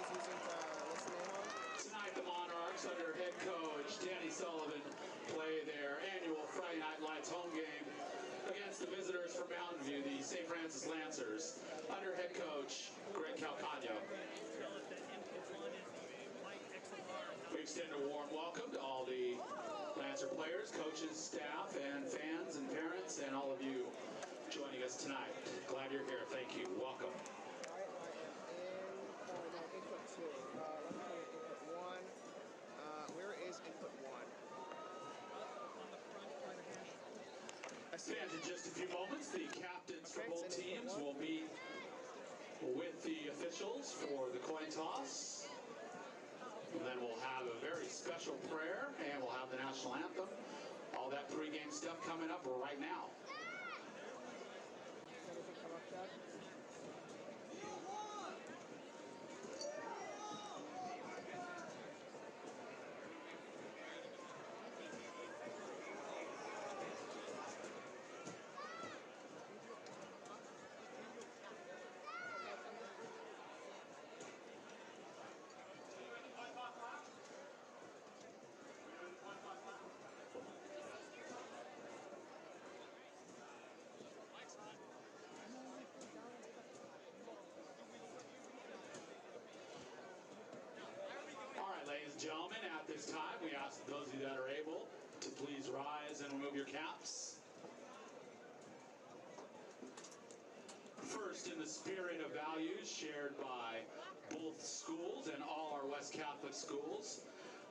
he's using to listen in on. Tonight, the Monarchs, under head coach Danny Sullivan, play their annual Friday Night Lights home game against the visitors from Mountain View, the St. Francis Lancers, under head coach Greg Calcagno. We extend a warm welcome to all the Lancer players, coaches, staff, and fans and parents, and all of you joining us tonight. Glad you're here. Thank you. Welcome. Input 2. Let's put in input 1. Where is input 1? And in just a few moments, the captains for both teams will meet with the officials for the coin toss. And then we'll have a very special prayer, and we'll have the national anthem. All that pregame stuff coming up right now. All right, ladies and gentlemen, at this time, we ask those of you that are able to please rise and remove your caps. First, in the spirit of values shared by both schools and all our West Catholic schools,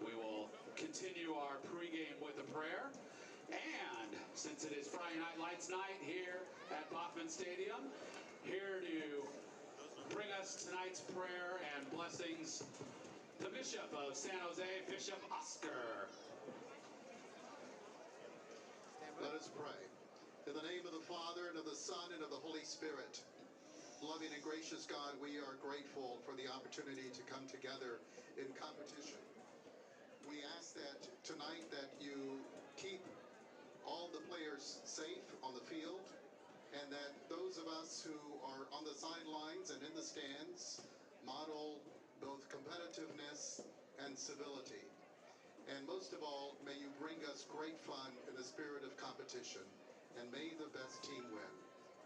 we will continue our pregame with a prayer. And since it is Friday Night Lights night here at Bachman Stadium, here to bring us tonight's prayer and blessings, the Bishop of San Jose, Bishop Oscar. Let us pray. In the name of the Father, and of the Son, and of the Holy Spirit. Loving and gracious God, we are grateful for the opportunity to come together in competition. We ask that tonight that you keep all the players safe on the field, and that those of us who are on the sidelines and in the stands model both competitiveness and civility. And most of all, may you bring us great fun in the spirit of competition, and may the best team win.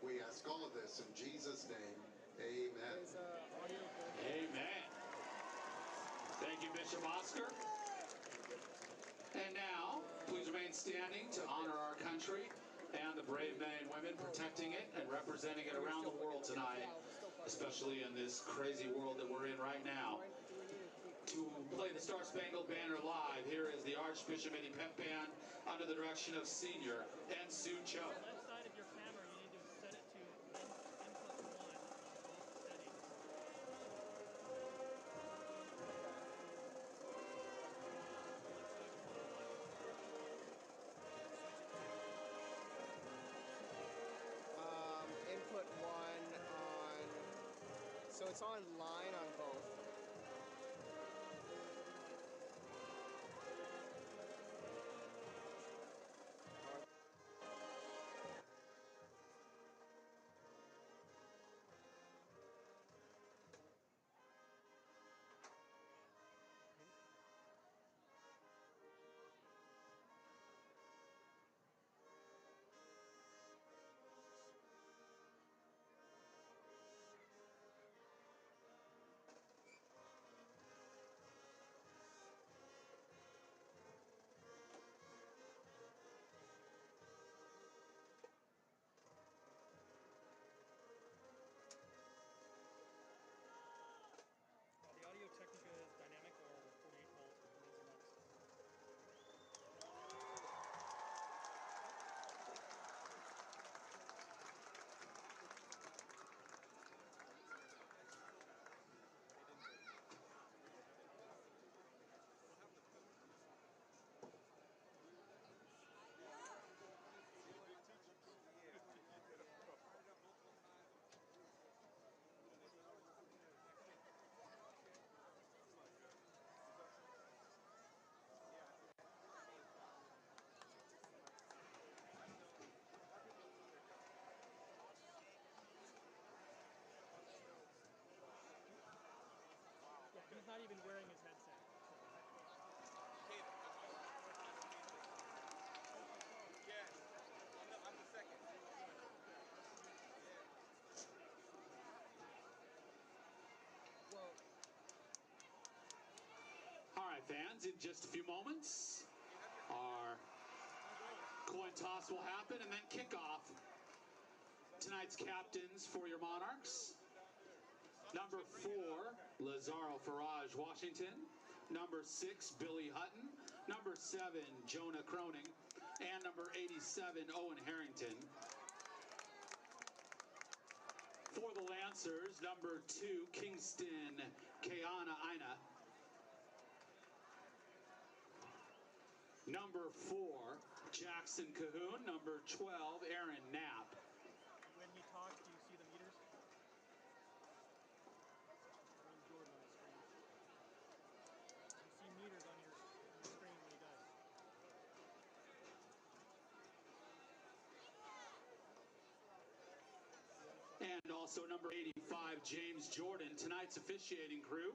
We ask all of this in Jesus' name. Amen. Amen. Thank you, Bishop Oscar. And now, please remain standing to honor our country and the brave men and women protecting it and representing it around the world tonight, especially in this crazy world that we're in right now. To play the Star Spangled Banner live, here is the Archbishop Mitty Pep Band under the direction of Senior and Sue Cho. On the left side of your camera, you need to set it to input 1 on both settings. Input 1 on, so it's online on both. in just a few moments. Our coin toss will happen, and then kickoff. Tonight's captains for your Monarchs. Number 4, Lazaro Farage Washington. Number 6, Billy Hutton. Number 7, Jonah Croning. And number 87, Owen Harrington. For the Lancers, number 2, Kingston Keana Aina. Number 4, Jackson Cahoon. Number 12, Aaron Knapp. When he talks, do you see the meters? Jordan on the screen. You see meters on your screen when he does. And also number 85, James Jordan, tonight's officiating crew,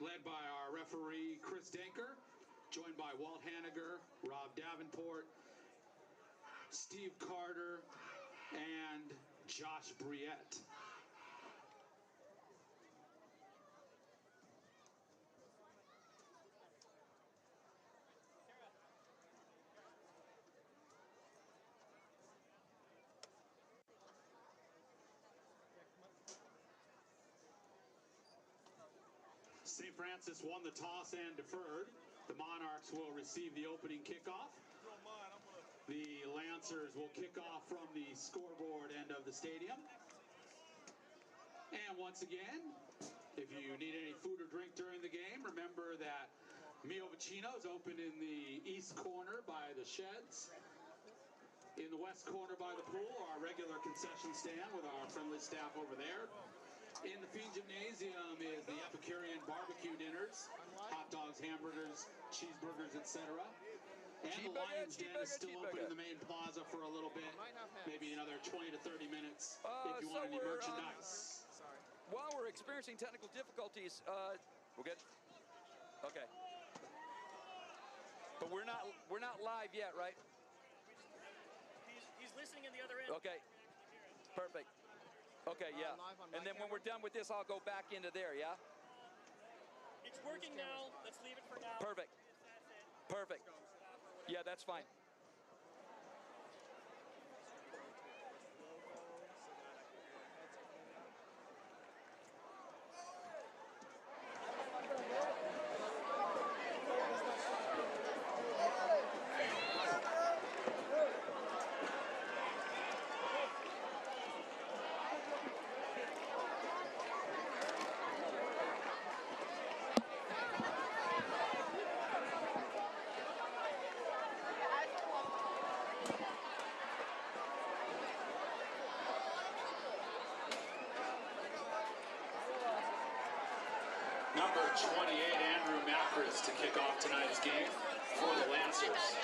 led by our referee, Chris Denker, joined by Walt Haniger, Rob Davenport, Steve Carter, and Josh Briette. St. Francis won the toss and deferred. The Monarchs will receive the opening kickoff. The Lancers will kick off from the scoreboard end of the stadium. And once again, if you need any food or drink during the game, remember that Mio Vicino is open in the east corner by the sheds. In the west corner by the pool, our regular concession stand with our friendly staff over there. In the Fiend Gymnasium is the Epicurean barbecue dinners, hot dogs, hamburgers, cheeseburgers, etc. And the Lion's Den is still open in the main plaza for a little bit, maybe another 20 to 30 minutes if you want any merchandise. While we're experiencing technical difficulties, we're good? Okay. But we're not live yet, right? He's listening in the other end. Okay. Perfect. Okay, yeah. And then when we're done with this, I'll go back into there, yeah? It's working now. Let's leave it for now. Perfect. Perfect. Yeah, that's fine. Number 28, Andrew Macris, to kick off tonight's game for the Lancers.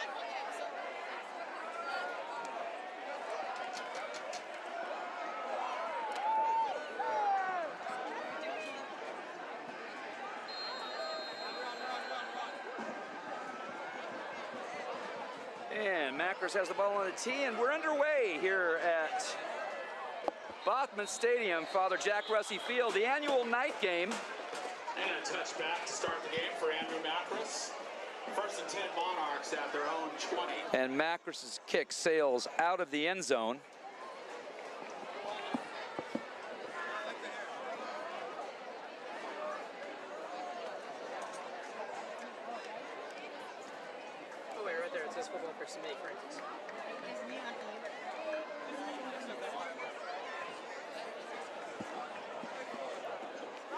And Macris has the ball on the tee, and we're underway here at Bothman Stadium, Father Jack Russey Field, the annual night game. And a touchback to start the game for Andrew Macris. First and 10 Monarchs at their own 20. And Macris's kick sails out of the end zone. Oh wait, right there, it says football for St. Francis.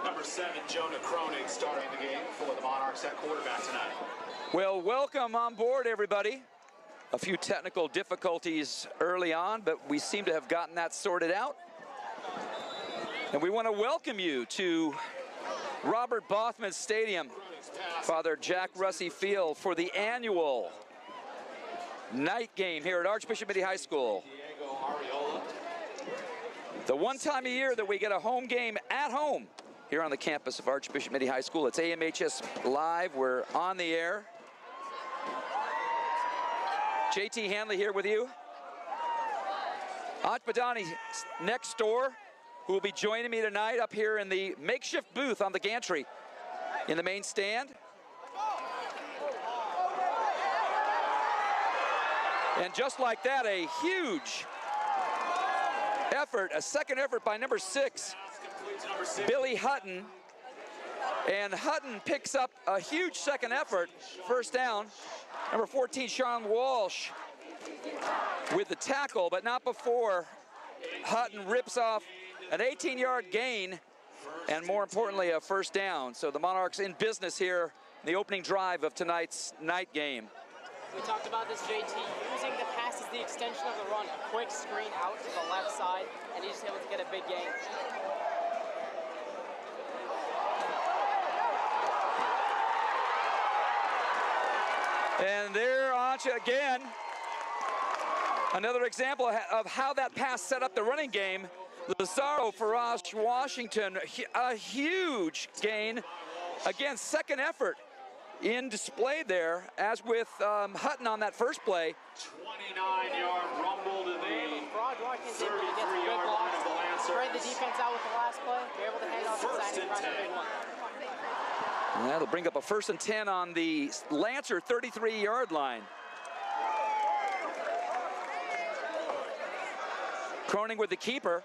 Number 7, Jonah Croning, starting the game for the Monarchs at quarterback tonight. Well, welcome on board, everybody. A few technical difficulties early on, but we seem to have gotten that sorted out. And we want to welcome you to Robert Bothman Stadium, Father Jack Russey Field, for the annual night game here at Archbishop Mitty High School. The one time a year that we get a home game at home here on the campus of Archbishop Mitty High School. It's AMHS Live. We're on the air. JT Hanley here with you. Aunt Badani next door, who will be joining me tonight up here in the makeshift booth on the gantry in the main stand. And just like that, a huge effort, a second effort by number 6, Billy Hutton. And Hutton picks up a huge second effort, first down. Number 14, Sean Walsh with the tackle, but not before Hutton rips off an 18-yard gain, and more importantly, a first down. So the Monarchs in business here in the opening drive of tonight's night game. We talked about this, JT, using the pass as the extension of the run. A quick screen out to the left side, and he's able to get a big gain. And there, Ancha again. Another example of how that pass set up the running game. Lazaro for Washington, a huge gain. Again, second effort in display there, as with Hutton on that first play. 29-yard rumble to the 33-yard line of the Lancers. Spread the defense out with the last play. They're able to hand off First and 10. And that'll bring up a 1st and 10 on the Lancer 33-yard line. Croning with the keeper,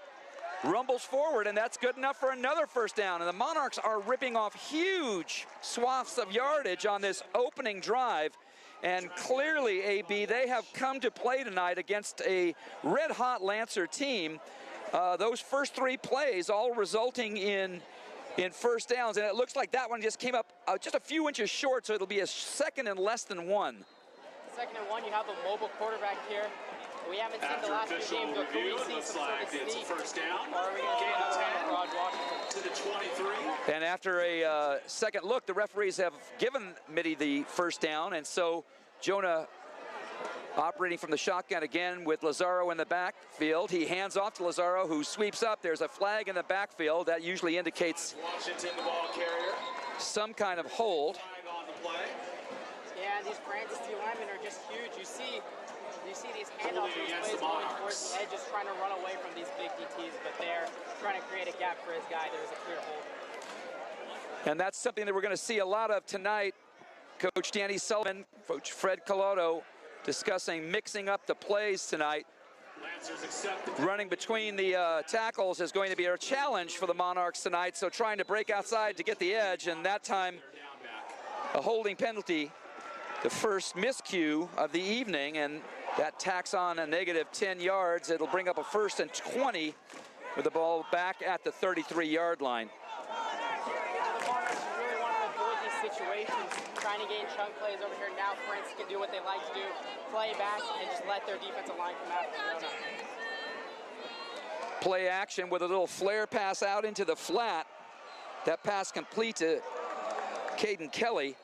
rumbles forward, and that's good enough for another first down. And the Monarchs are ripping off huge swaths of yardage on this opening drive. And clearly, AB, they have come to play tonight against a red-hot Lancer team. Those first 3 plays all resulting in first downs, and it looks like that one just came up just a few inches short, so it'll be a second and less than 1. Second and 1, you have a mobile quarterback here. We haven't seen the last few games go through. We see some sort of it's a sneak. first down. Or are we going to get to the 23. And after a second look, the referees have given Mitty the first down, and so Jonah operating from the shotgun again with Lazaro in the backfield. He hands off to Lazaro, who sweeps up. There's a flag in the backfield. That usually indicates Washington, the ball carrier. some kind of hold. On the play. Yeah, these Francis D linemen are just huge. You see these handoffs, these plays going towards the edge, just trying to run away from these big DTs, but they're trying to create a gap for his guy. There's a clear hold. And that's something that we're going to see a lot of tonight. Coach Danny Sullivan, Coach Fred Collotto discussing mixing up the plays tonight. Running between the tackles is going to be a challenge for the Monarchs tonight, so trying to break outside to get the edge, and that time a holding penalty, the first miscue of the evening, and that tacks on a negative 10 yards. It'll bring up a 1st and 20 with the ball back at the 33-yard line. The Monarchs really want to avoid these situations, trying to gain chunk plays over here. Now Francis can do what they like to do, play back and just let their defensive line come after. Play action with a little flare pass out into the flat. That pass complete to Caden Kelly.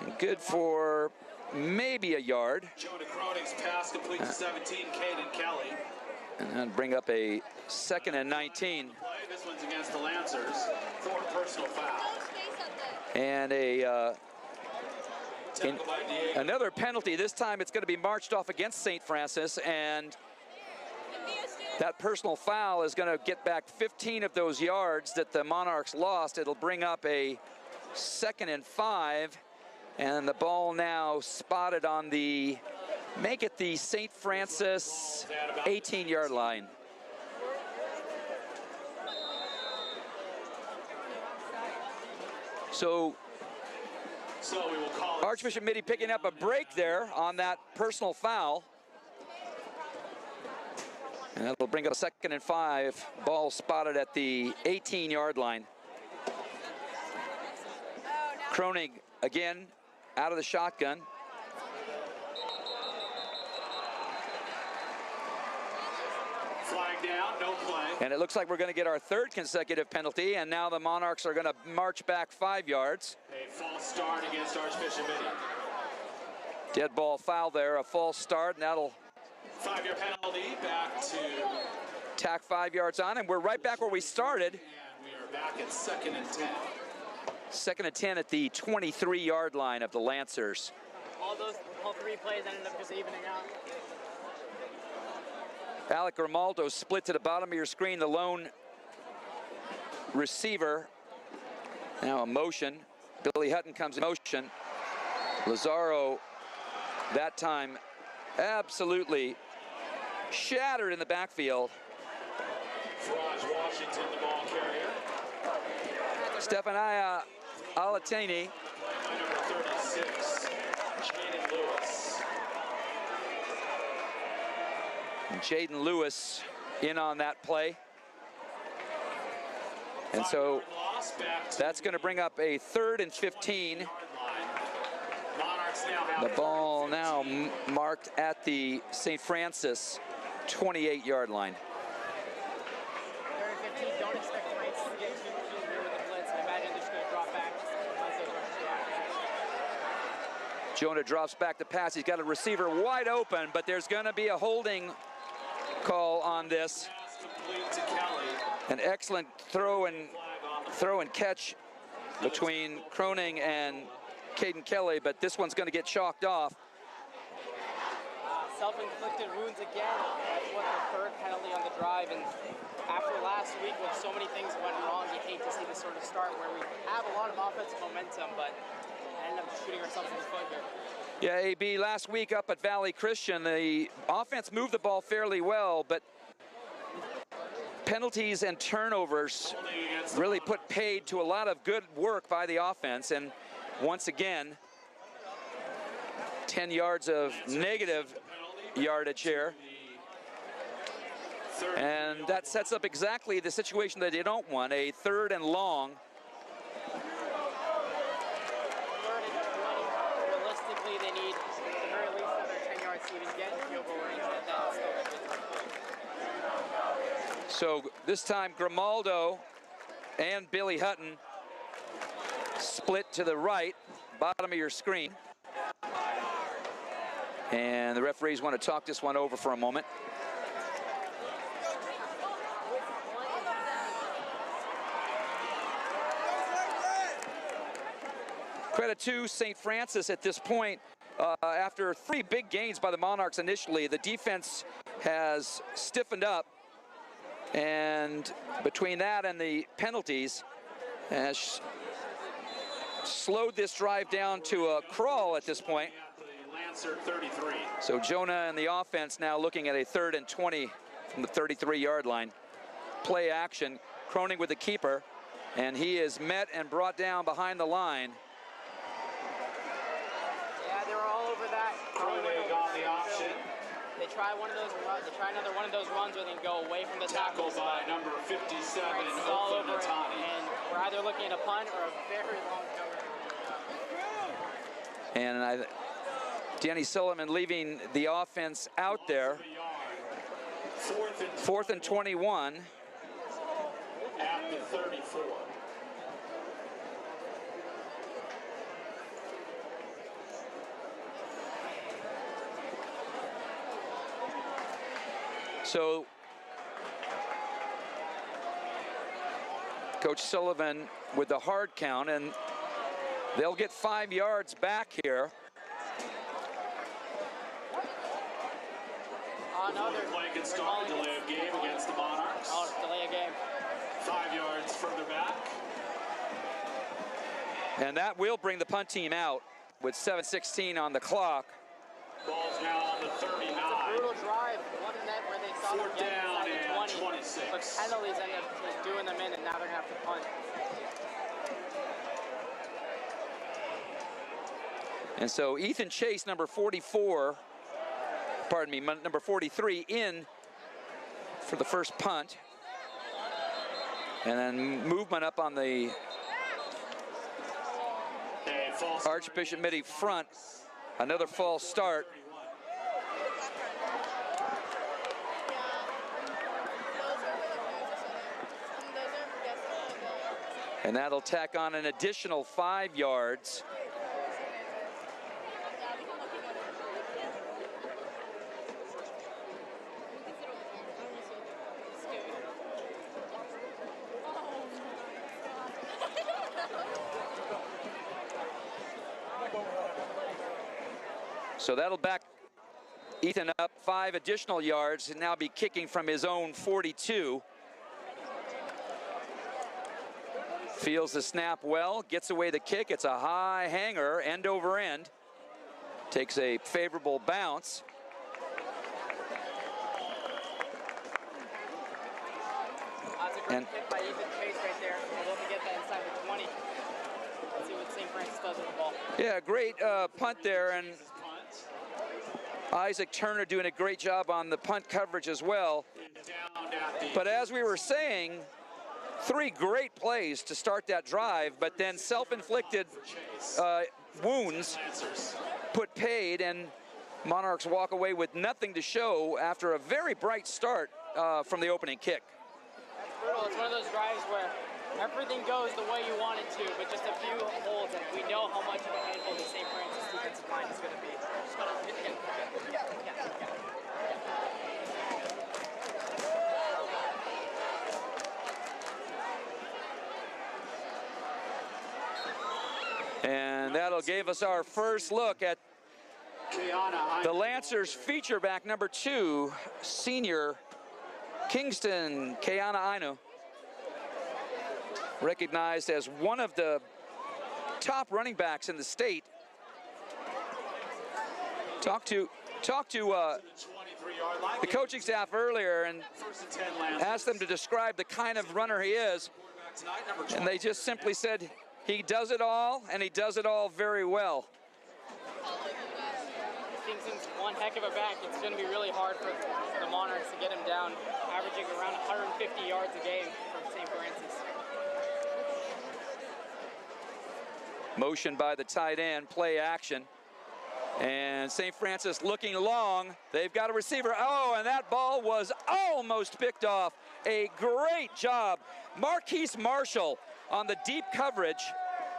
And good for maybe a yard. Jonah Croning's pass complete to 17, Caden Kelly. And then bring up a 2nd and 19. This one's against the Lancers for a personal foul. And another penalty. This time it's going to be marched off against St. Francis, and that personal foul is going to get back 15 of those yards that the Monarchs lost. It'll bring up a 2nd and 5, and the ball now spotted on the, make it the St. Francis 18-yard line. So we will call Archbishop Mitty picking up a break there on that personal foul. And that'll bring up a 2nd and 5. Ball spotted at the 18-yard line. Croning again out of the shotgun. Flag down, no play. And it looks like we're going to get our 3rd consecutive penalty, and now the Monarchs are going to march back 5 yards. A false start against Archbishop Mitty. Dead ball foul there, a false start, and that'll 5-yard penalty, back to tack 5 yards on, and we're right back where we started. And we are back at 2nd and 10. 2nd and 10 at the 23-yard line of the Lancers. All 3 plays ended up just evening out. Alec Grimaldo split to the bottom of your screen, the lone receiver. Now a motion. Billy Hutton comes in motion. Lazaro that time absolutely shattered in the backfield. Raj Washington, the ball carrier. Stefania Alatini. Number 36, Jaden Lewis. Jaden Lewis in on that play. And so that's going to bring up a 3rd and 15. The ball now marked at the St. Francis 28-yard line. 3rd and 15, don't expect the Knights to get too near with the blitz. I imagine they're just going to drop back unless they rush too hard. Jonah drops back to pass. He's got a receiver wide open, but there's going to be a holding call on this. An excellent throw and catch between Croning and Caden Kelly, but this one's going to get chalked off. Self-inflicted wounds again. That's what the 3rd penalty on the drive. And after last week, when so many things went wrong, you hate to see this sort of start where we have a lot of offensive momentum, but end up shooting ourselves in the foot here. Yeah, AB, last week up at Valley Christian, the offense moved the ball fairly well, but penalties and turnovers really put paid to a lot of good work by the offense. And once again, 10 yards of negative yardage here. And that sets up exactly the situation that they don't want, a 3rd and long. 3rd and 20. Realistically, they need at the very least another 10 yards to even get in field goal range. So this time Grimaldo and Billy Hutton split to the right, bottom of your screen. And the referees want to talk this one over for a moment. Credit to St. Francis at this point. After 3 big gains by the Monarchs initially, the defense has stiffened up. And between that and the penalties, has slowed this drive down to a crawl at this point. So Jonah and the offense now looking at a 3rd and 20 from the 33-yard line. Play action, Croning with the keeper, and he is met and brought down behind the line. Yeah, they were all over that. Croning got the option. They try one of those. They try another one of those runs where they can go away from the tackle. By number 57, all over it, and we're either looking at a punt or a very long cover. And Danny Sullivan leaving the offense out there. 4th and 21. At the 34. So Coach Sullivan with the hard count, and they'll get 5 yards back here. Another play can start, delay of game against the Monarchs. Oh, delay of game. 5 yards further back. And that will bring the punt team out with 7:16 on the clock. Ball's now on the 39. Brutal drive. One net where they saw them Fourth get down inside and the 20. 26. But penalties end up just doing them in, and now they're going to have to punt. And so Ethan Chase, number 44, pardon me, number 43 in for the first punt. And then movement up on the Archbishop Mitty front. Another false start. And that'll tack on an additional 5 yards. So that'll back Ethan up 5 additional yards and now be kicking from his own 42. Feels the snap well, gets away the kick. It's a high hanger, end over end. takes a favorable bounce. That's a great hit by Ethan Chase right there. Able to get that inside the 20. Let's see what St. Francis does with the ball. Yeah, great punt there, and Isaac Turner doing a great job on the punt coverage as well. But as we were saying, 3 great plays to start that drive, but then self-inflicted wounds put paid, and Monarchs walk away with nothing to show after a very bright start from the opening kick. That's brutal. It's one of those drives where everything goes the way you want it to, but just a few holds, and we know how much of a handful the St. Francis defensive line is going to be. Just gotta hit again. And that'll give us our first look at the Lancers feature back number 2, senior Kingston Keana Ainu, recognized as one of the top running backs in the state. Talked to the coaching staff earlier and asked them to describe the kind of runner he is, and they just simply said he does it all, and he does it all very well. Kingston's one heck of a back. It's going to be really hard for the Monarchs to get him down, averaging around 150 yards a game from St. Francis. Motion by the tight end, play action. And St. Francis looking long. They've got a receiver. Oh, and that ball was almost picked off. A great job. Marquise Marshall on the deep coverage.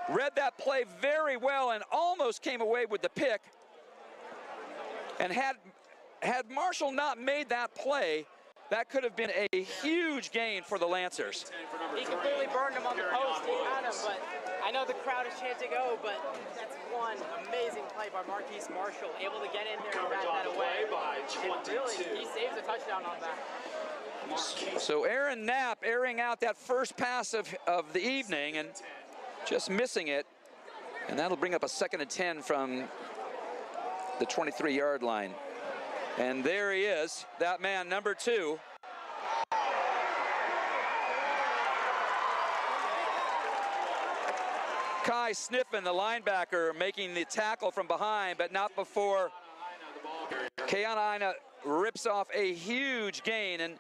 Read that play very well and almost came away with the pick. And had Marshall not made that play, that could have been a huge gain for the Lancers. He completely burned him on the post. He had him, but I know the crowd is chanting go, but that's one amazing play by Marquise Marshall, able to get in there and bat that away. And really, he saves a touchdown on that. So Aaron Knapp airing out that first pass of the evening and just missing it. And that'll bring up a 2nd and 10 from the 23-yard line. And there he is, that man, number 2. Kai Sniffen, the linebacker, making the tackle from behind, but not before Keana Ainu rips off a huge gain. And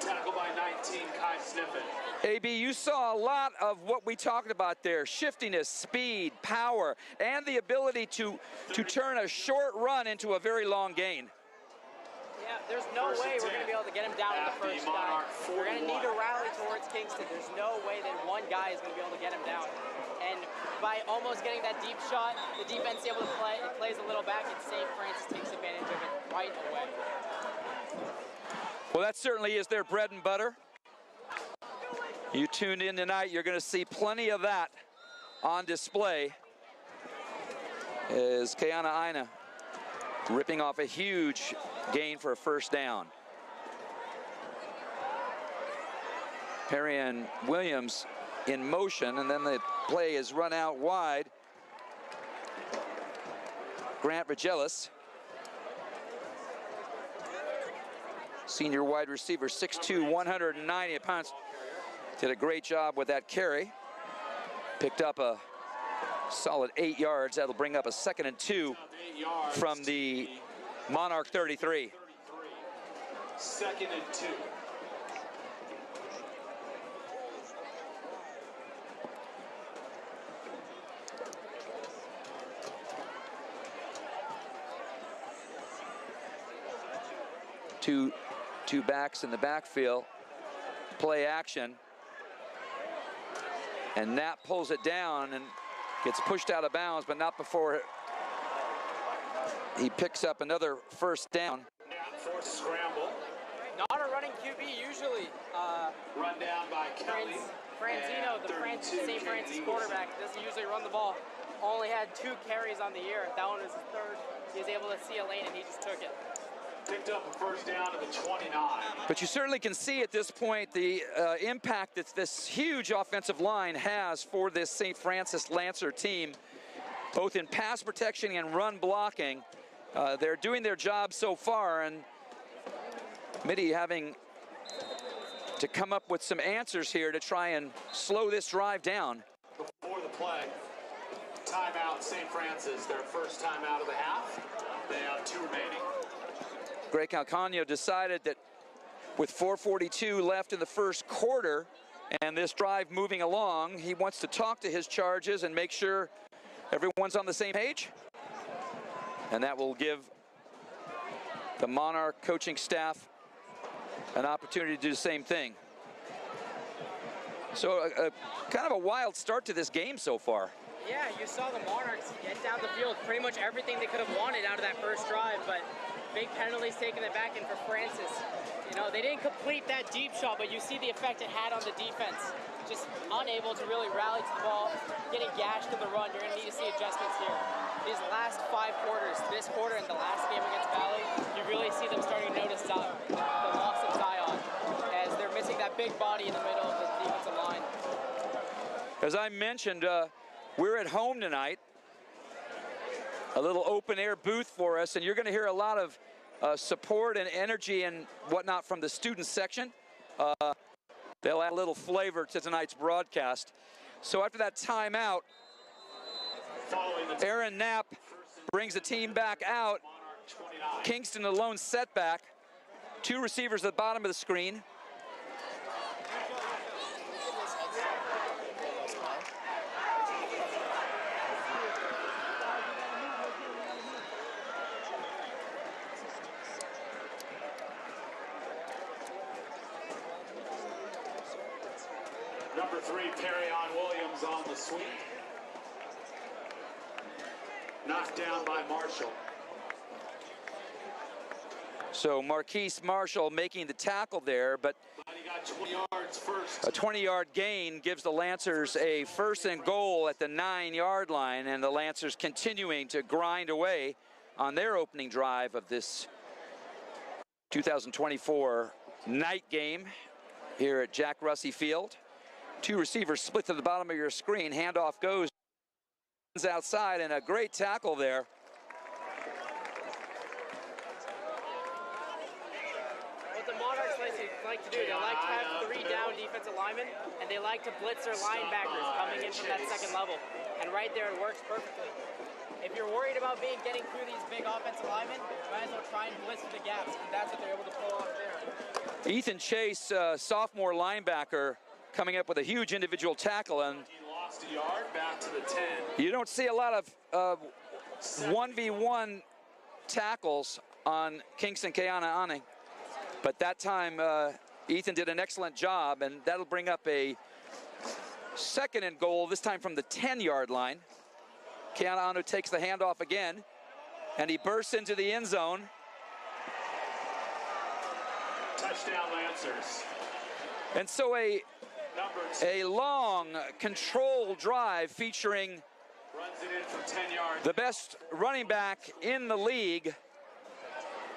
tackle by 19, Kai Sniffen. AB, you saw a lot of what we talked about there: shiftiness, speed, power, and the ability to turn a short run into a very long gain. Yeah, there's no way we're going to be able to get him down in the first down. We're going to need to rally towards Kingston. There's no way that one guy is going to be able to get him down. And by almost getting that deep shot, the defense is able to play. It plays a little back, and St. Francis takes advantage of it right away. Well, that certainly is their bread and butter. You tuned in tonight, you're going to see plenty of that on display as Keana Ainu ripping off a huge gain for a first down. Perry Williams in motion, and then the play is run out wide. Grant Vagelis, senior wide receiver, 6'2", 190 pounds. Did a great job with that carry. Picked up a solid 8 yards. That'll bring up a 2nd and 2 from the Monarch 33. 2nd and 2. Two backs in the backfield. Play action. And Knapp pulls it down and gets pushed out of bounds, but not before he picks up another first down. Knapp forced scramble. Not a running QB usually. Run down by Kelly. Franzino, the St. Francis quarterback, doesn't usually run the ball. Only had 2 carries on the year. That one was his 3rd. He was able to see a lane and he just took it. Picked up a first down to the 29. But you certainly can see at this point the impact that this huge offensive line has for this St. Francis Lancer team. both in pass protection and run blocking. They're doing their job so far, and Mitty having to come up with some answers here to try and slow this drive down. Before the play, timeout St. Francis, their first timeout of the half. They have 2 remaining. Greg Calcagno decided that with 4:42 left in the first quarter and this drive moving along, he wants to talk to his charges and make sure everyone's on the same page. And that will give the Monarch coaching staff an opportunity to do the same thing. So kind of a wild start to this game so far. Yeah, you saw the Monarchs get down the field, pretty much everything they could have wanted out of that first drive, but big penalties taking it back in for Francis. You know, they didn't complete that deep shot, but you see the effect it had on the defense. Just unable to really rally to the ball, getting gashed in the run. You're going to need to see adjustments here. These last 5 quarters, this quarter and the last game against Valley, you really see them starting to notice the loss of Zion as they're missing that big body in the middle of the defensive line. As I mentioned, we're at home tonight. A little open air booth for us, and you're going to hear a lot of support and energy and whatnot from the student section. They'll add a little flavor to tonight's broadcast. So after that timeout, Aaron Knapp brings the team back out. Kingston, the lone setback. 2 receivers at the bottom of the screen. Number 3, Perry-on Williams on the sweep. Knocked down by Marshall. So Marquise Marshall making the tackle there, but He got 20 yards first. a 20-yard gain gives the Lancers a 1st and goal at the 9-yard line, and the Lancers continuing to grind away on their opening drive of this 2024 night game here at Jack Russey Field. 2 receivers split to the bottom of your screen. Handoff goes outside, and a great tackle there. What the Monarchs like to do, they like to have 3 down defensive linemen, and they like to blitz their linebackers coming in from that second level. And right there, it works perfectly. If you're worried about getting through these big offensive linemen, might as well try and blitz the gaps, and that's what they're able to pull off there. Ethan Chase, sophomore linebacker, coming up with a huge individual tackle, and He lost a yard, back to the 10. you don't see a lot of 1v1 tackles on Kingston Keana-Ane, but that time Ethan did an excellent job, and that'll bring up a 2nd and goal, this time from the 10-yard line. Keana-Ane takes the handoff again, and he bursts into the end zone. Touchdown Lancers. And so a long, controlled drive featuring Runs it in from 10 yards. the best running back in the league.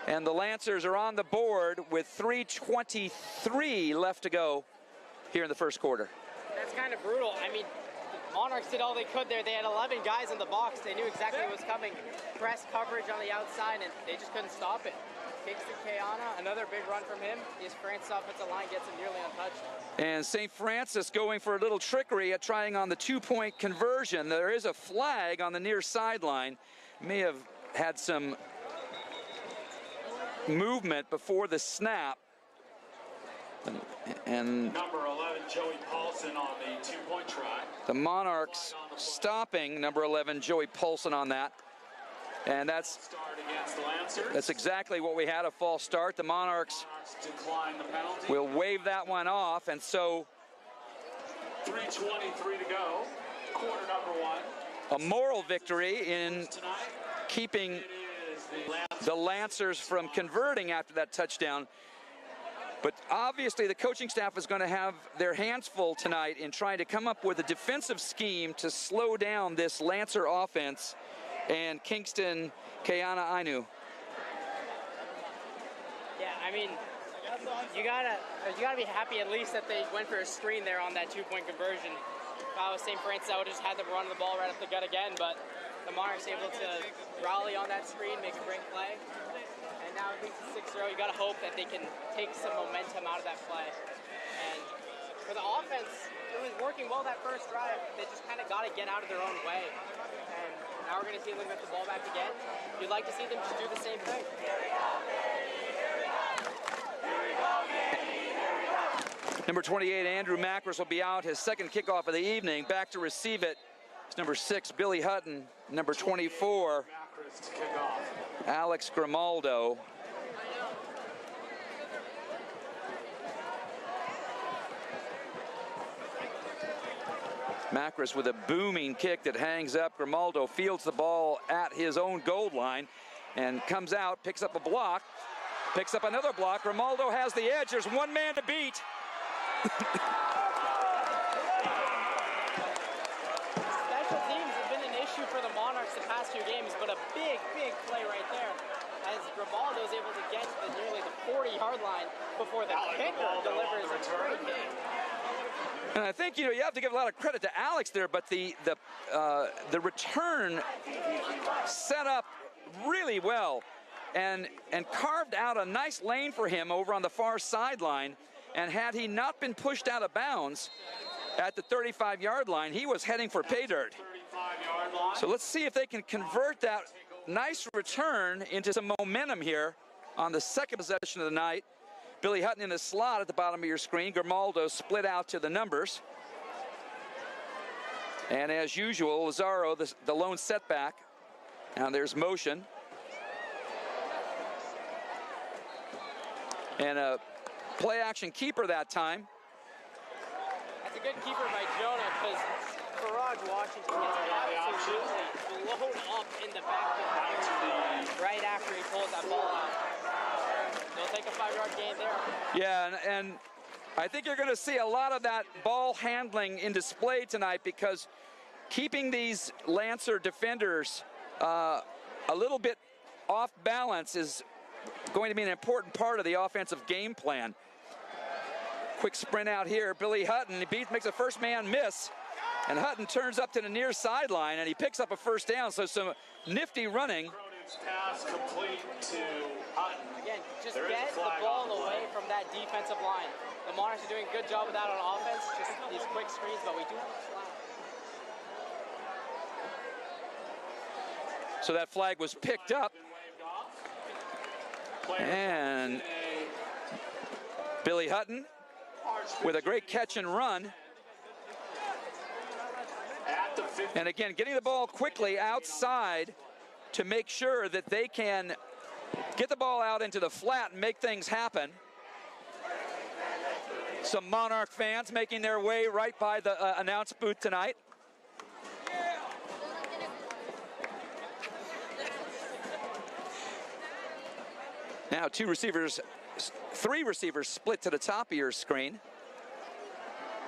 And the Lancers are on the board with 3:23 left to go here in the first quarter. That's kind of brutal. I mean, Monarchs did all they could there. They had 11 guys in the box. They knew exactly what was coming. Press coverage on the outside, and they just couldn't stop it. Kingston Keana, another big run from him. His Francis offensive line gets him nearly untouched. And St. Francis going for a little trickery at trying on the 2-point conversion. There is a flag on the near sideline. May have had some movement before the snap. And Number 11, Joey Paulson on the 2-point try. the Monarchs stopping number 11, Joey Paulson, on that. And that's Start against the Lancers. That's exactly what we had, a false start. The Monarchs decline the penalty. will wave that one off, and so 3:23 to go. Quarter number 1. a moral victory in Tonight, keeping it is the Lancers. the Lancers from converting after that touchdown. But obviously the coaching staff is going to have their hands full tonight in trying to come up with a defensive scheme to slow down this Lancer offense and Kingston Keana-Ane. Yeah, I mean, you gotta be happy at least that they went for a screen there on that 2-point conversion. If I was St. Francis, I would have just had them run the ball right up the gut again, but the Monarchs able to rally on that screen, make a great play. And now it leads to 6-0. You got to hope that they can take some momentum out of that play. And for the offense, it was working well that first drive. They just kind of got to get out of their own way. And now we're going to see them get the ball back again. You'd like to see them just do the same thing. Number 28, Andrew Macris will be out, his second kickoff of the evening. Back to receive it is number 6, Billy Hutton. Number 24, Alex Grimaldo. Macris with a booming kick that hangs up. Grimaldo fields the ball at his own goal line and comes out, picks up a block, picks up another block. Grimaldo has the edge. There's one man to beat. Special teams have been an issue for the Monarchs the past few games, but a big play right there as Grimaldo is able to get to nearly the 40-yard line before the kicker delivers a great kick. And I think, you have to give a lot of credit to Alex there, but the return set up really well and carved out a nice lane for him over on the far sideline. And had he not been pushed out of bounds at the 35-yard line, he was heading for pay dirt. So let's see if they can convert that nice return into some momentum here on the second possession of the night. Billy Hutton in the slot at the bottom of your screen. Grimaldo split out to the numbers. And as usual, Lazaro, the lone setback. Now there's motion. And a play-action keeper that time. That's a good keeper by Jonah because Faraj Washington gets absolutely blown up in the backfield right after he pulls that ball out. They'll take a 5-yard gain there. Yeah, and I think you're going to see a lot of that ball handling in display tonight because keeping these Lancer defenders a little bit off balance is going to be an important part of the offensive game plan. Quick sprint out here. Billy Hutton, makes a first man miss, and Hutton turns up to the near sideline, and he picks up a first down. So some nifty running. Pass complete to Hutton. Again, just get the ball away from that defensive line. The Monarchs are doing a good job of that on offense, just these quick screens, but we do have a flag. So that flag was picked up. And Billy Hutton with a great catch and run. And again, getting the ball quickly outside to make sure that they can get the ball out into the flat and make things happen. Some Monarch fans making their way right by the announce booth tonight. Now three receivers split to the top of your screen.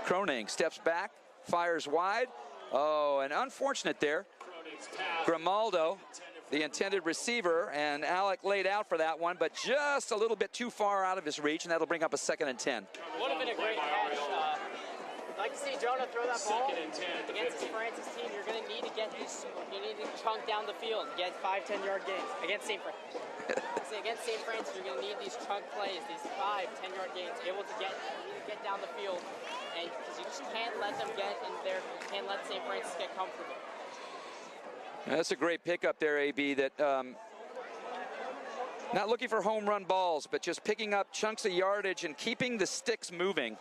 Croning steps back, fires wide. Oh, and unfortunate there. Grimaldo, the intended receiver, and Alec laid out for that one, but just a little bit too far out of his reach, and that'll bring up a 2nd and 10. Would have been a great catch. I'd like to see Jonah throw that ball against this Francis team. You're going to need to get these. You need to chunk down the field, get 5-10-yard gains against St. Francis. Against St. Francis, you're going to need these chunk plays, these 5-10-yard gains, able to get down the field, and because you just can't let them get in there. You can't let St. Francis get comfortable. That's a great pickup there, AB. That not looking for home run balls, but just picking up chunks of yardage and keeping the sticks moving.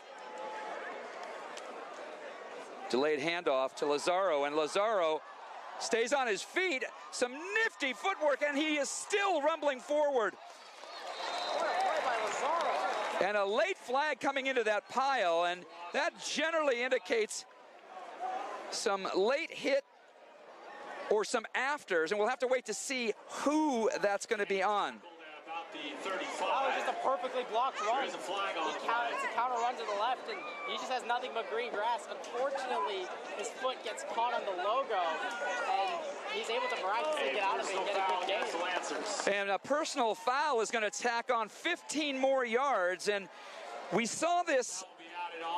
Delayed handoff to Lazaro, and Lazaro stays on his feet. Some nifty footwork, and he is still rumbling forward. What a play by Lazaro. And a late flag coming into that pile, and that generally indicates some late hit or some afters, and we'll have to wait to see who that's going to be on. That was just a perfectly blocked run. It's a counter run to the left, and he just has nothing but green grass. Unfortunately, his foot gets caught on the logo, and he's able to miraculously get out of it and get a good game. And a personal foul is going to tack on 15 more yards, and we saw this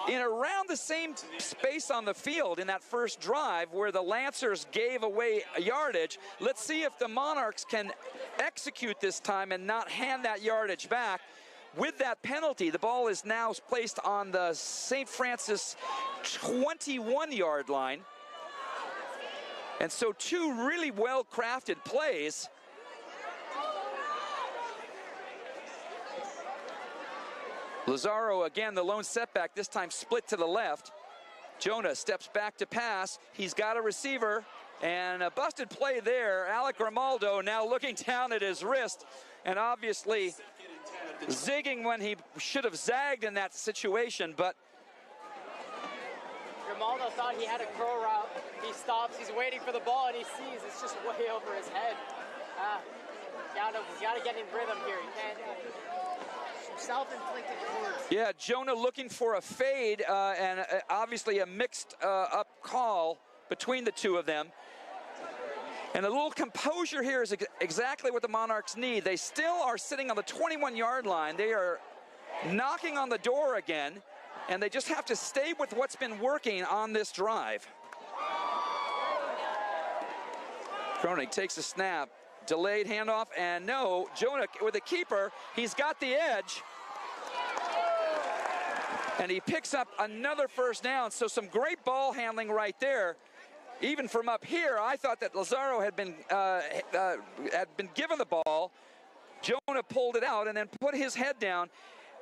in around the same space on the field in that first drive where the Lancers gave away a yardage. Let's see if the Monarchs can execute this time and not hand that yardage back. With that penalty, the ball is now placed on the St. Francis 21-yard line. And so two really well-crafted plays. Lazaro, again, the lone setback, this time split to the left. Jonah steps back to pass. He's got a receiver, and a busted play there. Alec Grimaldo now looking down at his wrist, and obviously zigging when he should have zagged in that situation, but Grimaldo thought he had a curl route. He stops, he's waiting for the ball, and he sees it's just way over his head. Gotta get in rhythm here. You can't self-inflicted wounds. Yeah, Jonah looking for a fade, and obviously a mixed up call between the two of them. And a little composure here is exactly what the Monarchs need. They still are sitting on the 21-yard line. They are knocking on the door again, and they just have to stay with what's been working on this drive. Kronig takes a snap, delayed handoff, and no, Jonah with the keeper, he's got the edge. And he picks up another first down, so some great ball handling right there. Even from up here, I thought that Lazaro had been given the ball. Jonah pulled it out and then put his head down.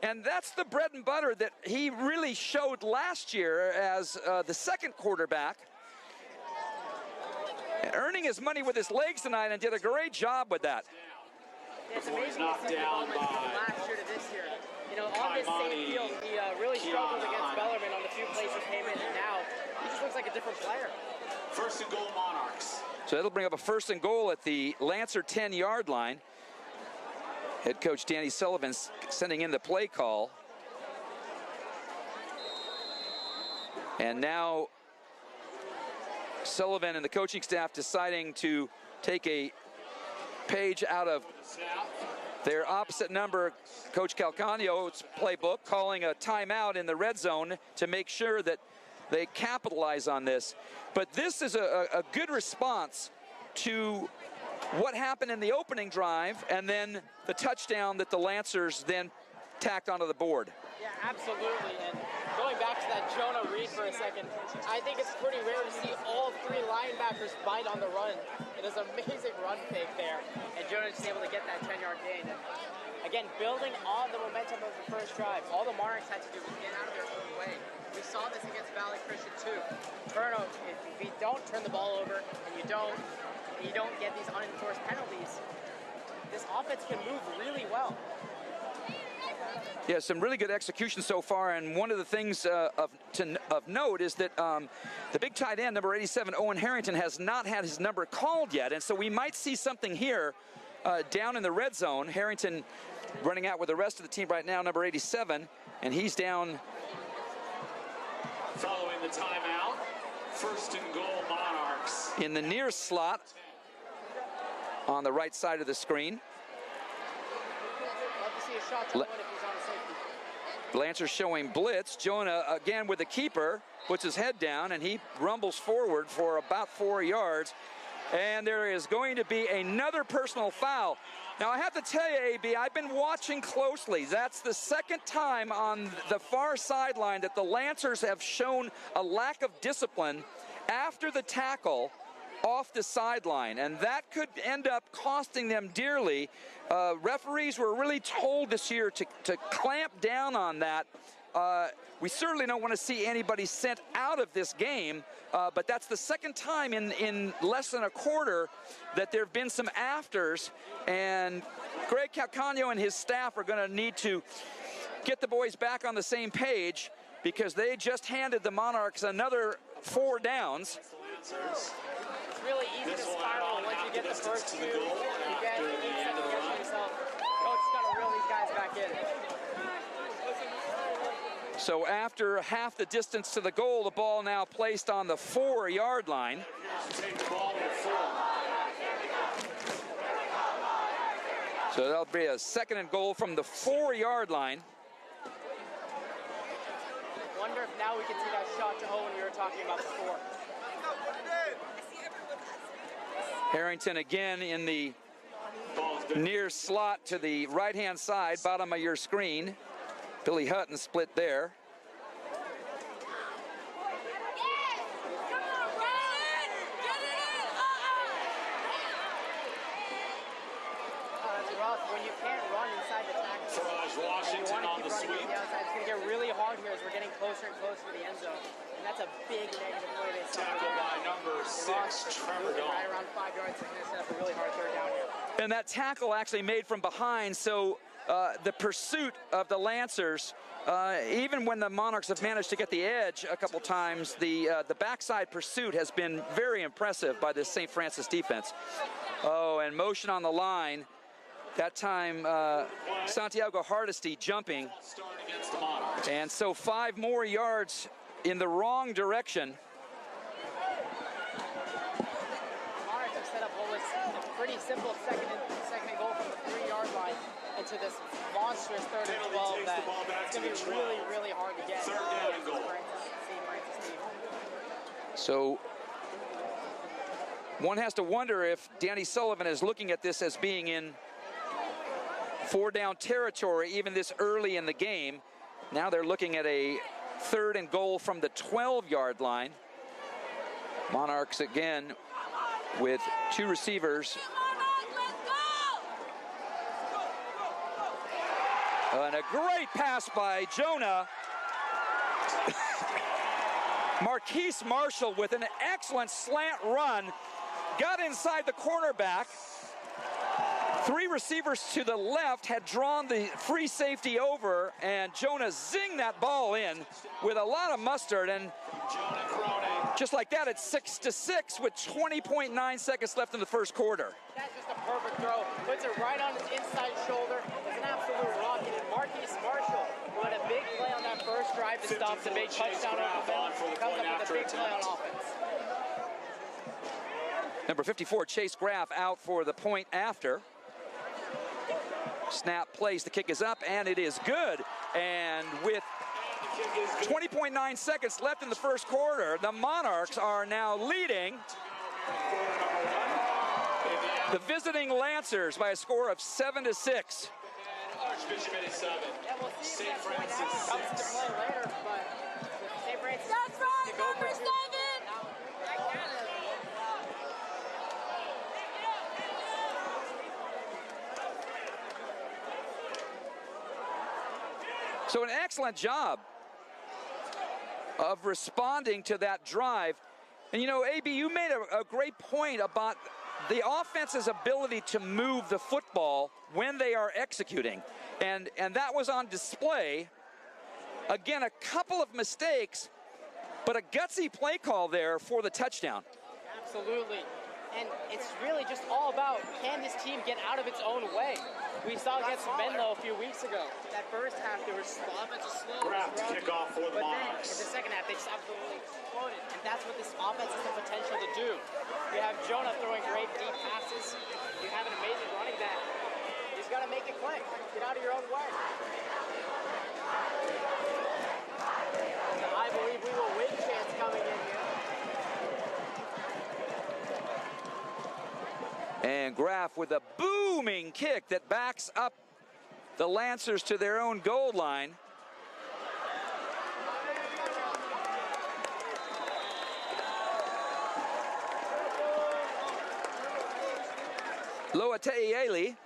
And that's the bread and butter that he really showed last year as the second quarterback. Earning his money with his legs tonight and did a great job with that. It's amazing to see development from last year to this year. You know, on this same field, he really struggled against Bellarmine on the few plays he came in, and now he just looks like a different player. First and goal, Monarchs. So that'll bring up a first and goal at the Lancer 10-yard line. Head coach Danny Sullivan sending in the play call. And now Sullivan and the coaching staff deciding to take a page out of their opposite number, Coach Calcagnio's playbook, calling a timeout in the red zone to make sure that they capitalize on this. But this is a good response to what happened in the opening drive and then the touchdown that the Lancers then tacked onto the board. Yeah, absolutely. And going back to that Jonah Reed for a second, I think it's pretty rare to see all three linebackers bite on the run. It is an amazing run fake there, and Jonah just able to get that 10-yard gain. And again, building on the momentum of the first drive, all the Monarchs had to do was get out of their own way. We saw this against Valley Christian too. If we don't turn the ball over and you don't get these unenforced penalties, this offense can move really well. Yeah, some really good execution so far, and one of the things of note is that the big tight end, number 87, Owen Harrington, has not had his number called yet, and so we might see something here down in the red zone. Harrington running out with the rest of the team right now, number 87, and he's down. Following the timeout, first and goal, Monarchs. In the near slot on the right side of the screen. Love to see a shot to win if he's on safety. Lancers showing blitz. Jonah again with the keeper, puts his head down, and he rumbles forward for about 4 yards. And there is going to be another personal foul. Now, I have to tell you, AB, I've been watching closely. That's the second time on the far sideline that the Lancers have shown a lack of discipline after the tackle off the sideline, and that could end up costing them dearly. Referees were really told this year to clamp down on that. We certainly don't want to see anybody sent out of this game, but that's the second time in less than a quarter that there have been some afters, and Greg Calcagno and his staff are going to need to get the boys back on the same page because they just handed the Monarchs another 4 downs. It's really easy to spiral once you get the first two. You need second guess yourself. Coach got to reel these guys back in. So after half the distance to the goal, the ball now placed on the 4-yard line. Take the ball to 4. So that'll be a second and goal from the 4-yard line. wonder if now we can see that shot to Owen we were talking about before. Harrington again in the near slot to the right-hand side, bottom of your screen. Billy Hutton split there. When you can't run inside the tackle, Washington on the sweep. It's going to get really hard here as we're getting closer and closer to the end zone. And that's a big negative play they saw. Tackle by number 6, Trevor Dahl. Right around 5 yards, they're going to set up a really hard third down here. And that tackle actually made from behind, so the pursuit of the Lancers, even when the Monarchs have managed to get the edge a couple times, the backside pursuit has been very impressive by this St. Francis defense. Oh, and motion on the line. That time, Santiago Hardesty jumping. And so 5 more yards in the wrong direction. Monarchs have set up what was a pretty simple second and goal from the 3-yard line into this monstrous 3rd and 12 that it's going to be really, really hard to get. Third down and goal. So one has to wonder if Danny Sullivan is looking at this as being in 4-down territory even this early in the game. Now they're looking at a 3rd and goal from the 12-yard line. Monarchs again with 2 receivers. And a great pass by Jonah. Marquise Marshall with an excellent slant run. Got inside the cornerback. 3 receivers to the left had drawn the free safety over, and Jonah zinged that ball in with a lot of mustard, and just like that, it's 6-6 with 20.9 seconds left in the first quarter. That's just a perfect throw. Puts it right on his inside shoulder. It's an absolute rocket, and Marquise Marshall who had a big play on that first drive to stop the big touchdown over the middle. Comes up with a big play on offense. Number 54, Chase Graff, out for the point after. Snap plays, the kick is up, and it is good. And with 20.9 seconds left in the first quarter, the Monarchs are now leading the visiting Lancers by a score of 7-6. Archbishop at 7. Yeah, we'll see St. if that point Francis comes to play later, but St. Francis That's right, to go number for 7. So an excellent job of responding to that drive. And you know, AB, you made a great point about the offense's ability to move the football when they are executing. And that was on display. Again, a couple of mistakes, but a gutsy play call there for the touchdown. Absolutely. And it's really just all about, can this team get out of its own way? We saw against Menlo a few weeks ago. That first half, there was offensive slow. Grab to kick off for the Monarchs. In the second half, they just absolutely exploded. And that's what this offense has the potential to do. You have Jonah throwing great deep passes. You have an amazing running back. You just got to make it quick. Get out of your own way. I believe we will win chance coming in here. And Graff with a booming kick that backs up the Lancers to their own goal line. Loa Te'eli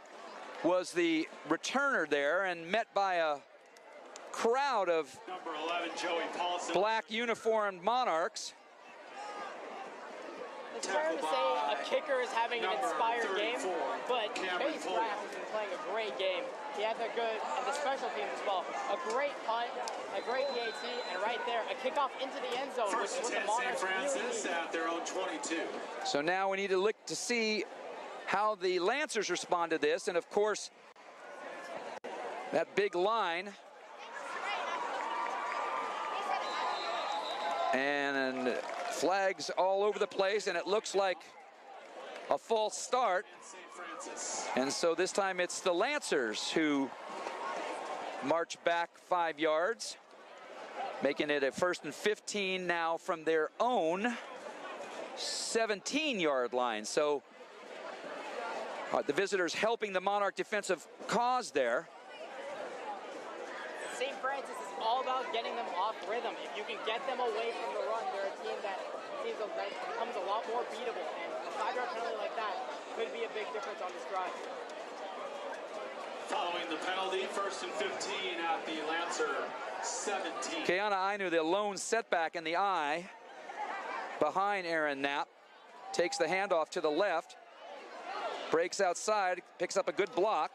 was the returner there and met by a crowd of Number 11, Joey Paulson. black uniformed Monarchs. It's fair to say a kicker is having an inspired game, but Chase Graff has been playing a great game. He has a good, and the special teams as well, a great punt, a great PAT, and right there, a kickoff into the end zone, which is what the Monarchs really Francis need. at their own 22. So now we need to look to see how the Lancers respond to this, and of course, that big line. And flags all over the place, and it looks like a false start. And so this time it's the Lancers who march back 5 yards. making it a 1st and 15 now from their own 17-yard line. So the visitors helping the Monarch defensive cause there. St. Francis is all about getting them off rhythm. If you can get them away from the run, they're a team that becomes a lot more beatable. And a 5-yard penalty like that could be a big difference on this drive. Following the penalty, 1st and 15 at the Lancer 17. Keana Ainu, the lone setback in the eye behind Aaron Knapp, takes the handoff to the left, breaks outside, picks up a good block,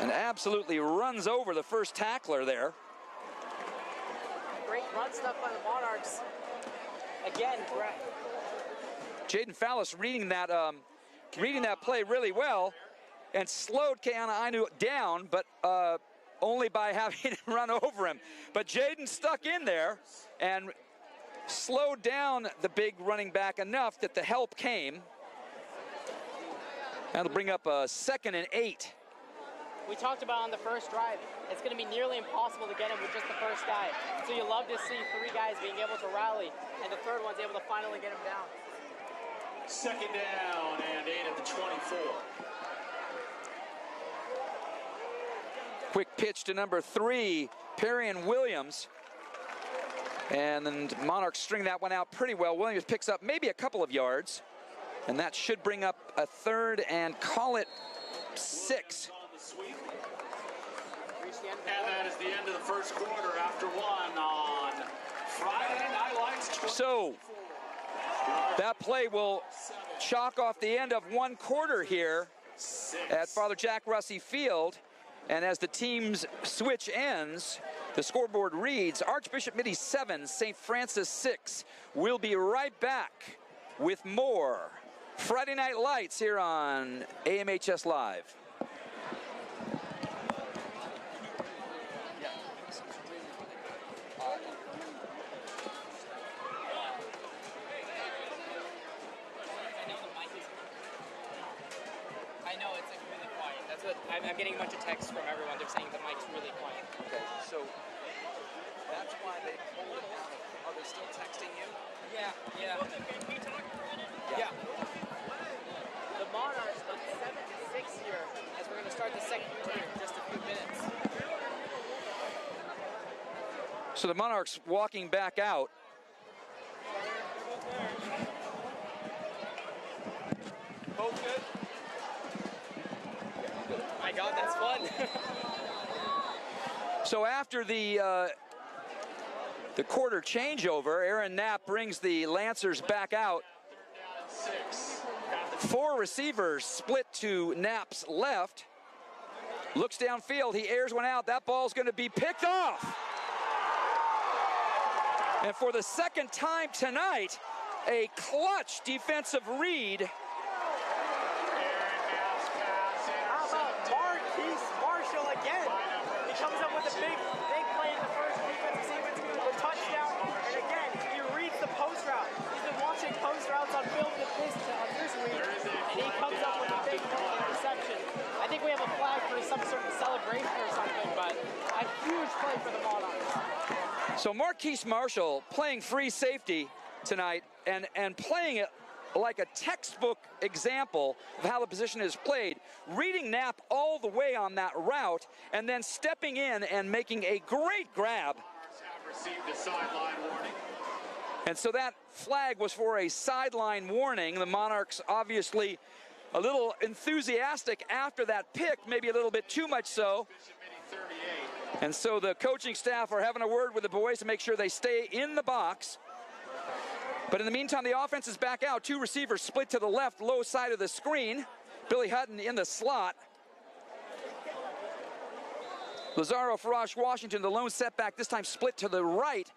and absolutely runs over the first tackler there. Great run stuff by the Monarchs. Again, Jaden Fallis reading that play really well and slowed Keana Ainu down, but only by having to run over him. But Jaden stuck in there and slowed down the big running back enough that the help came. That'll bring up a 2nd and 8. We talked about on the first drive, it's going to be nearly impossible to get him with just the first guy. So you love to see 3 guys being able to rally, and the third one's able to finally get him down. 2nd down and 8 at the 24. Quick pitch to number 3, Perrion Williams. And then Monarchs string that one out pretty well. Williams picks up maybe a couple of yards, and that should bring up a 3rd and call it 6. And that is the end of the first quarter after 1 on Friday Night Lights. So that play will chalk off the end of 1 quarter here at Father Jack Russey Field. And as the teams switch ends, the scoreboard reads Archbishop Mitty 7, St. Francis 6. We'll be right back with more Friday Night Lights here on AMHS Live. I'm getting a bunch of texts from everyone. They're saying the mic's really quiet. Okay, so that's why they pulled it down. Are they still texting you? Yeah. Can we talk for a minute? Yeah. The Monarchs up 7-6 here as we're going to start the second quarter in just a few minutes. So the Monarchs walking back out. Both good? My God, that's fun. So after the quarter changeover, Aaron Knapp brings the Lancers back out. 4 receivers split to Knapp's left. Looks downfield, he airs one out. That ball's going to be picked off. And for the 2nd time tonight, a clutch defensive read. Again, he comes up with a big play in the first defensive sequence, the touchdown, and again, he reads the post route. He's been watching post routes on film this week, and he comes up with a big interception. I think we have a flag for some sort of celebration or something, but a huge play for the Monarchs. So Marquise Marshall playing free safety tonight and playing it like a textbook example of how the position is played, reading Knapp all the way on that route, and then stepping in and making a great grab. Have received a sideline warning. And so that flag was for a sideline warning. The Monarchs obviously a little enthusiastic after that pick, maybe a little bit too much so. And so the coaching staff are having a word with the boys to make sure they stay in the box. But in the meantime, the offense is back out. 2 receivers split to the left, low side of the screen. Billy Hutton in the slot. Lazaro Farash Washington, the lone setback, this time split to the right.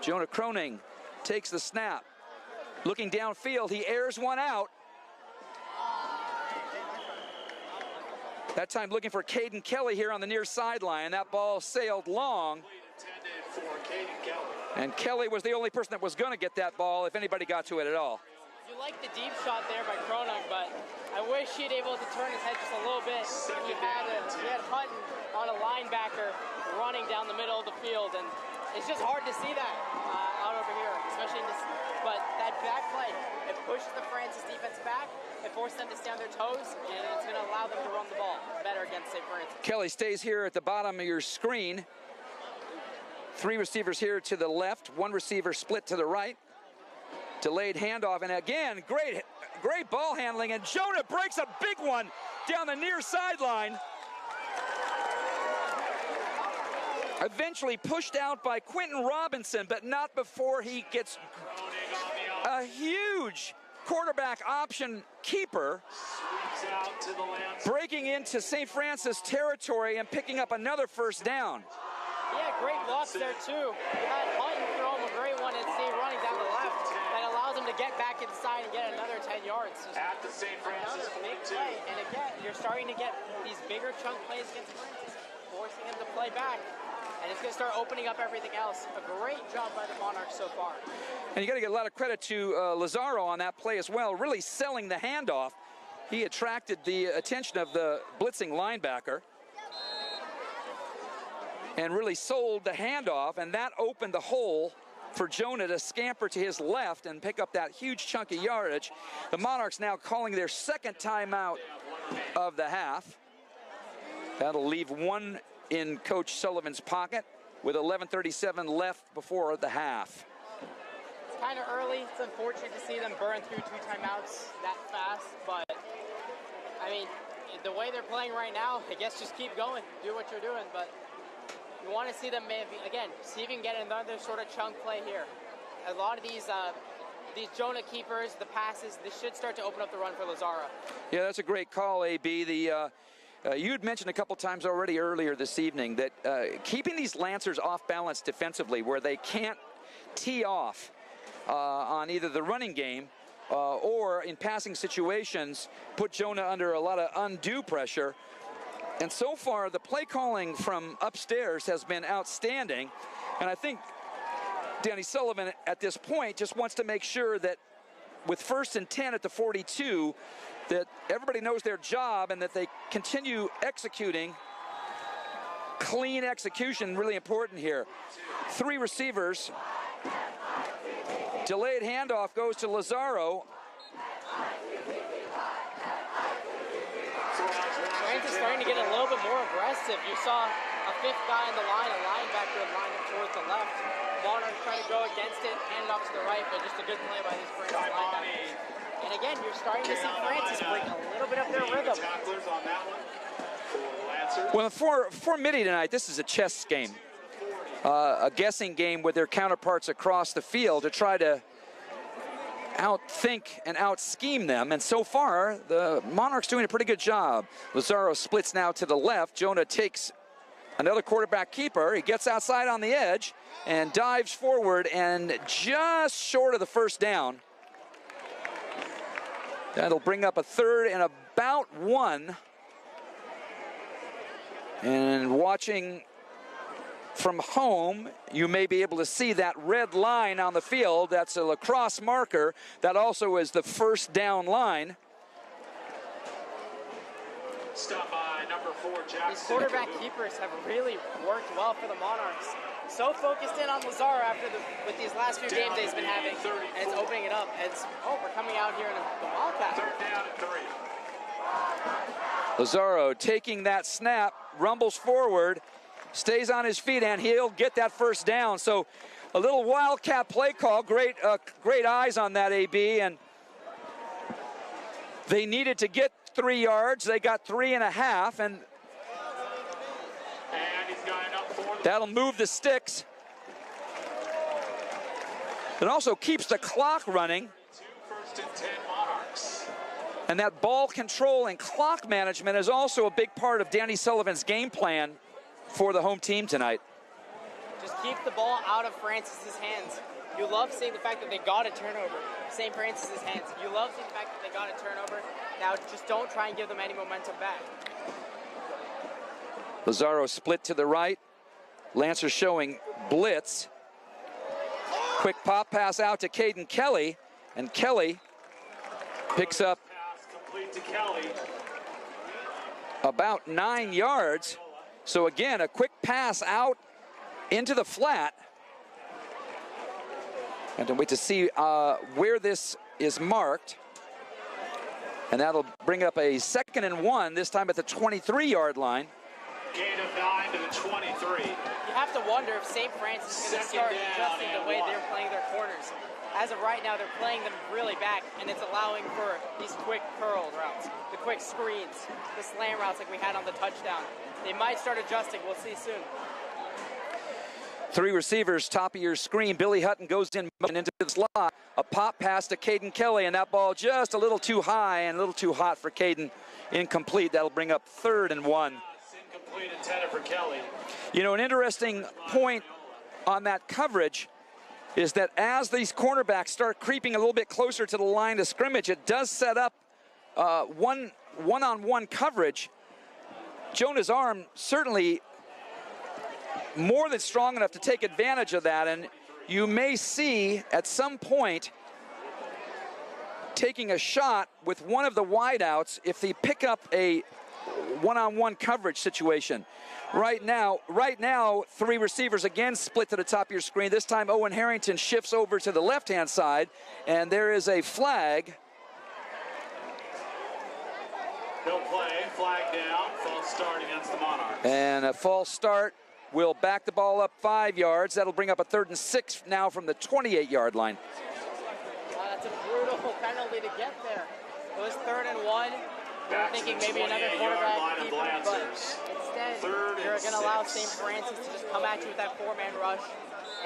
Jonah Croning takes the snap. Looking downfield, he airs one out. That time looking for Caden Kelly here on the near sideline. That ball sailed long. And Kelly was the only person that was going to get that ball if anybody got to it at all. You like the deep shot there by Cronin, but I wish he'd able to turn his head just a little bit. He had Hutton on a linebacker running down the middle of the field, and it's just hard to see that out over here, especially in this. But that back play, it pushes the Francis defense back, it forces them to stay on their toes, and it's going to allow them to run the ball better against St. Francis. Kelly stays here at the bottom of your screen. 3 receivers here to the left, 1 receiver split to the right. Delayed handoff, and again, great ball handling, and Jonah breaks a big one down the near sideline. Eventually pushed out by Quentin Robinson, but not before he gets a huge quarterback option keeper breaking into St. Francis territory and picking up another first down. Yeah, great blocks there too. You had Hutton throw him a great one and see running down the left that allows him to get back inside and get another 10 yards. At the St. Francis big 42. play. And again, you're starting to get these bigger chunk plays against Francis, forcing him to play back. And it's going to start opening up everything else. A great job by the Monarchs so far. And you got to get a lot of credit to Lazaro on that play as well, really selling the handoff. He attracted the attention of the blitzing linebacker and really sold the handoff, and that opened the hole for Jonah to scamper to his left and pick up that huge chunk of yardage. The Monarchs now calling their second timeout of the half. That'll leave 1 in Coach Sullivan's pocket with 11:37 left before the half. It's kind of early. It's unfortunate to see them burn through 2 timeouts that fast, but I mean, the way they're playing right now, I guess just keep going, do what you're doing, but you want to see them maybe, again, see if you can get another sort of chunk play here. A lot of these Jonah keepers, the passes, this should start to open up the run for Lazaro. Yeah, that's a great call, AB. You'd mentioned a couple times already earlier this evening that keeping these Lancers off balance defensively where they can't tee off on either the running game or in passing situations put Jonah under a lot of undue pressure. And so far, the play calling from upstairs has been outstanding. And I think Danny Sullivan at this point just wants to make sure that with 1st and 10 at the 42, that everybody knows their job and that they continue executing. Clean execution, really important here. 3 receivers. Delayed handoff goes to Lazaro. Francis starting to get a little bit more aggressive. You saw a 5th guy in the line, a linebacker lined up towards the left. Monarchs trying to go against it, hand it off to the right, but just a good play by these Francis linebackers. And again, you're starting to see Francis break a little bit of their rhythm. Well, for Mitty tonight, this is a chess game. A guessing game with their counterparts across the field to try to outthink and out-scheme them. And so far, the Monarchs doing a pretty good job. Lazaro splits now to the left. Jonah takes another quarterback keeper. He gets outside on the edge and dives forward and just short of the first down. That'll bring up a 3rd and about 1. And watching from home, you may be able to see that red line on the field. That's a lacrosse marker. That also is the first down line. Stop by number 4, Jackson. These quarterback keepers have really worked well for the Monarchs. So focused in on Lazaro with these last few games he's been having, and it's opening it up. We're coming out here in the Wildcat. 3rd down and 3. Lazaro taking that snap, rumbles forward, stays on his feet, and he'll get that first down. So a little Wildcat play call. Great eyes on that, AB. And they needed to get 3 yards. They got 3.5, and he's got enough for that'll move the sticks. It also keeps the clock running. 2 1st and 10 Monarchs. And that ball control and clock management is also a big part of Danny Sullivan's game plan for the home team tonight. Just keep the ball out of Francis's hands. You love seeing the fact that they got a turnover. St. Francis's hands. You love seeing the fact that they got a turnover. Now just don't try and give them any momentum back. Lazaro split to the right. Lancer showing blitz. Quick pop pass out to Caden Kelly. And Kelly picks up to Kelly. About 9 yards. So again, a quick pass out into the flat. And to wait to see where this is marked. And that'll bring up a 2nd and 1, this time at the 23-yard line. Gain of 9 to the 23. You have to wonder if St. Francis is going to start adjusting the way they're playing their corners. As of right now, they're playing them really back, and it's allowing for these quick curl routes, the quick screens, the slant routes like we had on the touchdown. They might start adjusting. We'll see soon. 3 receivers, top of your screen. Billy Hutton goes in into the slot. A pop pass to Caden Kelly, and that ball just a little too high and a little too hot for Caden. Incomplete. That'll bring up 3rd and 1. Incomplete intended for Kelly. You know, an interesting point on that coverage is that as these cornerbacks start creeping a little bit closer to the line of scrimmage, it does set up one-on-one coverage. Jonah's arm certainly more than strong enough to take advantage of that, and you may see at some point taking a shot with one of the wideouts if they pick up a one-on-one coverage situation. Right now, 3 receivers again split to the top of your screen. This time Owen Harrington shifts over to the left-hand side, and there is a flag. No play, flag down, false start against the Monarchs. And a false start will back the ball up 5 yards. That'll bring up a 3rd and 6 now from the 28-yard line. That's a brutal penalty to get there. It was 3rd and 1. We were thinking maybe another quarterback keeper, but instead you're going to allow St. Francis to just come at you with that 4-man rush,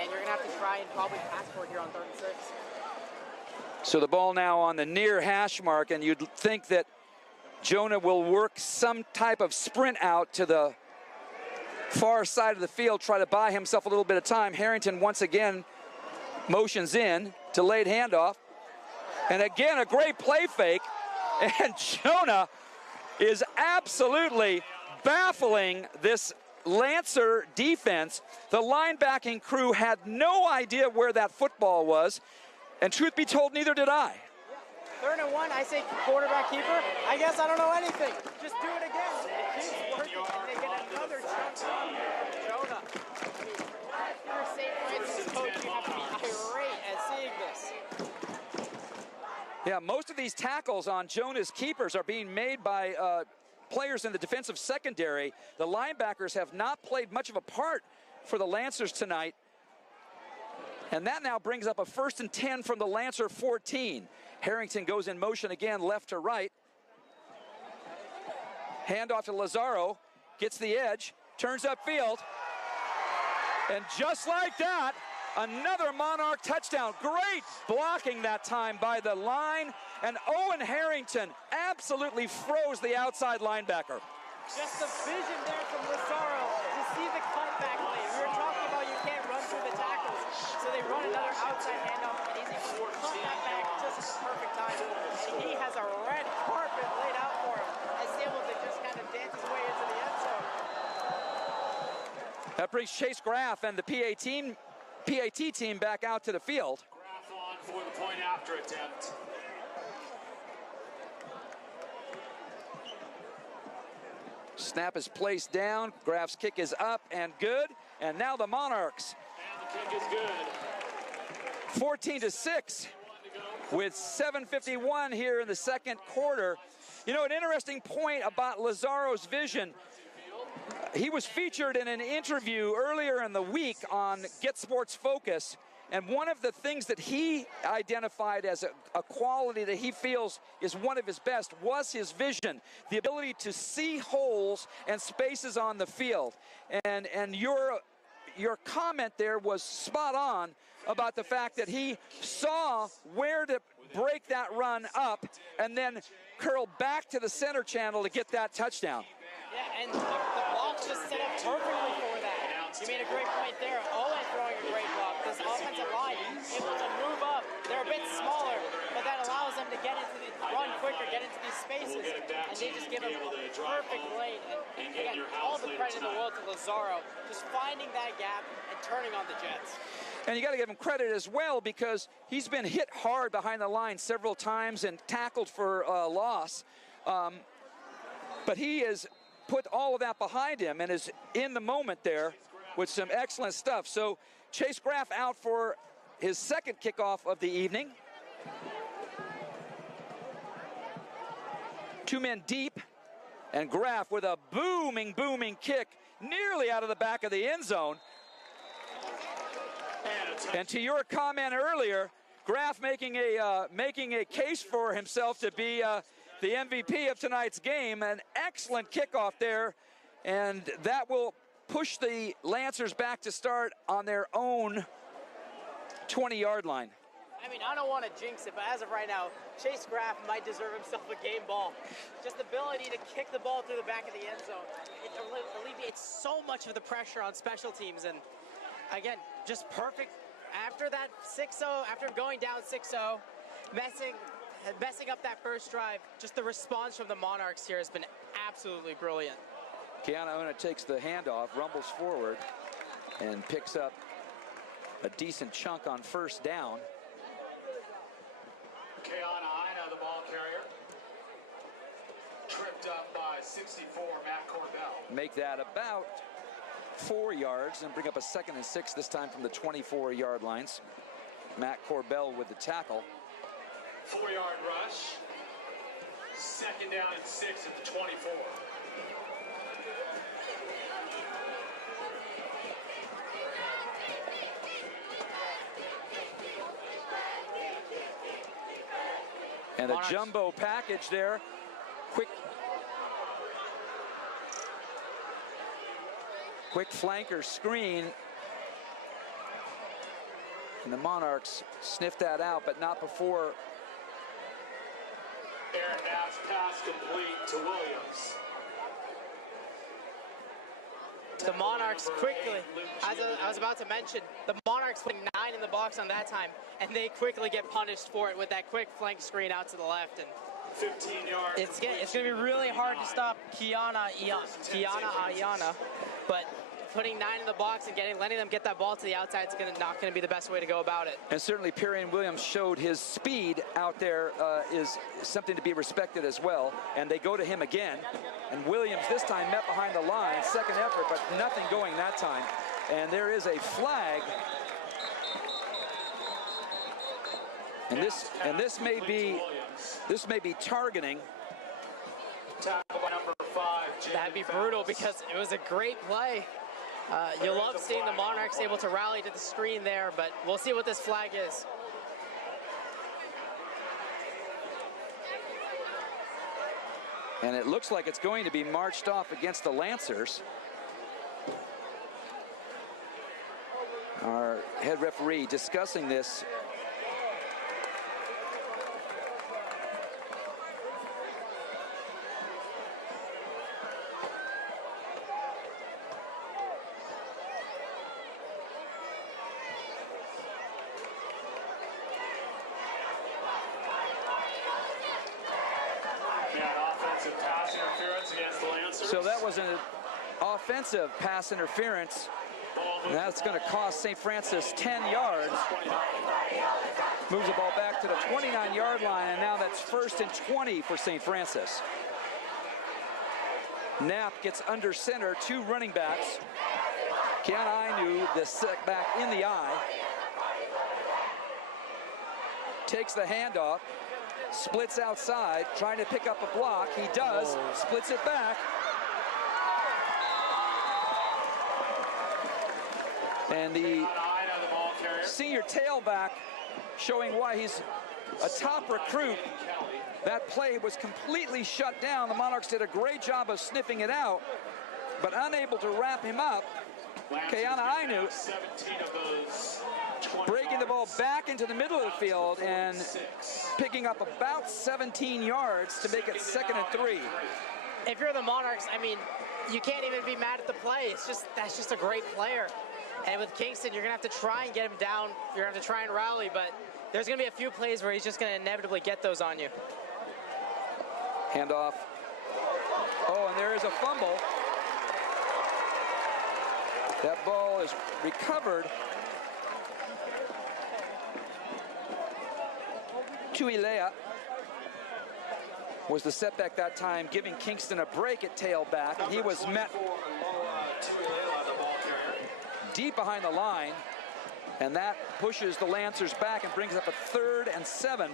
and you're going to have to try and probably pass for it here on 3rd and 6. So the ball now on the near hash mark, and you'd think that Jonah will work some type of sprint out to the far side of the field, try to buy himself a little bit of time. Harrington once again motions in, delayed handoff, and again a great play fake, and Jonah is absolutely baffling this Lancer defense. The linebacking crew had no idea where that football was, and truth be told, neither did I. 3rd and 1, I say quarterback keeper. I guess I don't know anything. Just do it again. It keeps working, and they get another chunk from Jonah. I mean, if you're St. Francis coach, you have to be irate at seeing this. Yeah, most of these tackles on Jonah's keepers are being made by players in the defensive secondary. The linebackers have not played much of a part for the Lancers tonight. And that now brings up a 1st and 10 from the Lancer 14. Harrington goes in motion again, left to right. Handoff to Lazaro, gets the edge, turns upfield. And just like that, another Monarch touchdown. Great blocking that time by the line. And Owen Harrington absolutely froze the outside linebacker. Just the vision there from Lazaro to see the cutback lane. We were talking about you can't run through the tackles. So they run another outside handoff, and he's able to cut that back just at the perfect time. And he has a red carpet laid out for him as he's able to just kind of dance his way into the end zone. That brings Chase Graff and the PAT team back out to the field. Graff on for the point after attempt. Snap is placed down. Graff's kick is up and good. And now the Monarchs. And the kick is good. 14-6 with 7:51 here in the 2nd quarter. You know, an interesting point about Lazaro's vision. He was featured in an interview earlier in the week on Get Sports Focus. And one of the things that he identified as a quality that he feels is one of his best was his vision, the ability to see holes and spaces on the field. And your comment there was spot on about the fact that he saw where to break that run up and then curl back to the center channel to get that touchdown. Yeah, and the block just set up perfectly for that. You made a great point there. Owen throwing a great block. This offensive line able to move up. They're a bit smaller, but that allows them to get into the run quicker, get into these spaces, and they just give them a perfect lane. And again, all the credit in the world to Lazaro, just finding that gap and turning on the Jets. And you got to give him credit as well because he's been hit hard behind the line several times and tackled for loss. But he has put all of that behind him and is in the moment there with some excellent stuff. So Chase Graff out for his second kickoff of the evening. 2 men deep, and Graff with a booming kick nearly out of the back of the end zone. And to your comment earlier, Graff making a case for himself to be the MVP of tonight's game. An excellent kickoff there, and that will push the Lancers back to start on their own 20-yard line. I mean, I don't want to jinx it, but as of right now, Chase Graff might deserve himself a game ball. Just the ability to kick the ball through the back of the end zone. It alleviates so much of the pressure on special teams. And again, just perfect. After that 6-0, after going down 6-0, messing up that first drive, just the response from the Monarchs here has been absolutely brilliant. Kiana Una takes the handoff, rumbles forward, and picks up a decent chunk on first down. Kiana Ina, the ball carrier, tripped up by 64, Matt Corbell. Make that about 4 yards and bring up a 2nd and 6 this time from the 24-yard lines. Matt Corbell with the tackle. 4-yard rush. 2nd down and 6 at the 24. And a jumbo package there. Quick flanker screen. And the Monarchs sniffed that out, but not before. Aaron Knapp's pass complete to Williams. The Monarchs quickly, as I was about to mention, the Monarchs putting 9 in the box on that time, and they quickly get punished for it with that quick flank screen out to the left. And 15 yards. It's gonna be really hard to stop Kiana Ayana, but putting 9 in the box and letting them get that ball to the outside is not gonna be the best way to go about it. And certainly Perrion Williams showed his speed out there is something to be respected as well. And they go to him again. And Williams this time met behind the line, second effort, but nothing going that time. And there is a flag. And this may be targeting. Tackle by number 5. That'd be brutal because it was a great play. You love seeing the Monarchs able to rally to the screen there, but we'll see what this flag is. And it looks like it's going to be marched off against the Lancers. Our head referee discussing this. So that was an offensive pass interference. And that's going to cost St. Francis 10 yards. Moves the ball back to the 29-yard line, and now that's 1st and 20 for St. Francis. Knapp gets under center, 2 running backs. Kiana Inu, the setback in the eye. Takes the handoff, splits outside, trying to pick up a block. He does, splits it back. And the senior tailback showing why he's a top recruit. That play was completely shut down. The Monarchs did a great job of sniffing it out, but unable to wrap him up. Kiana Inu breaking the ball back into the middle of the field and picking up about 17 yards to make it 2nd and 3. If you're the Monarchs, I mean, you can't even be mad at the play. That's just a great player. And with Kingston, you're going to have to try and get him down. You're going to have to try and rally, but there's going to be a few plays where he's just going to inevitably get those on you. Handoff. Oh, and there is a fumble. That ball is recovered. To Ilea. was the setback that time, giving Kingston a break at tailback, and he was met deep behind the line, and that pushes the Lancers back and brings up a 3rd and 7.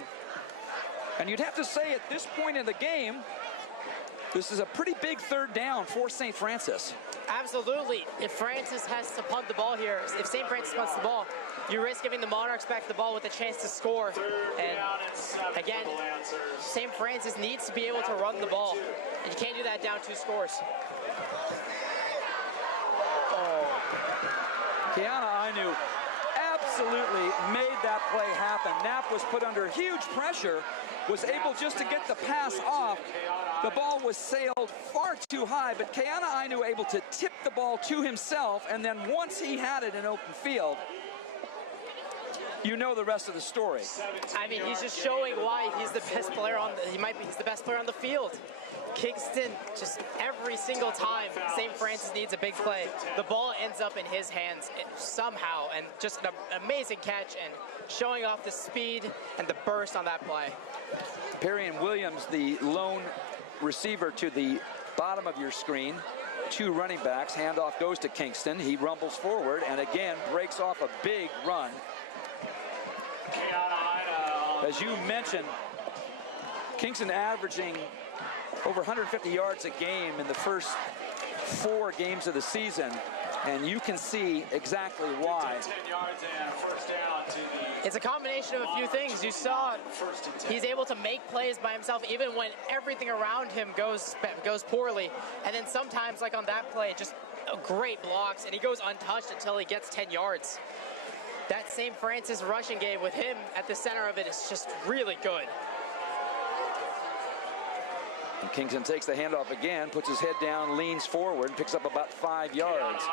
And you'd have to say at this point in the game, this is a pretty big 3rd down for St. Francis. Absolutely. If Francis has to punt the ball here, if St. Francis punts the ball, you risk giving the Monarchs back the ball with a chance to score. And again, St. Francis needs to be able to run the ball. And you can't do that down 2 scores. Kiana Ainu absolutely made that play happen. Knapp was put under huge pressure, was able just to get the pass off. The ball was sailed far too high, but Kiana Ainu able to tip the ball to himself, and then once he had it in open field, you know the rest of the story. I mean, he's just showing why he's the best player on the, he's the best player on the field. Kingston, just every single time St. Francis needs a big play, the ball ends up in his hands somehow, and just an amazing catch and showing off the speed and the burst on that play. Perrion Williams, the lone receiver to the bottom of your screen. 2 running backs, handoff goes to Kingston. He rumbles forward and again breaks off a big run. As you mentioned, Kingston averaging over 150 yards a game in the first 4 games of the season, and you can see exactly why. 10 yards and a first down to the It's a combination of a few things. You saw he's able to make plays by himself even when everything around him goes poorly. And then sometimes, like on that play, just great blocks, and he goes untouched until he gets 10 yards. That St. Francis rushing game with him at the center of it is just really good. And Kingston takes the handoff again, puts his head down, leans forward, picks up about 5 yards.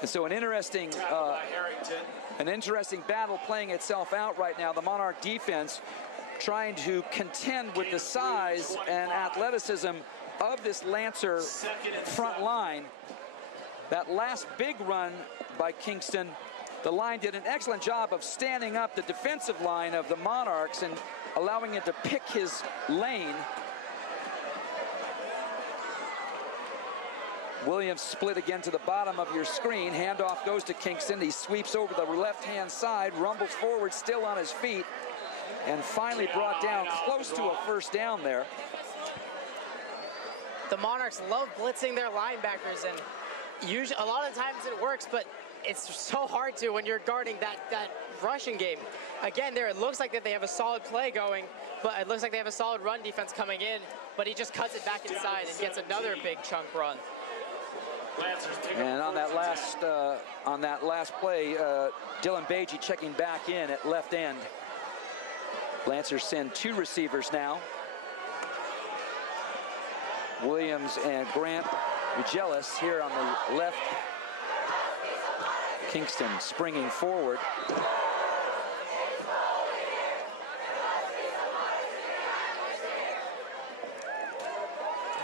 And so an interesting battle playing itself out right now. The Monarch defense trying to contend with the size and athleticism of this Lancer front line. That last big run by Kingston, the line did an excellent job of standing up the defensive line of the Monarchs and allowing it to pick his lane. Williams split again to the bottom of your screen. Handoff goes to Kingston. He sweeps over the left-hand side, rumbles forward, still on his feet, and finally brought down close to a first down there. The Monarchs love blitzing their linebackers, and usually, a lot of times it works, but it's so hard to when you're guarding that rushing game. Again, there it looks like that they have a solid play going, but it looks like they have a solid run defense coming in, but he just cuts it back inside and gets another big chunk run. And on that last play, Dylan Beatty checking back in at left end. Lancers send 2 receivers now. Williams and Grant Ugelis here on the left. Kingston springing forward.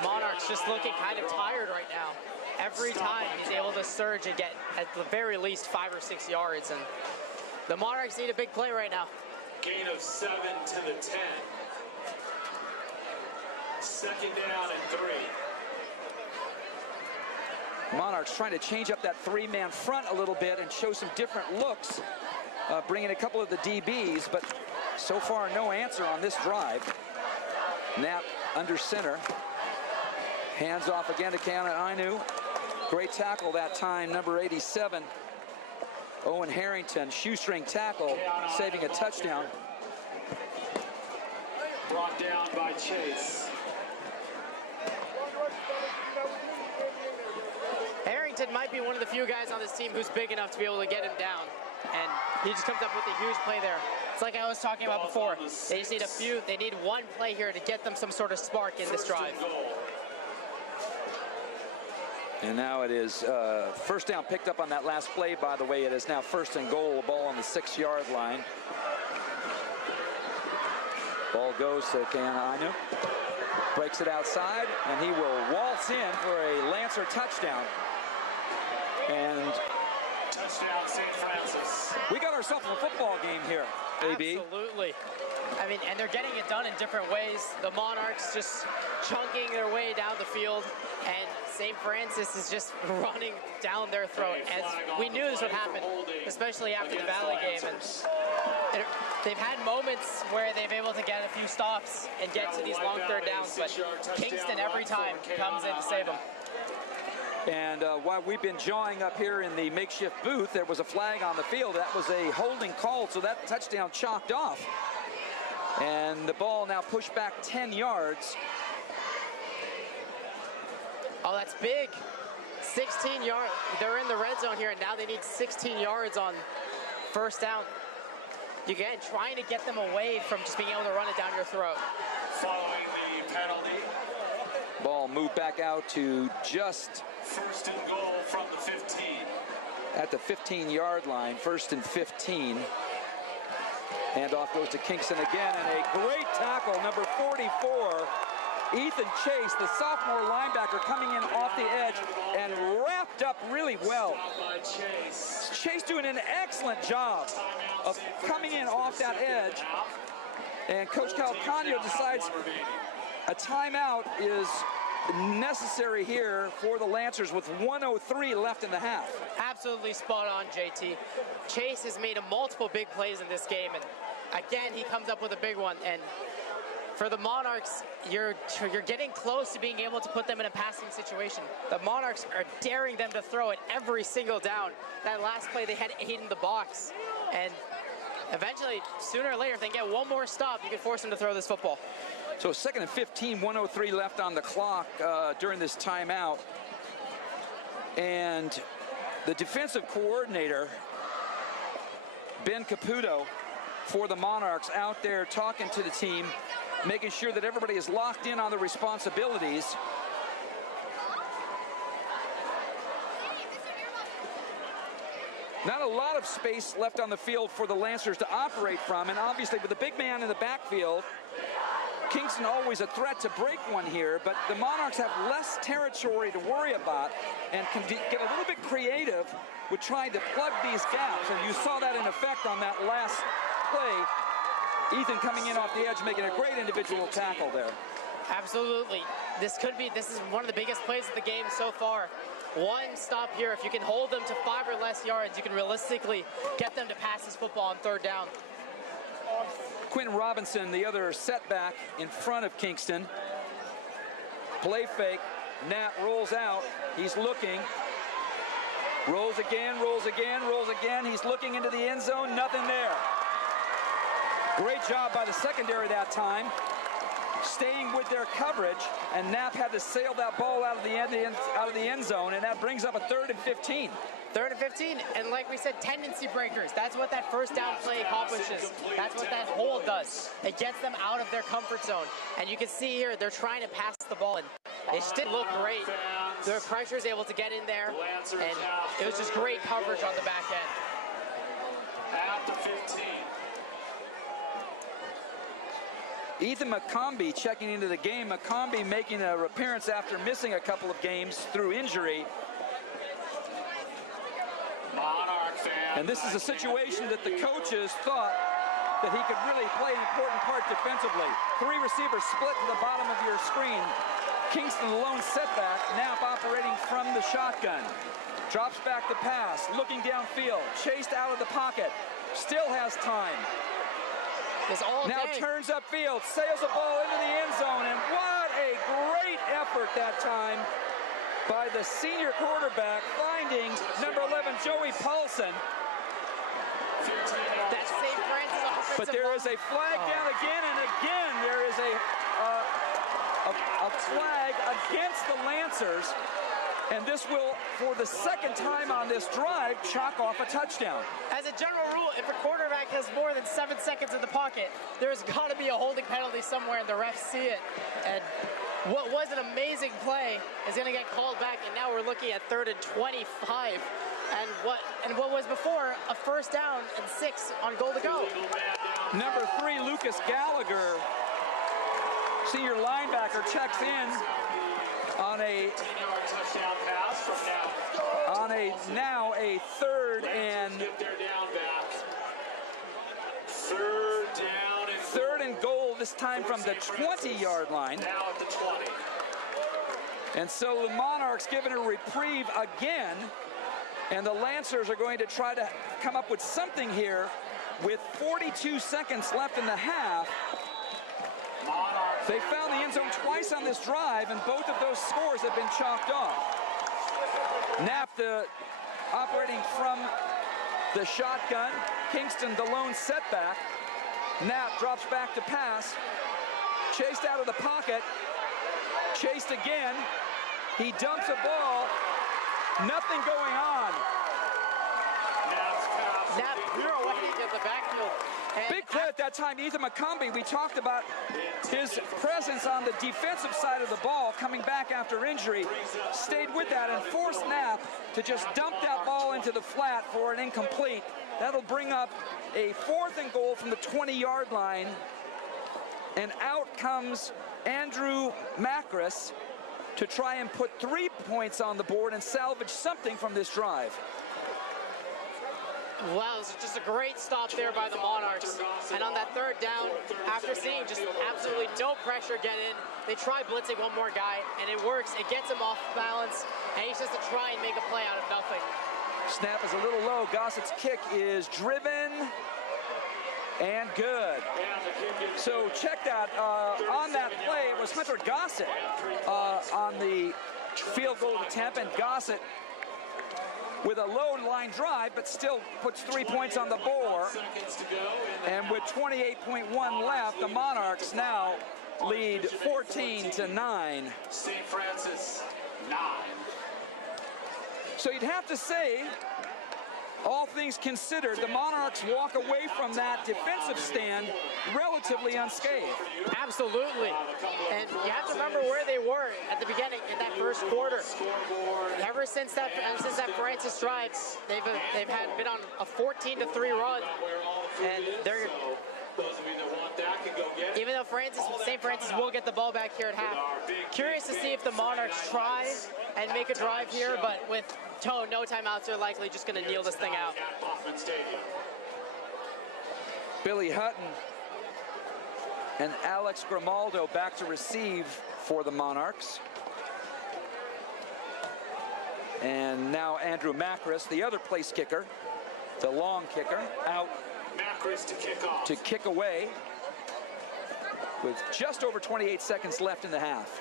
Monarchs just looking kind of tired right now. Every time he's able to surge and get at the very least 5 or 6 yards, and the Monarchs need a big play right now. gain of 7 to the 10. 2nd down and 3. Monarchs trying to change up that 3-man front a little bit and show some different looks, bringing a couple of the DBs, but so far no answer on this drive. Knapp under center. Hands off again to Kiana Ainu. Great tackle that time, number 87. Owen Harrington, shoestring tackle, saving a touchdown. Brought down by Chase. Harrington might be one of the few guys on this team who's big enough to be able to get him down, and he just comes up with a huge play there. It's like I was talking about before. They just need they need one play here to get them some sort of spark in this drive. And now it is first down picked up on that last play, by the way. It is now 1st and goal, a ball on the 6-yard line. Ball goes to Kiana Ainu. Breaks it outside, and he will waltz in for a Lancer touchdown. And touchdown, St. Francis. We got ourselves a football game here, AB. Absolutely. I mean, and they're getting it done in different ways. The Monarchs just chunking their way down the field, and St. Francis is just running down their throat. As we knew this would happen, especially after the Valley game. And they've had moments where they've able to get a few stops and get to these long third downs, but Kingston every time comes in to save them. And while we've been jawing up here in the makeshift booth, there was a flag on the field. That was a holding call, so that touchdown chalked off. And the ball now pushed back 10 yards. Oh, that's big. 16 yards. They're in the red zone here, and now they need 16 yards on first down. Again, trying to get them away from just being able to run it down your throat. Following the penalty. Ball moved back out to just First and goal from the 15. At the 15-yard line, 1st and 15. Handoff goes to Kingston again, and a great tackle, number 44, Ethan Chase, the sophomore linebacker, coming in off the edge and wrapped up really well. Chase doing an excellent job of coming in off that edge. And Coach Calcano decides a timeout is necessary here for the Lancers with 1:03 left in the half. Absolutely spot on, JT. Chase has made multiple big plays in this game, and again, he comes up with a big one. And for the Monarchs, you're getting close to being able to put them in a passing situation. The Monarchs are daring them to throw it every single down. That last play, they had 8 in the box. And eventually, sooner or later, if they get one more stop, you can force them to throw this football. So 2nd and 15, 1:03 left on the clock during this timeout. And the defensive coordinator, Ben Caputo, for the Monarchs, out there talking to the team, making sure that everybody is locked in on the responsibilities. Not a lot of space left on the field for the Lancers to operate from, and obviously with the big man in the backfield, Kingston always a threat to break one here, but the Monarchs have less territory to worry about and can get a little bit creative with trying to plug these gaps, and you saw that in effect on that last play. Ethan coming in off the edge, making a great individual tackle there. Absolutely. This is one of the biggest plays of the game so far. One stop here, if you can hold them to 5 or less yards, you can realistically get them to pass this football on third down. Quentin Robinson, the other setback in front of Kingston. Play fake. Knapp rolls out. He's looking. Rolls again, rolls again, rolls again. He's looking into the end zone. Nothing there. Great job by the secondary that time, staying with their coverage, and Knapp had to sail that ball out of the end zone, and that brings up a 3rd and 15. 3rd and 15, and like we said, tendency breakers. That's what that first down play accomplishes. That's what that hold does. It gets them out of their comfort zone. And you can see here, they're trying to pass the ball, and it just didn't look great. Their pressure is able to get in there, and it was just great coverage on the back end. At the 15. Ethan McCombie checking into the game. McCombie making an appearance after missing a couple of games through injury. And this is a situation that the coaches thought that he could really play an important part defensively. 3 receivers split to the bottom of your screen. Kingston lone setback. Knapp operating from the shotgun. Drops back the pass, looking downfield, chased out of the pocket. Still has time. Now turns upfield, sails the ball into the end zone, and what a great effort that time by the senior quarterback, finding number 11, Joey Paulson. That's St. Francis offensive. But there is a flag down again, and again there is a flag against the Lancers. And this will, for the 2nd time on this drive, chalk off a touchdown. As a general rule, if a quarterback has more than 7 seconds in the pocket, there's got to be a holding penalty somewhere, and the refs see it. And what was an amazing play is going to get called back, and now we're looking at 3rd and 25. And what was before a 1st down and 6 on goal to go. Number 3, Lucas Gallagher, senior linebacker, checks in on a touchdown pass from now a 3rd and 3rd and goal, this time from the 20-yard line. Now at the 20. And so the Monarchs given a reprieve again, and the Lancers are going to try to come up with something here with 42 seconds left in the half. They found the end zone twice on this drive, and both of those scores have been chalked off. Knapp operating from the shotgun. Kingston the lone setback. Knapp drops back to pass. Chased out of the pocket. Chased again. He dumps a ball. Nothing going on. Knapp pirouetting to the backfield. Big play at that time, Ethan McCombie. We talked about his presence on the defensive side of the ball, coming back after injury. Stayed with that and forced Knapp to just dump that ball into the flat for an incomplete. That'll bring up a 4th and goal from the 20-yard line. And out comes Andrew Macris to try and put 3 points on the board and salvage something from this drive. Wow, this is just a great stop there by the Monarchs. And on that 3rd down, after seeing just absolutely no pressure get in, they try blitzing one more guy, and it works. It gets him off balance, and he's just to try and make a play out of nothing. Snap is a little low. Gossett's kick is driven and good. So check that. On that play, it was Hunter Gossett on the field goal attempt, and Gossett with a low line drive, but still puts 3 points on the board. And with 28.1 left, the Monarchs now lead 14-9. St. Francis 9. So you'd have to say, all things considered, the Monarchs walk away from that defensive stand relatively unscathed. Absolutely. And you have to remember where they were at the beginning in that first quarter. Ever since that Francis drive, they've been on a 14-3 run. And they're, even though St. Francis will get the ball back here at half. Curious to see if the Monarchs try and make a drive here, but with no timeouts, they're likely just going to kneel this thing out. Billy Hutton and Alex Grimaldo back to receive for the Monarchs. And now Andrew Macris, the other place kicker, the long kicker, out Macris to kick off. to kick away with just over 28 seconds left in the half.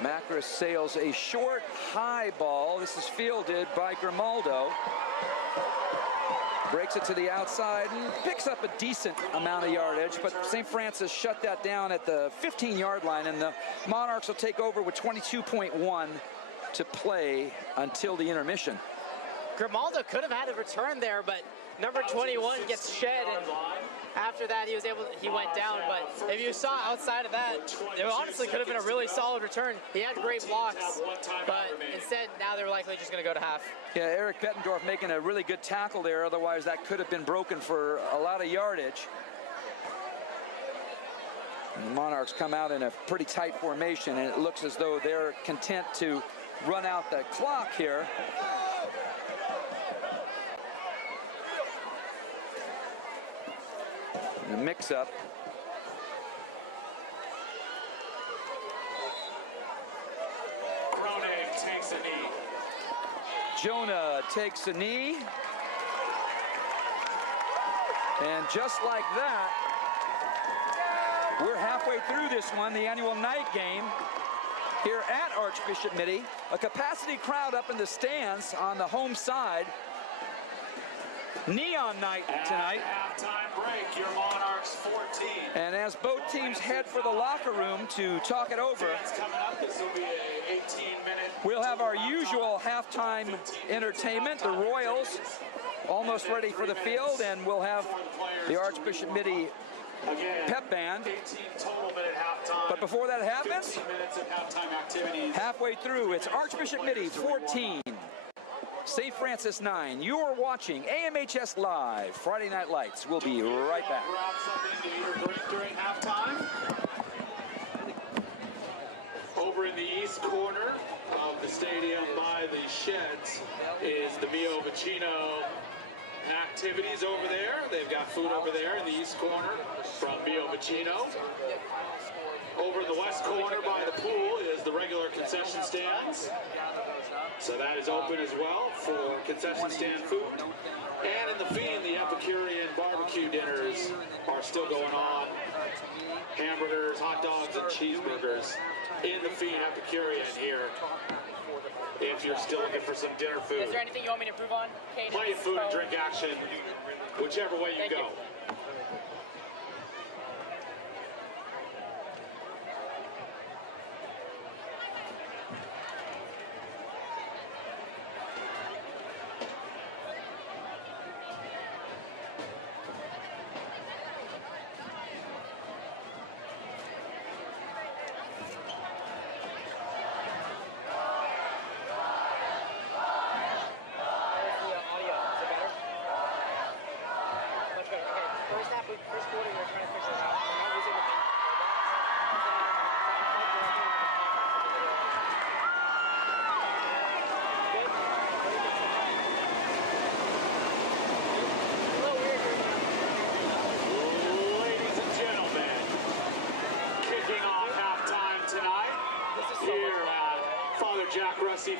Macris sails a short, high ball. This is fielded by Grimaldo. Breaks it to the outside and picks up a decent amount of yardage, but St. Francis shut that down at the 15-yard line, and the Monarchs will take over with 22.1 to play until the intermission. Grimaldo could have had a return there, but number 21 gets shed, and after that he went down. But if you saw outside of that, it honestly could have been a really solid return. He had great blocks, but instead now they're likely just going to go to half. Yeah, Eric Bettendorf making a really good tackle there, otherwise that could have been broken for a lot of yardage. And the Monarchs come out in a pretty tight formation, and it looks as though they're content to run out the clock here. The mix-up. Kronig takes a knee. Jonah takes a knee. And just like that, we're halfway through this one, the annual night game here at Archbishop Mitty. A capacity crowd up in the stands on the home side. Neon night tonight. Halftime break, your Monarchs 14. And as both teams head for the locker room to talk it over, Coming up, this will be an 18-minute. we'll have our usual halftime entertainment. The Royals almost ready for the field, and we'll have the Archbishop Mitty pep band. 18 total minute halftime. But before that happens, 15 minutes of halftime activities. halfway through, it's Archbishop Mitty 14, St. Francis 9. You're watching AMHS Live, Friday Night Lights. We'll be right back. Grab something to eat or drink during halftime. the east corner of the stadium by the sheds is the Mio Vicino activities over there. They've got food over there in the east corner from Mio Vicino. Over in the west corner by the pool is the regular concession stands. So that is open as well for concession stand food. And in the Fiend, the Epicurean barbecue dinners are still going on. Hamburgers, hot dogs, and cheeseburgers in the Fiend Epicurean here. If you're still looking for some dinner food. Is there anything you want me to improve on? Cadence, plenty of food and drink action, whichever way you go.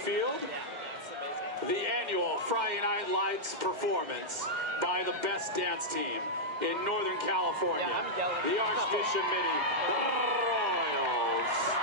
Field, the annual Friday Night Lights performance by the best dance team in Northern California, the Archbishop Mitty Royals.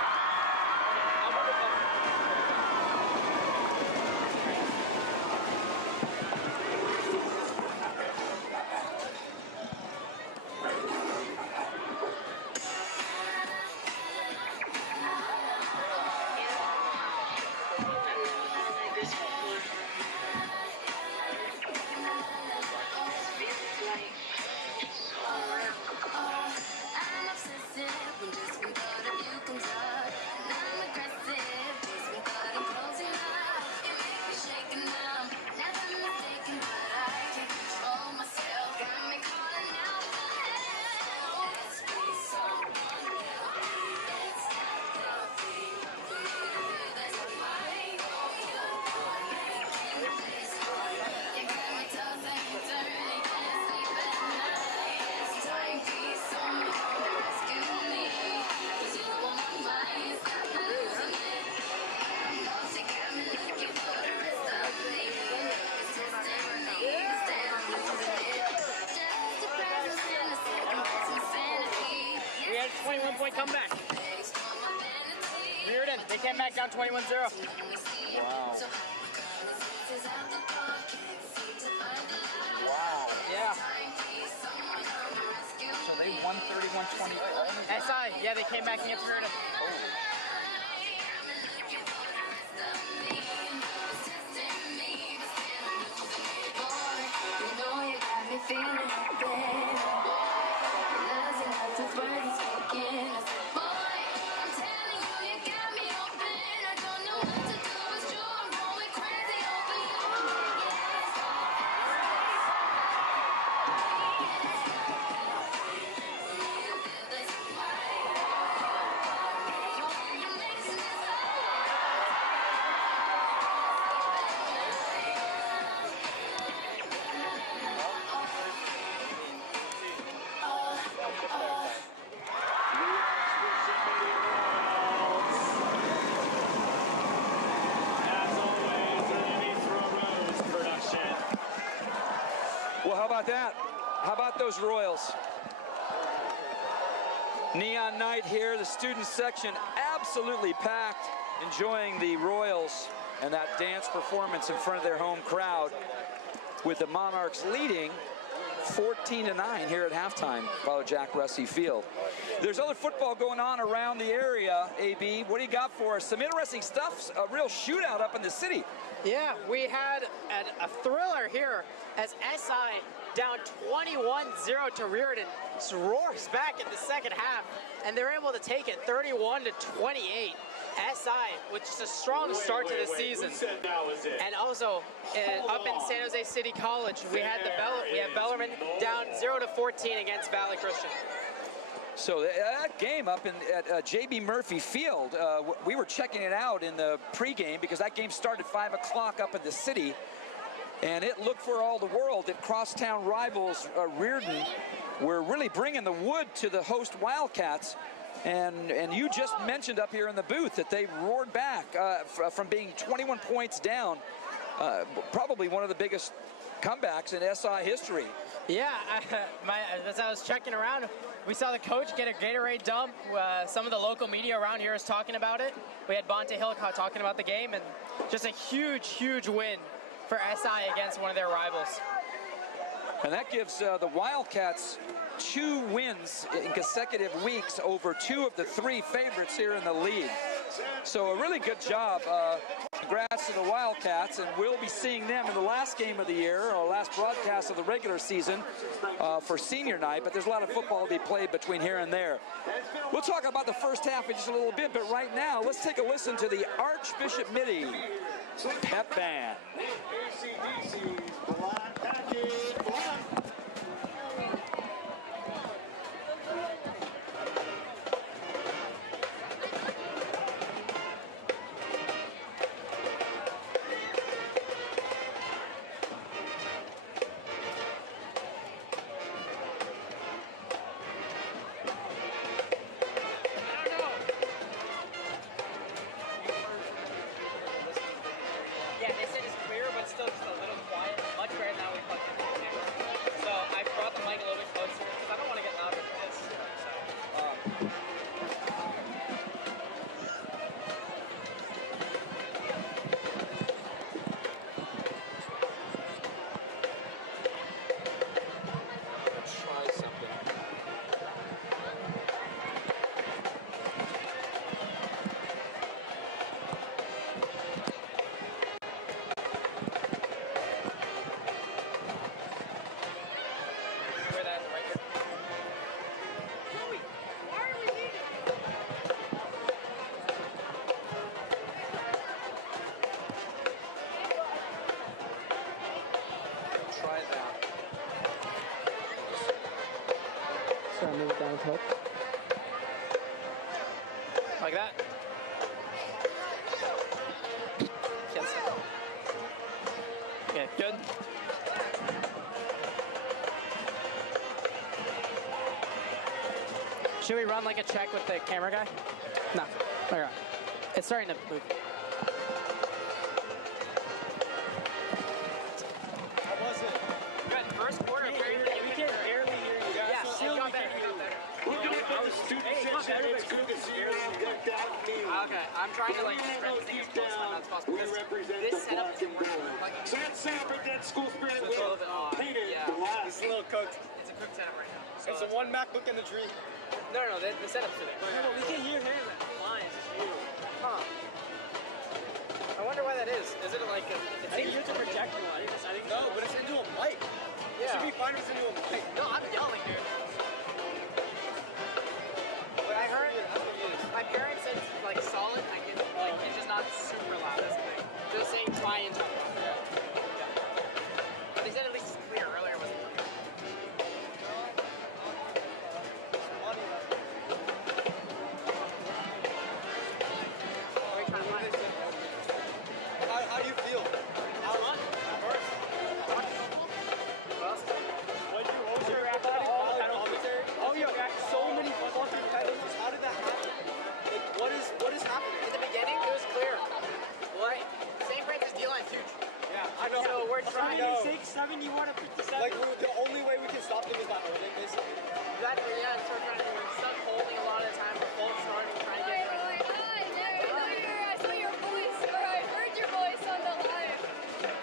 We had a 21-point comeback. Reardon, they came back down 21-0. Wow. Wow. Yeah. So they won 31-20. SI, yeah, they came back against Reardon. Well, how about that? How about those Royals? Neon night here, the student section absolutely packed, enjoying the Royals and that dance performance in front of their home crowd, with the Monarchs leading 14-9 here at halftime, Father Jack Russi Field. There's other football going on around the area, AB. What do you got for us? Some interesting stuff, a real shootout up in the city. Yeah, we had a thriller here as SI down 21-0 to Reardon. Roars back in the second half, and they're able to take it 31-28. SI, with just a strong start to the season. Who said that was it? And also, up in San Jose City College, we have Bellarmine down 0-14 against Valley Christian. So that game up at J.B. Murphy Field, we were checking it out in the pregame because that game started 5 o'clock up in the city, and it looked for all the world that crosstown rivals Reardon were really bringing the wood to the host Wildcats. And you just mentioned up here in the booth that they roared back from being 21 points down, probably one of the biggest comebacks in SI history. Yeah, as I was checking around, we saw the coach get a Gatorade dump. Some of the local media around here is talking about it. We had Bonte Hill talking about the game, and just a huge, huge win for SI against one of their rivals. And that gives the Wildcats 2 wins in consecutive weeks over 2 of the 3 favorites here in the league. So a really good job. Congrats to the Wildcats, and we'll be seeing them in the last game of the year, or last broadcast of the regular season for senior night, but there's a lot of football to be played between here and there. We'll talk about the first half in just a little bit, but right now, let's take a listen to the Archbishop Mitty pep band. Move it down a touch. Like that. Yes. Okay, good. Should we run like a check with the camera guy? No. Okay. It's starting to move. How was it? Good. First quarter. We can barely hear you guys. Yeah, So it got better. Okay, I'm trying to like stretch things as close as possible. This setup isn't working. So let's celebrate that school spirit It's a little bit odd. It's a little cooked. It's a cooked setup right now. So It's a one MacBook in the tree. No, the setup's there. No, we can hear him fine. It's just you. Huh. I wonder why that is. Is it like a... I think you have to project one. I think no, but it's into a mic. It Yeah. should be fine if it's into a mic. No, I'm yelling, dude. But I heard my parents said it's like solid. I can like it's just not super loud. That's the thing. Just saying try and turn it off. Yeah. But they said at least it's clear. Earlier it wasn't clear. How do you feel? Oh, you got so many fucking penalties. How did that happen? Like, what is happening? In the beginning, it was clear. What? St. Francis D-line's huge. Yeah, I know. So we're trying to- 71 or 57. Like, the only way we can stop them is by holding, basically. Exactly, yeah. So we're trying to we're stuck holding a lot of the time. We're full starting, trying to get I saw your voice, or I heard your voice on the live.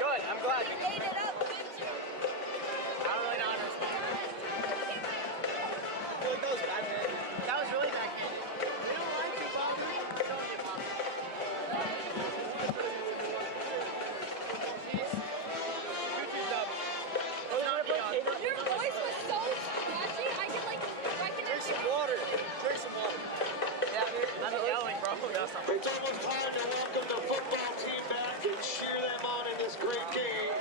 good. I'm glad. You ate it up, didn't you? I don't really know how to respond. I feel like that was backhand. That was really backhand. You don't like to bomb me? I'm telling you, Mom. Your voice was so scratchy. I can Drink some water. Drink some water. Yeah, I'm yelling, bro. That's not It's almost time to welcome the football team back and cheer them on in this great game.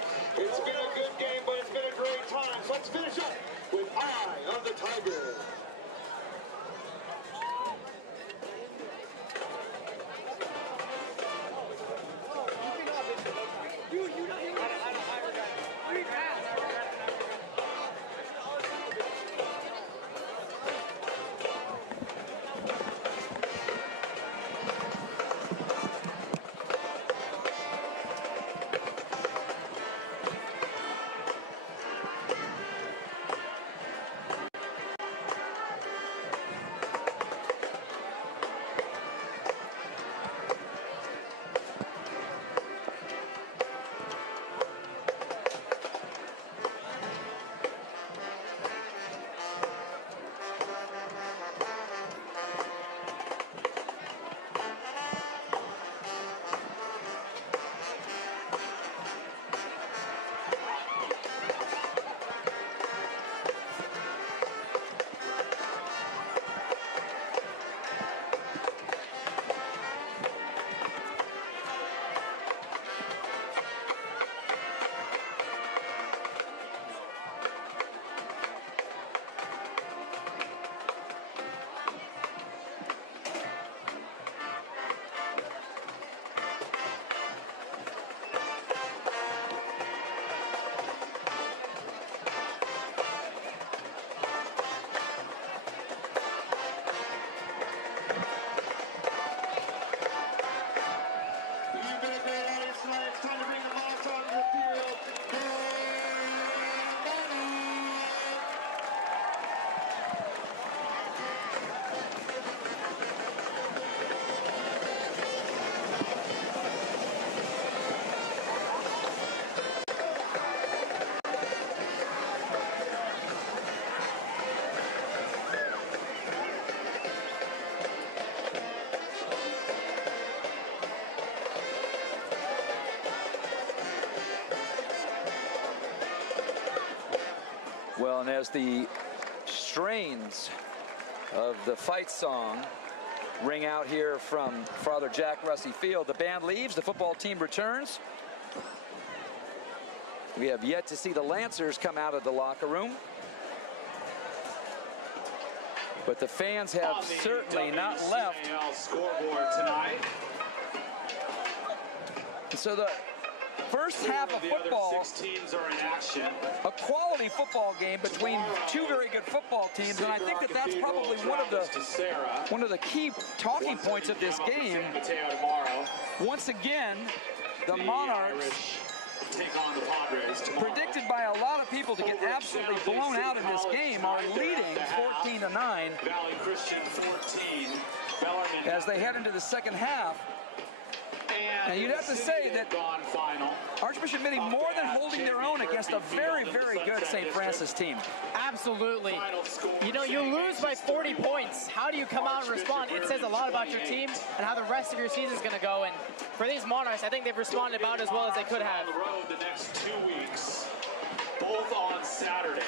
Well, and as the strains of the fight song ring out here from Father Jack Russey Field, the band leaves, the football team returns. We have yet to see the Lancers come out of the locker room, but the fans have certainly not left. Scoreboard tonight. And so the first half of football, The other 6 teams are in action. a quality football game between two very good football teams, and I think that that's probably one of the key talking points of this game. Once again, the Monarchs, take on the Padres tomorrow. predicted by a lot of people to get absolutely blown out in this game, are leading 14-9 Valley Christian 14, Bellarmine as they head into the second half. And you'd have to say that Archbishop Mitty more than holding their own against a very, very good St. Francis team. Absolutely. You know, you lose by 40 points. How do you come out and respond? It says a lot about your team and how the rest of your season is going to go. And for these Monarchs, I think they've responded about as well as they could have. On the road the next 2 weeks, both on Saturday.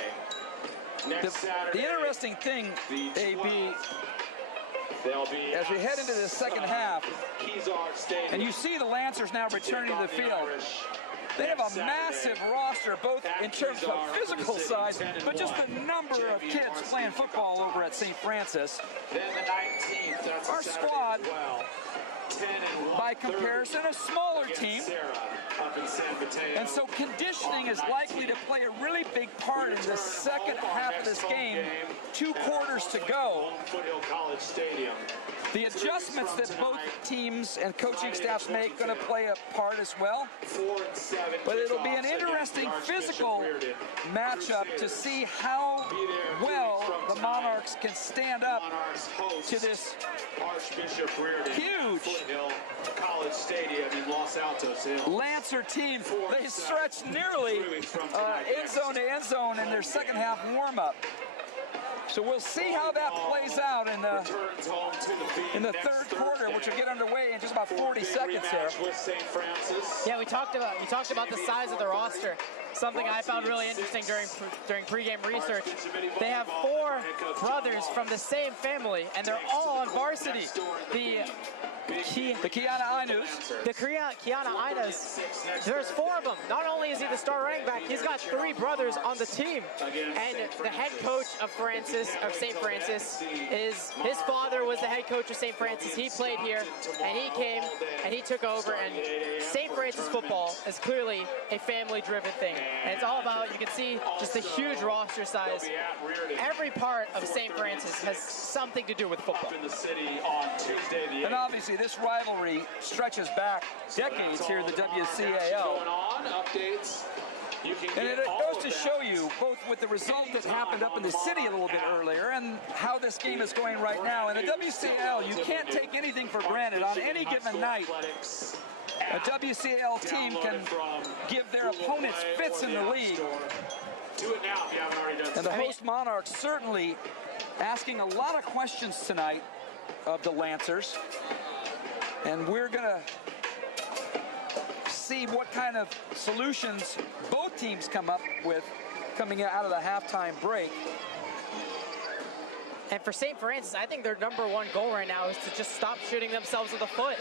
The interesting thing, AB, as we head into the second half, and you see the Lancers now returning to the field, they have a massive roster, both in terms of physical size, but just the number of kids playing football over at St. Francis. Our squad, by comparison, a smaller team. And so conditioning is likely to play a really big part in the second half of this game. 2 quarters to go. The adjustments that both teams and coaching staffs make going to play a part as well. But it'll be an interesting physical matchup to see how well the Monarchs can stand up to this Archbishop huge College Stadium in Los Altos Hills. Lancer team. They stretched nearly end zone to end zone in their second half warm-up. So we'll see how that plays out in the third quarter, which will get underway in just about 40 seconds here. Yeah, you talked about the size of the roster. Something I found really interesting during pregame research. They have 4 brothers from the same family, and they're all on varsity. The Kiana Ainus, there's 4 of them. Not only is he the star running back, he's got 3 brothers on the team. And the head coach of St. Francis, his father was the head coach of St. Francis. He played here, and he came, and he took over. And St. Francis football is clearly a family-driven thing. And it's all about, you can see just the huge roster size. Every part of St. Francis has something to do with football. And obviously this rivalry stretches back decades here in the WCAL. And it goes to show you, both with the result that happened up in the city a little bit earlier and how this game is going right now. In the WCAL, you can't take anything for granted. On any given night, a WCAL team can give their opponents fits in the league. And the host Monarchs certainly asking a lot of questions tonight of the Lancers. And we're going to see what kind of solutions both teams come up with coming out of the halftime break. And for St. Francis, I think their #1 goal right now is to just stop shooting themselves in the foot.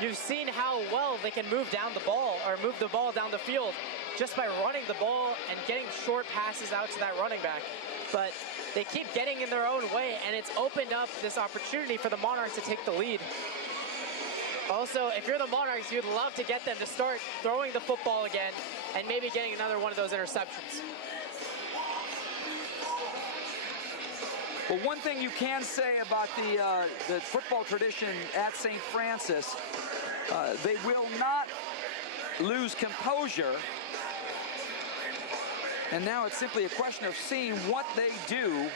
You've seen how well they can move down the ball, or move the ball down the field, just by running the ball and getting short passes out to that running back. But they keep getting in their own way, and it's opened up this opportunity for the Monarchs to take the lead. Also, if you're the Monarchs, you'd love to get them to start throwing the football again and maybe getting another one of those interceptions. Well, one thing you can say about the football tradition at St. Francis, they will not lose composure. And now it's simply a question of seeing what they do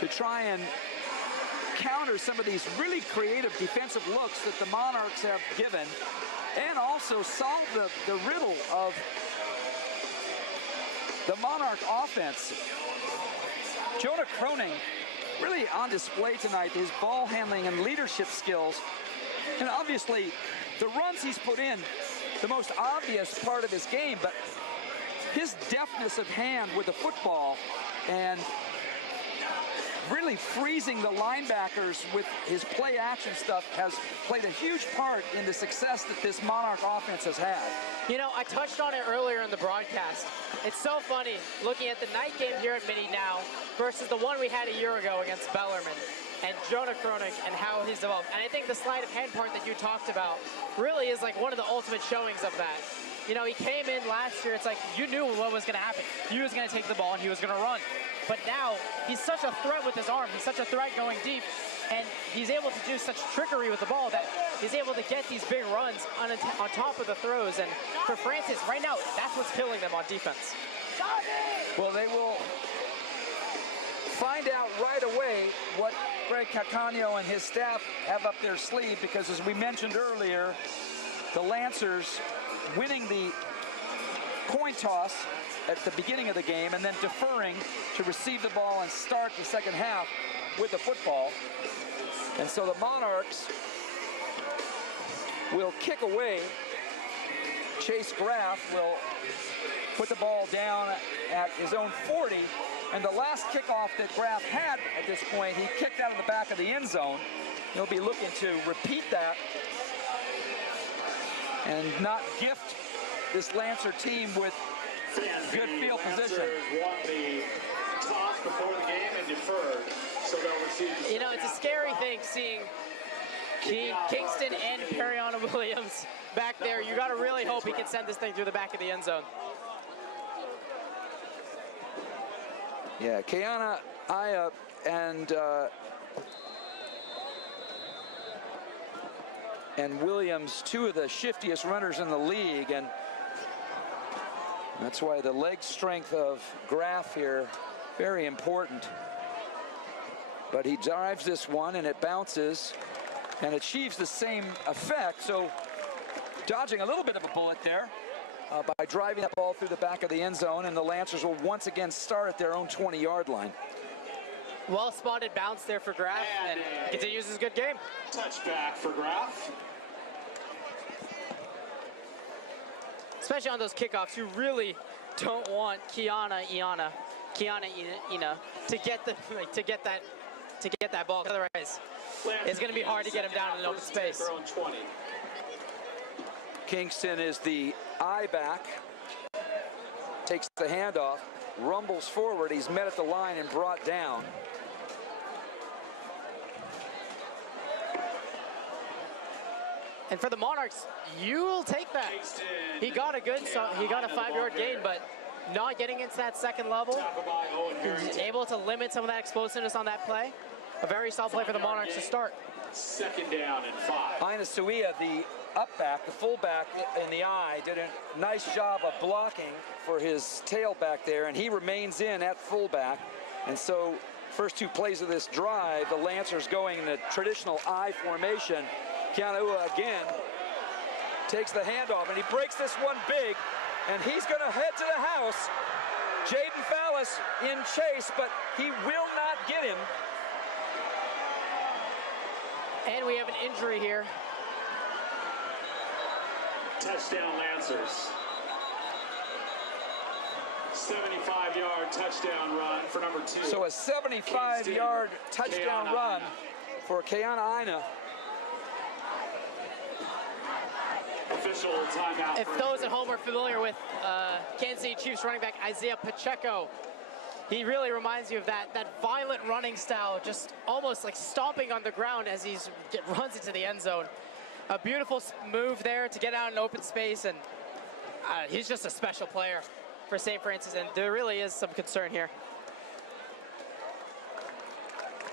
to try and counter some of these really creative defensive looks that the Monarchs have given, and also solve the riddle of the Monarch offense. Jonah Croning really on display tonight, his ball handling and leadership skills. And obviously, the runs he's put in, the most obvious part of his game, but his deftness of hand with the football and really freezing the linebackers with his play action stuff has played a huge part in the success that this Monarch offense has had. You know, I touched on it earlier in the broadcast. It's so funny looking at the night game here at Mitty now versus the one we had a year ago against Bellarmine and Jonah Kronig and how he's developed. And I think the sleight of hand part that you talked about really is like one of the ultimate showings of that. You know, he came in last year, it's like you knew what was going to happen. He was going to take the ball and he was going to run. But now, he's such a threat with his arm. He's such a threat going deep. And he's able to do such trickery with the ball that he's able to get these big runs on top of the throws. And for Francis, right now, that's what's killing them on defense. Well, they will find out right away what Greg Cacanio and his staff have up their sleeve, because as we mentioned earlier, the Lancers winning the coin toss at the beginning of the game and then deferring to receive the ball and start the second half with the football. And so the Monarchs will kick away. Chase Graff will put the ball down at his own 40. And the last kickoff that Graff had at this point, he kicked out of the back of the end zone. He'll be looking to repeat that and not gift this Lancer team with good field position. Won the toss before the game and deferred, so they'll receive. You know, it's a scary thing seeing Kingston and Periana Williams back there. You got to really hope he can send this thing through the back of the end zone. Yeah, Keana, Aya, and Williams, two of the shiftiest runners in the league, and that's why the leg strength of Graff here, very important. But he drives this one and it bounces and achieves the same effect. So dodging a little bit of a bullet there by driving that ball through the back of the end zone, and the Lancers will once again start at their own 20-yard line. Well spotted bounce there for Graff, and continues his good game. Touchback for Graff. Especially on those kickoffs, you really don't want Kiana Ina to get that ball. Otherwise, it's going to be hard to get him down in an open space. Kingston is the eye back, takes the handoff, rumbles forward. He's met at the line and brought down. And for the Monarchs, you will take that. He got a 5-yard gain, but not getting into that second level. He's able to limit some of that explosiveness on that play. A very solid play for the Monarchs to start. Second down and 5. Ina Suia, the up back, the fullback in the eye, did a nice job of blocking for his tailback there, and he remains in at fullback. And so first two plays of this drive, the Lancers going in the traditional I formation. Kianaua again takes the handoff, and he breaks this one big, and he's going to head to the house. Jaden Fallis in chase, but he will not get him. And we have an injury here. Touchdown Lancers. 75-yard touchdown run for number 2. So a 75-yard touchdown run for Keana Ina. Official timeout. If those at home are familiar with Kansas City Chiefs running back Isaiah Pacheco, he really reminds you of that violent running style, just almost like stomping on the ground as he runs into the end zone. A beautiful move there to get out in open space, and he's just a special player for St. Francis, and there really is some concern here.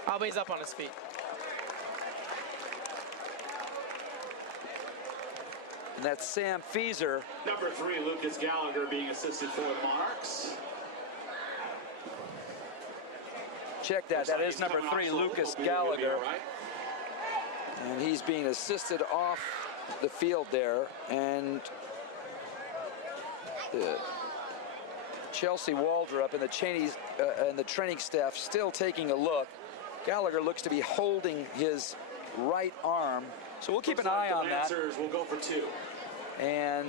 But he's up on his feet. And that's Sam Feeser. Number 3, Lucas Gallagher, being assisted for the Monarchs. Check that. That is number 3, Lucas Gallagher. And he's being assisted off the field there. And Chelsea Waldrop and the Cheney's and the training staff still taking a look. Gallagher looks to be holding his right arm. So we'll keep an eye on that. The Lancers will go for 2. And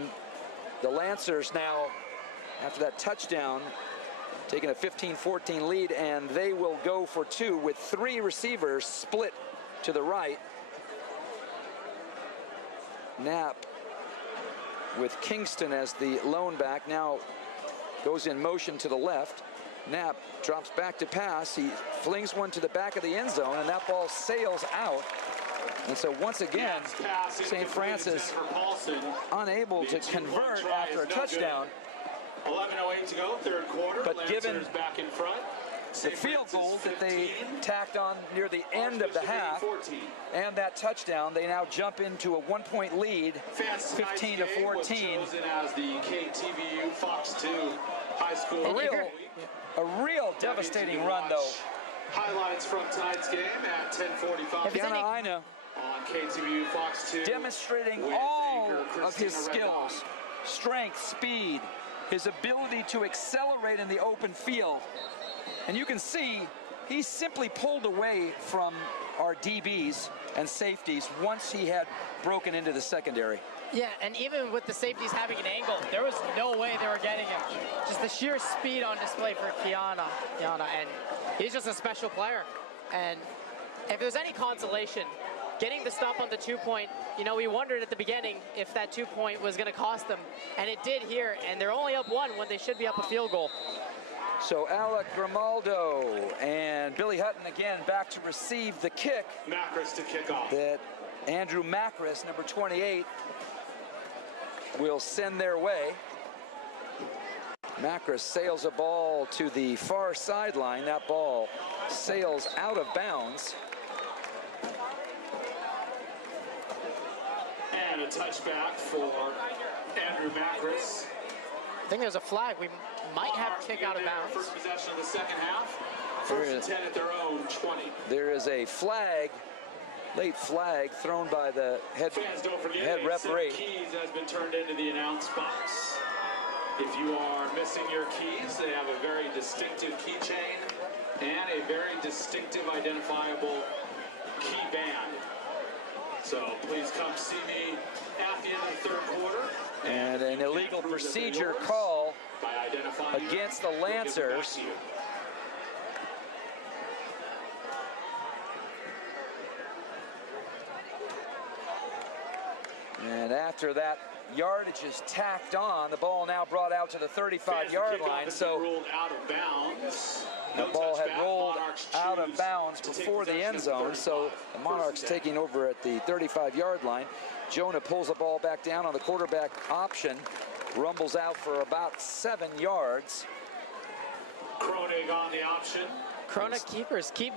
the Lancers now after that touchdown, taking a 15-14 lead, and they will go for 2 with 3 receivers split to the right. Knapp with Kingston as the lone back, now goes in motion to the left. Knapp drops back to pass. He flings one to the back of the end zone, and that ball sails out. And so once again, St. Francis unable to convert after a touchdown. 11:08 to go, third quarter. But given back in front, the field goal that they tacked on near the end of the half and that touchdown, they now jump into a 1-point lead, 15-14. As the KTVU Fox 2 high school. A real devastating run, though. Highlights from tonight's game at 10:45. Kiana Ina on KTVU Fox 2. demonstrating all of his skills, strength, speed, his ability to accelerate in the open field. And you can see he simply pulled away from our DBs and safeties once he had broken into the secondary. Yeah, and even with the safeties having an angle, there was no way they were getting him. Just the sheer speed on display for Kiana, and he's just a special player. And if there's any consolation, getting the stop on the 2-point, we wondered at the beginning if that 2-point was going to cost them, and it did here, and they're only up 1 when they should be up a field goal. So Alec Grimaldo and Billy Hutton again back to receive the kick. Macris to kick off. That Andrew Macris, number 28, will send their way. Macris sails a ball to the far sideline. That ball sails out of bounds. And a touchback for Andrew Macris. I think there's a flag. We might have kick out of bounds. First possession of the second half. First and 10 at their own 20. There is a flag, late flag, thrown by the head referee. Keys has been turned into the announce box. If you are missing your keys, they have a very distinctive keychain and a very distinctive identifiable key band. So please come see me at the end of the third quarter. And an illegal procedure call against the Lancers. And after that yardage is tacked on, the ball now brought out to the 35-yard line. So ruled out of bounds. the ball had rolled out of bounds before the end zone. So the Monarchs taking over at the 35-yard line. Jonah pulls the ball back down on the quarterback option, rumbles out for about 7 yards. Kronig on the option. Kronig keepers keep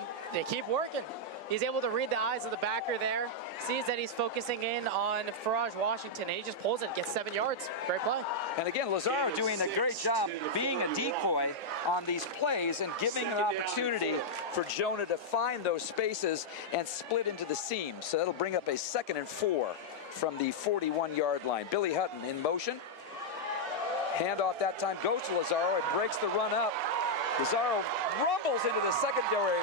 working. He's able to read the eyes of the backer there, sees that he's focusing in on Faraj Washington, and he just pulls it, gets 7 yards. Great play. And again, Lazaro doing a great job being a decoy on these plays and giving an opportunity for Jonah to find those spaces and split into the seam. So that'll bring up a 2nd and 4 from the 41-yard line. Billy Hutton in motion. Handoff that time goes to Lazaro. It breaks the run up. Lazaro rumbles into the secondary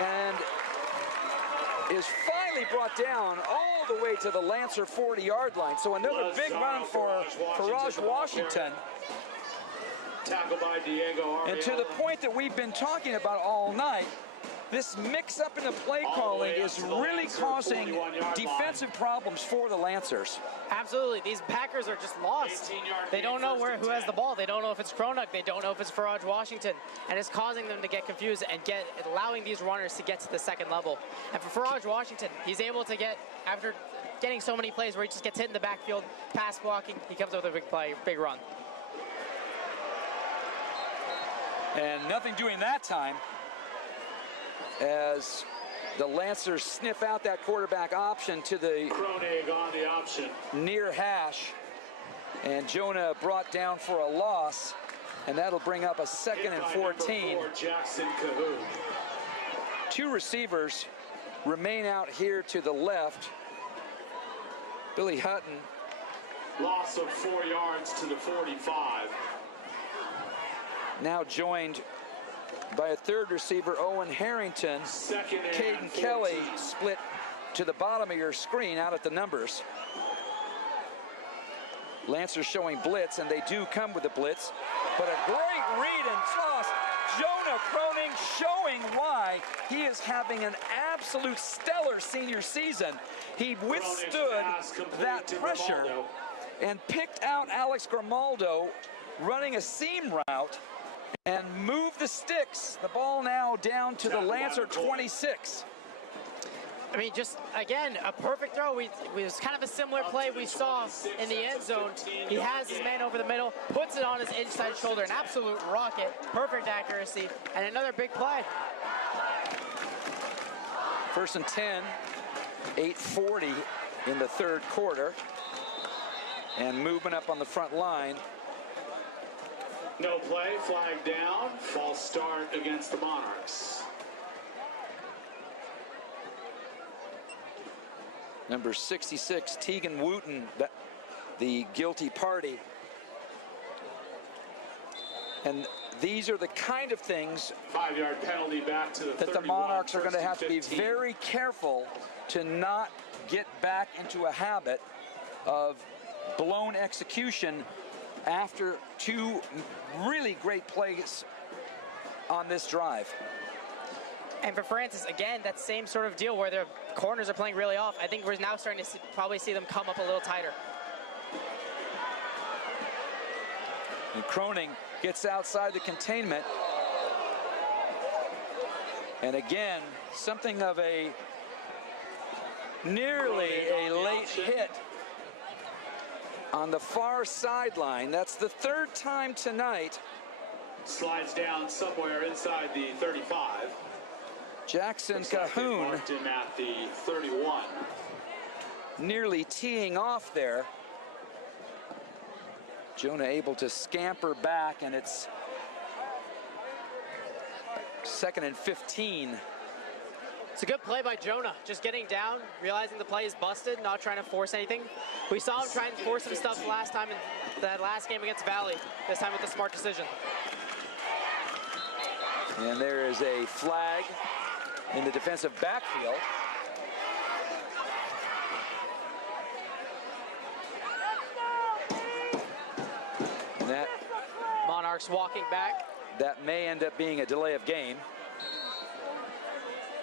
and is finally brought down all the way to the Lancer 40-yard line. So another big run for Faraj Washington. Tackled by Diego. And to the point that we've been talking about all night, this mix-up in the play calling is really causing defensive problems for the Lancers. Absolutely. These Packers are just lost. They don't know who has the ball. They don't know if it's Kronig. They don't know if it's Faraj Washington. And it's causing them to get confused and allowing these runners to get to the second level. And for Faraj Washington, he's able to get, after getting so many plays where he just gets hit in the backfield, pass blocking, he comes up with a big play, big run. And nothing doing that time, as the Lancers sniff out that quarterback option to the Kronig on the option near hash, and Jonah brought down for a loss, and that'll bring up a 2nd and 14. Jackson Cahoon. 2 receivers remain out here to the left. Billy Hutton. Loss of 4 yards to the 45. Now joined by a 3rd receiver, Owen Harrington. Caden Kelly split to the bottom of your screen out at the numbers. Lancers showing blitz, and they do come with a blitz. But a great read and toss. Jonah Croning showing why he is having an absolute stellar senior season. He withstood that pressure and picked out Alex Grimaldo running a seam route and moved the sticks. The ball now down to the Lancer 26. I mean, just, again, a perfect throw. It was kind of a similar play we saw in the end zone. He has his man over the middle, puts it on his inside shoulder, an absolute rocket, perfect accuracy, and another big play. 1st and 10, 8:40 in the third quarter. And movement up on the front line. No play, flag down, false start against the Monarchs. Number 66, Tegan Wooten, the guilty party. And these are the kind of things 5-yard penalty back to the that 31, the Monarchs are going to 1st have to be 15. very careful to not get back into a habit of blown execution after 2 really great plays on this drive. And for Francis, again, that same sort of deal where their corners are playing really off. I think we're now starting to probably see them come up a little tighter. And Croning gets outside the containment. And again, something of a nearly a late hit on the far sideline. That's the 3rd time tonight. Slides down somewhere inside the 35. Jackson Cahoon marked him at the 31. nearly teeing off there. Jonah able to scamper back, and it's 2nd and 15. It's a good play by Jonah, just getting down, realizing the play is busted, not trying to force anything. We saw him trying to force some stuff last time in that last game against Valley, this time with a smart decision. And there is a flag in the defensive backfield. And that Monarchs walking back. That may end up being a delay of game.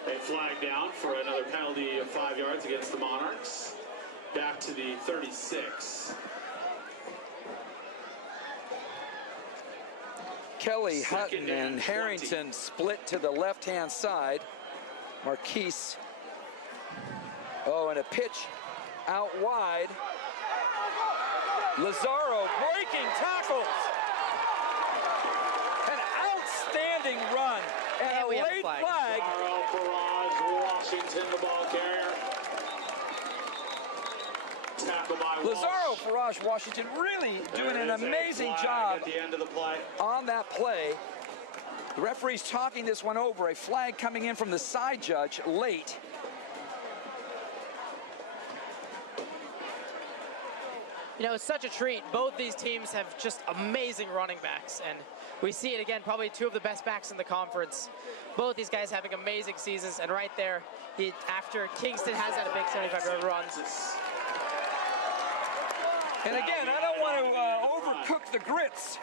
A flag down for another penalty of 5 yards against the Monarchs. Back to the 36. Kelly, Hutton, and Harrington split to the left-hand side. Marquise. Oh, and a pitch out wide. Lazaro breaking tackles. An outstanding run. And a we have a late flag. flag. Lazaro, Farage, Washington, the ball carrier. Tackle by Lazaro, Farage, Washington really doing an amazing job at the end of the play. on that play. The referee's talking this one over. A flag coming in from the side judge late. You know, it's such a treat. Both these teams have just amazing running backs, and we see it again, probably 2 of the best backs in the conference. Both these guys having amazing seasons, and right there, after Kingston has had a big 75-yard run. And again, I don't want to overcook the grits,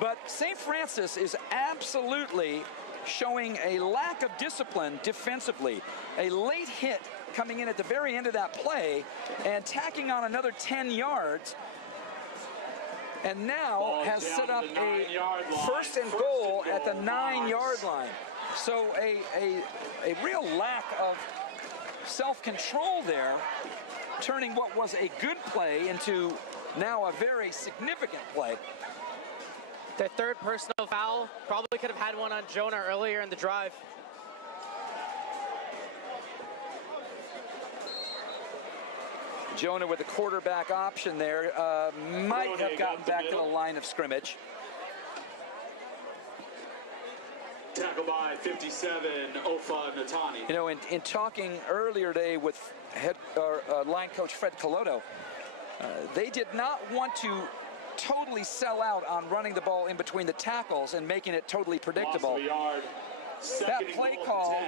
but St. Francis is absolutely showing a lack of discipline defensively. A late hit coming in at the very end of that play and tacking on another 10 yards. And now has set up a 1st and goal at the 9-yard line. So a real lack of self-control there, turning what was a good play into now a very significant play. Their 3rd personal foul, probably could have had one on Jonah earlier in the drive. Jonah with the quarterback option there, might have gotten back to the line of scrimmage. Tackle by 57, Ofa Natani. You know, in talking earlier today with line coach Fred Coloto, they did not want to totally sell out on running the ball in between the tackles and making it totally predictable. Loss of a yard. That play call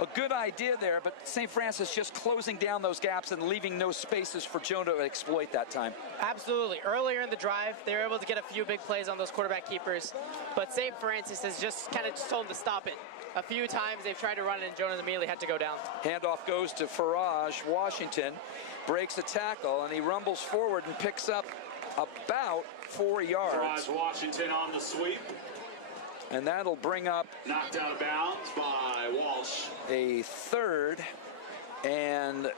a good idea there, but St. Francis just closing down those gaps and leaving no spaces for Jonah to exploit that time. Absolutely. Earlier in the drive, they were able to get a few big plays on those quarterback keepers, but St. Francis has just kind of told them to stop it. A few times they've tried to run it, and Jonah immediately had to go down. Handoff goes to Faraj. Washington breaks a tackle, and he rumbles forward and picks up about 4 yards. Faraj Washington on the sweep. And that'll bring up knocked out of bounds by Walsh. A third, and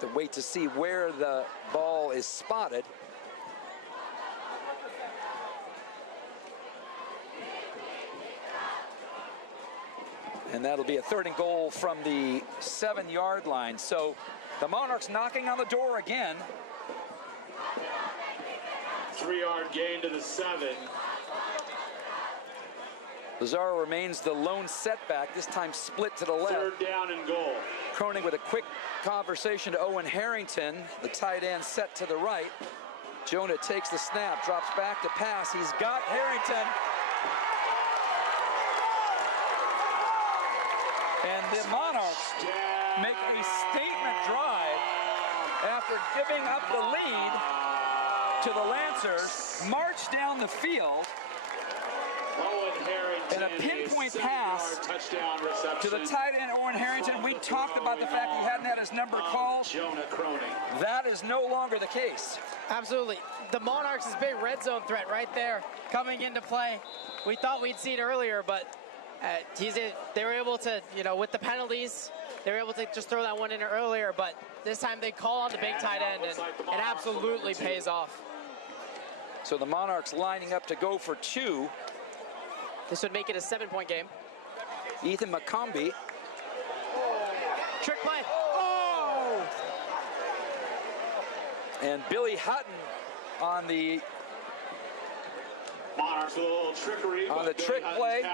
to wait to see where the ball is spotted. And that'll be a 3rd and goal from the 7-yard line. So the Monarchs knocking on the door again. 3-yard gain to the 7. Lazaro remains the lone setback, this time split to the left. 3rd down and goal. Cronin with a quick conversation to Owen Harrington, the tight end set to the right. Jonah takes the snap, drops back to pass. He's got Harrington. And the Monarchs make a statement drive after giving up the lead to the Lancers, march down the field, and a pinpoint pass to the tight end, Owen Harrington. We talked about the fact he hadn't had his number called. Jonah Cronin. That is no longer the case. Absolutely. The Monarchs' big red zone threat right there coming into play. We thought we'd see it earlier, but they were able to, with the penalties, they were able to just throw that one in earlier, but this time they call on the big tight end, and it absolutely pays off. So the Monarchs lining up to go for 2. This would make it a 7-point game. Ethan McCombie. Trick play. Oh! And Billy Hutton on the Monarchs with a little trickery on the trick play.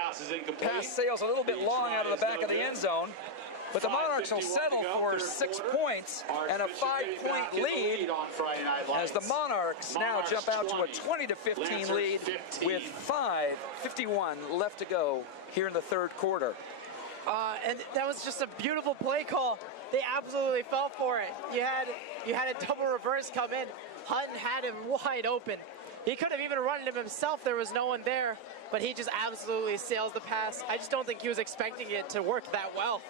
Pass sails a little bit long out of the back of the end zone. But the Monarchs will settle for 6 points and a 5-point lead as the Monarchs now jump out to a 20-15 lead with 5:51 left to go here in the 3rd quarter. And that was just a beautiful play call. They absolutely fell for it. You had a double reverse come in. Hutton had him wide open. He could have even run him himself. There was no one there, but he just absolutely sails the pass. I just don't think he was expecting it to work that well.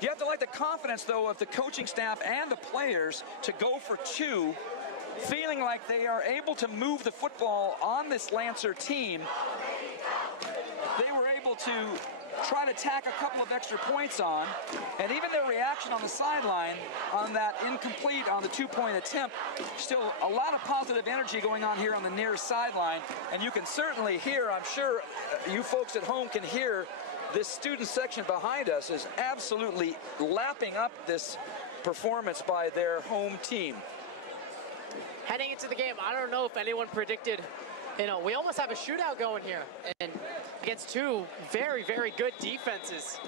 You have to like the confidence, though, of the coaching staff and the players to go for 2, feeling like they are able to move the football on this Lancer team. They were able to try to tack a couple of extra points on, and even their reaction on the sideline on that incomplete on the 2-point attempt, still a lot of positive energy going on here on the near sideline, and you can certainly hear, I'm sure you folks at home can hear, this student section behind us is absolutely lapping up this performance by their home team. Heading into the game, I don't know if anyone predicted, we almost have a shootout going here, and against 2 very, very good defenses.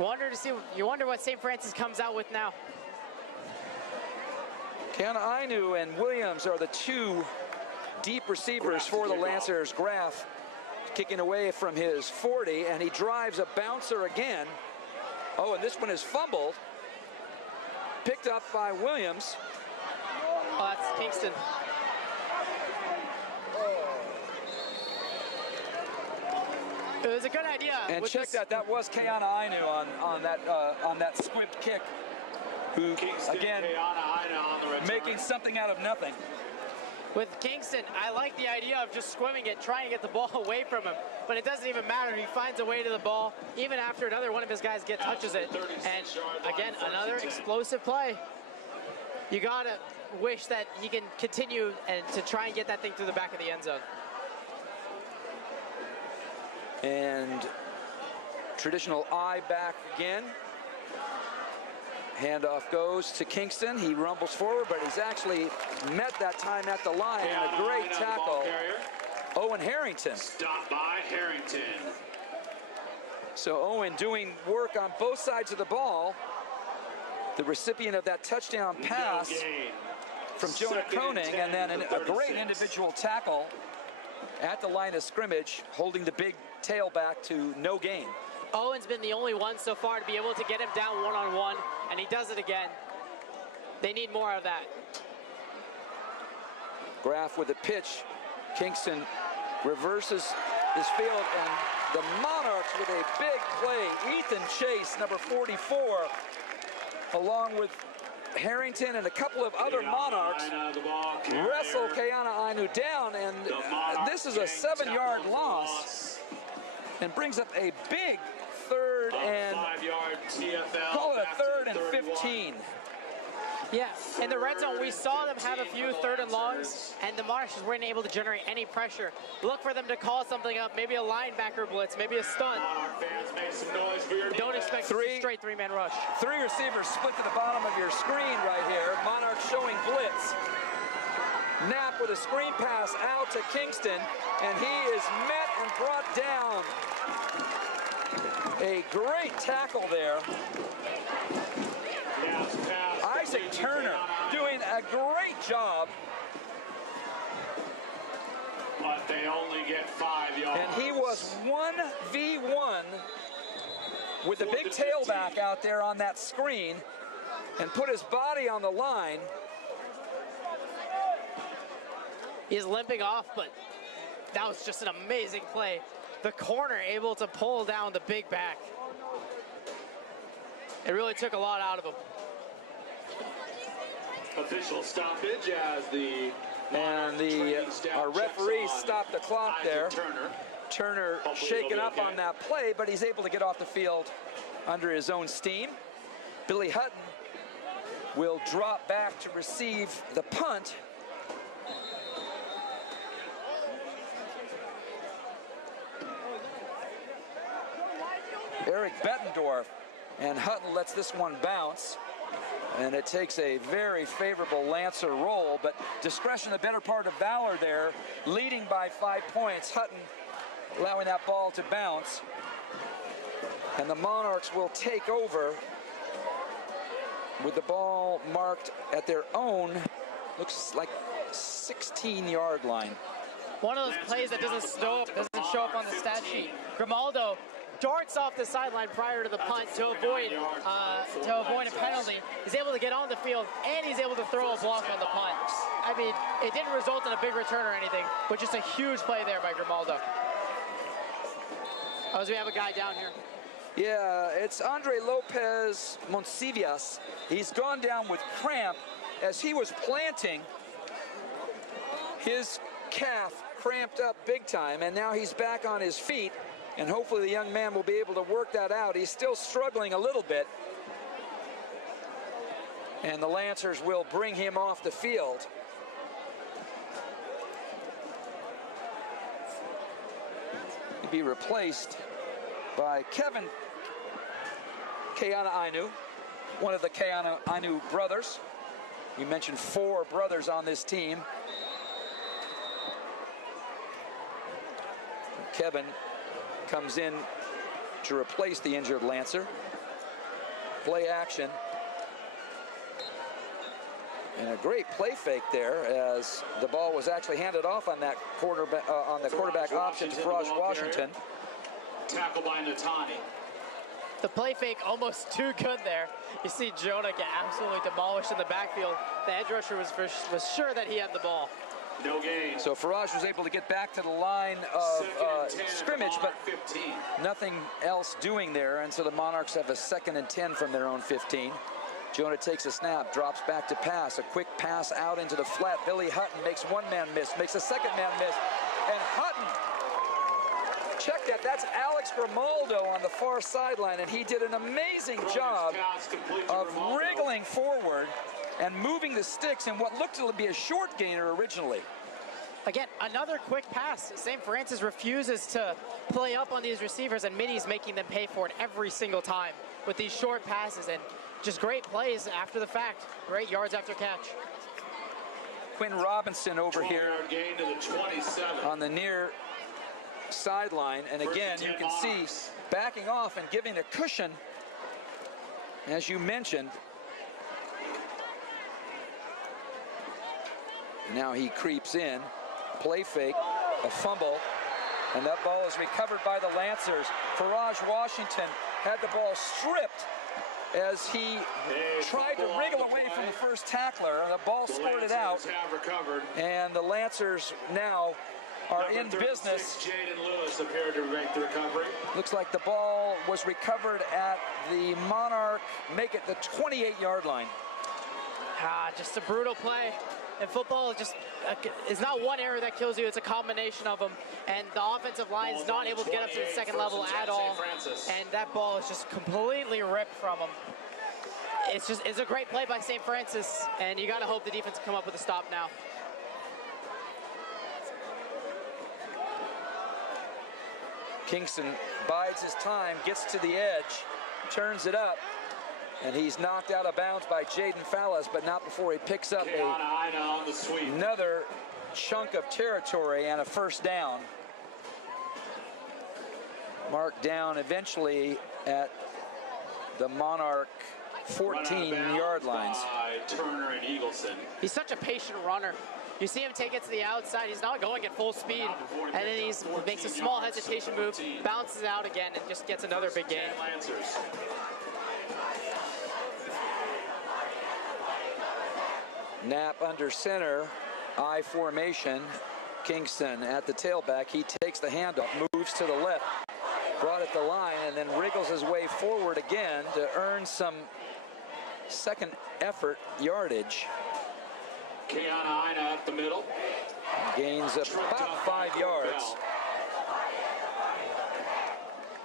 You wonder what St. Francis comes out with now. Keanu Ainu and Williams are the 2 deep receivers for the Lancers. Graff kicking away from his 40, and he drives a bouncer again. Oh, and this one is fumbled. Picked up by Williams. Oh, that's Kingston. It was a good idea. And check that was Keanu Ainu on that squib kick, who again making something out of nothing. With Kingston, I like the idea of just swimming it, trying to get the ball away from him. But it doesn't even matter. He finds a way to the ball, even after another one of his guys touches it. And again, another explosive play. You got to wish that he can continue and to try and get that thing through the back of the end zone. And traditional eye back again. Handoff goes to Kingston. He rumbles forward, but he's actually met that time at the line. And a great tackle. Owen Harrington. Stopped by Harrington. So Owen doing work on both sides of the ball. The recipient of that touchdown pass from Jonah Cronin, and then a great individual tackle at the line of scrimmage, holding the big tailback to no gain. Owen's been the only one so far to be able to get him down one-on-one, and he does it again. They need more of that. Graf with a pitch. Kingston reverses his field, and the Monarchs with a big play. Ethan Chase, number 44, along with Harrington and a couple of other Monarchs, wrestle Keana Ainu down, and this is a 7-yard loss and brings up a big third and call it a 3rd and 15. Yeah, in the red zone, we saw them have a few 3rd and longs, and the Monarchs weren't able to generate any pressure. Look for them to call something up, maybe a linebacker blitz, maybe a stunt. Don't expect a straight 3-man rush. 3 receivers split to the bottom of your screen right here. Monarchs showing blitz. Knapp with a screen pass out to Kingston, and he is met and brought down. A great tackle there. Isaac Turner doing a great job. But they only get 5 yards. And he was 1v1 with the big tailback out there on that screen and put his body on the line. He's limping off, but that was just an amazing play. The corner able to pull down the big back. It really took a lot out of him. Official stoppage as our referee stopped the clock there. Turner shaken up on that play, but he's able to get off the field under his own steam. Billy Hutton will drop back to receive the punt. Eric Bettendorf, and Hutton lets this one bounce. And it takes a very favorable Lancer roll, but discretion the better part of valor there, leading by 5 points. Hutton allowing that ball to bounce. And the Monarchs will take over with the ball marked at their own, looks like 16-yard line. One of those plays that doesn't show up on the stat sheet. Grimaldo darts off the sideline prior to the punt to avoid a penalty. He's able to get on the field, and he's able to throw a block on the punt. I mean, it didn't result in a big return or anything, but just a huge play there by Grimaldo. As we have a guy down here. Yeah, it's Andre Lopez Monsivias. He's gone down with cramp as he was planting. His calf cramped up big time, and now he's back on his feet. And hopefully the young man will be able to work that out. He's still struggling a little bit. And the Lancers will bring him off the field. He'll be replaced by Kevin Keana Ainu, one of the Keana Ainu brothers. We mentioned 4 brothers on this team. Kevin comes in to replace the injured Lancer. Play action. And a great play fake there as the ball was actually handed off on that quarterback option to Faraj Washington. Tackle by Natani. The play fake almost too good there. You see Jonah get absolutely demolished in the backfield. The edge rusher was sure that he had the ball. No gain. So Faraj was able to get back to the line of scrimmage, but 15. Nothing else doing there. And so the Monarchs have a 2nd and 10 from their own 15. Jonah takes a snap, drops back to pass. A quick pass out into the flat. Billy Hutton makes 1 man miss, makes a 2nd man miss. And Hutton, check that, that's Alex Grimaldo on the far sideline. And he did an amazing job of wriggling forward and moving the sticks in what looked to be a short gainer originally. Again, another quick pass. St. Francis refuses to play up on these receivers, and Mitty's making them pay for it every single time with these short passes, and just great plays after the fact. Great yards after catch. Quinn Robinson over here gain to the 27. on the near sideline, and again you can see backing off and giving a cushion, as you mentioned. Now he creeps in, play fake, a fumble, And that ball is recovered by the Lancers. Faraj Washington had the ball stripped as he tried to wriggle away from the first tackler. The ball squirted out. And the Lancers now are in business. Jaden Lewis appeared to make the recovery. Looks like the ball was recovered at the Monarch, make it the 28-yard line. Just a brutal play. And football just is not one error that kills you, it's a combination of them. And the offensive line is not able to get up to the second level at all. And that ball is just completely ripped from them. It's a great play by St. Francis, and you got to hope the defense can come up with a stop now. Kingston bides his time, gets to the edge, turns it up, and he's knocked out of bounds by Jaden Fallis, but not before he picks up another chunk of territory and a first down. Marked down eventually at the Monarch 14-yard lines. Turner and Eagleson. He's such a patient runner. You see him take it to the outside, he's not going at full speed, and then he makes a small hesitation move, bounces out again, and just gets another big gain. Knapp under center, I formation. Kingston at the tailback. He takes the handoff, moves to the left, brought it the line, and then wriggles his way forward again to earn some second effort yardage. Kiana Ina at the middle. Gains about 5 yards.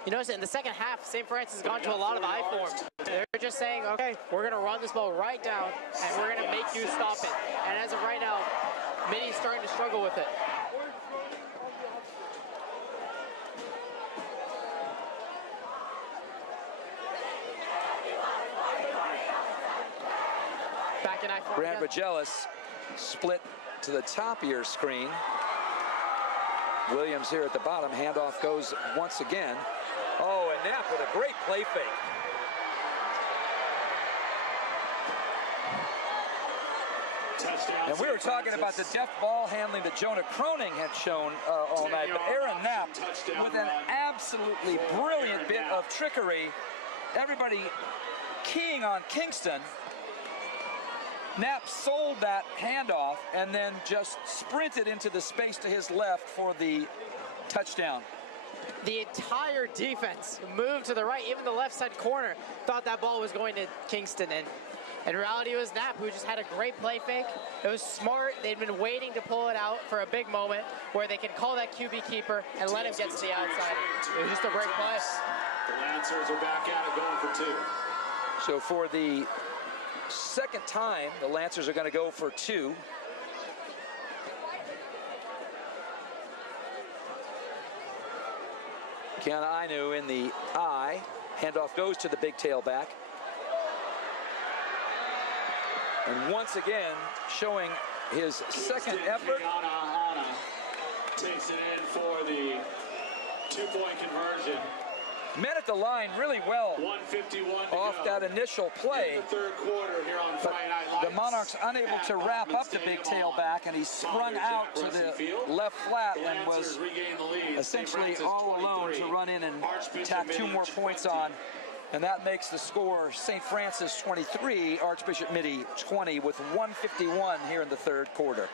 You notice in the second half, St. Francis has gone to a lot of I form. They're just saying, okay, we're going to run this ball right down, and we're going to make you stop it. And as of right now, Mitty's starting to struggle with it. Back in I form. Grant Magellis split to the top of your screen. Williams here at the bottom. Handoff goes once again. Oh, and Knapp with a great play fake. And we were talking about the deft ball handling that Jonah Croning had shown all night, but Aaron Knapp with an absolutely brilliant bit of trickery. Everybody keying on Kingston. Knapp sold that handoff and then just sprinted into the space to his left for the touchdown. The entire defense moved to the right, even the left side corner thought that ball was going to Kingston, and in reality it was Knapp who just had a great play fake. It was smart. They'd been waiting to pull it out for a big moment where they can call that QB keeper and let him get to the outside. It was just a great play. The Lancers are back at it, going for 2. So for the second time, the Lancers are going to go for 2. Kiana Inu in the I. Handoff goes to the big tailback. And once again, showing his second effort. Kiana takes it in for the 2-point conversion. Met at the line really well 1:51 off that initial play. In the third quarter here on Friday Night Lights. The Monarchs unable to wrap up the big tailback, and he sprung out to the left flat and was essentially all alone to run in and tack 2 more points on. And that makes the score St. Francis 23, Archbishop Mitty 20, with 1:51 here in the third quarter.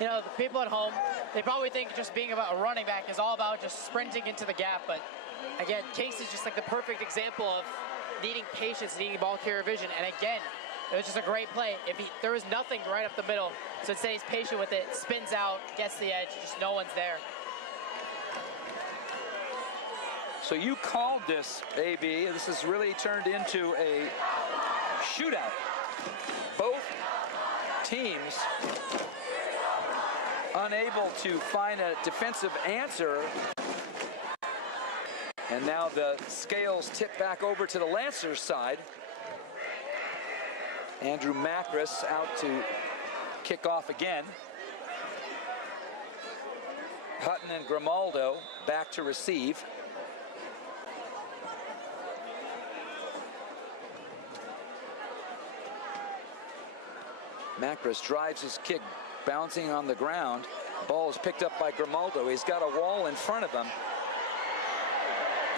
You know, the people at home, they probably think just being about a running back is all about just sprinting into the gap, but again, Case is just like the perfect example of needing patience, needing ball carrier vision. And again, it was just a great play. There was nothing right up the middle, so instead he's patient with it, spins out, gets the edge, just no one's there. So you called this, AB. This has really turned into a shootout. Both teams unable to find a defensive answer. And now the scales tip back over to the Lancers side. Andrew Macris out to kick off again. Hutton and Grimaldo back to receive. Macris drives his kick, bouncing on the ground. Ball is picked up by Grimaldo. He's got a wall in front of him.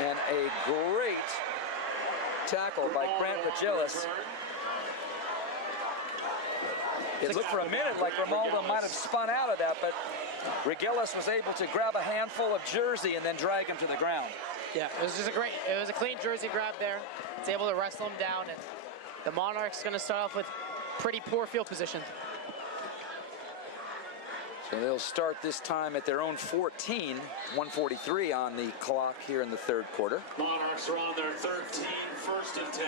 And a great tackle by Grant Regelis. It looked for a minute like Grimaldo might have spun out of that, but Regelis was able to grab a handful of jersey and then drag him to the ground. Yeah, it was just a clean jersey grab there. It's able to wrestle him down, and the Monarchs going to start off with pretty poor field position. So they'll start this time at their own 14, 1:43 on the clock here in the third quarter. Monarchs are on their 13, 1st and 10.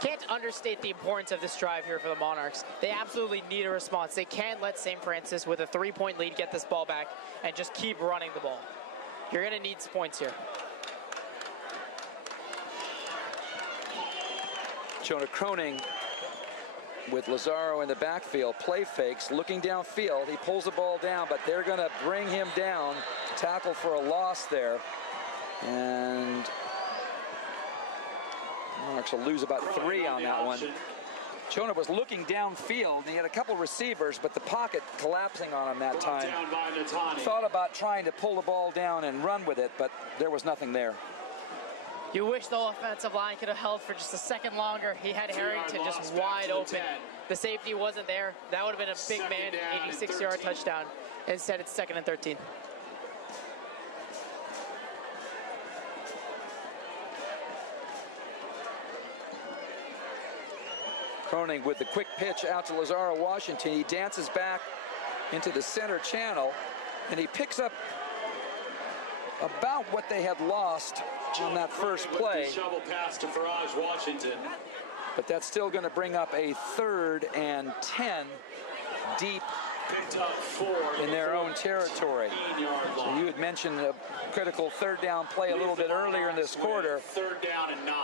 Can't understate the importance of this drive here for the Monarchs. They absolutely need a response. They can't let St. Francis with a 3-point lead get this ball back and just keep running the ball. You're going to need points here. Jonah Croning with Lazaro in the backfield, play fakes, looking downfield. He pulls the ball down, but they're going to bring him down. Tackle for a loss there. And Monarchs will lose about 3 on that one. Jonah was looking downfield. He had a couple receivers, but the pocket collapsing on him that time. Thought about trying to pull the ball down and run with it, but there was nothing there. You wish the offensive line could have held for just a second longer. He had Harrington just wide open. The safety wasn't there. That would have been a big man, 86-yard touchdown. Instead, it's 2nd and 13. Croning with the quick pitch out to Lazaro Washington. He dances back into the center channel, and he picks up about what they had lost on that first play. Shovel pass to Farage Washington. But that's still going to bring up a 3rd and 10 deep in their own territory. So you had mentioned a critical 3rd down play a little bit earlier in this quarter. 3rd down and 9.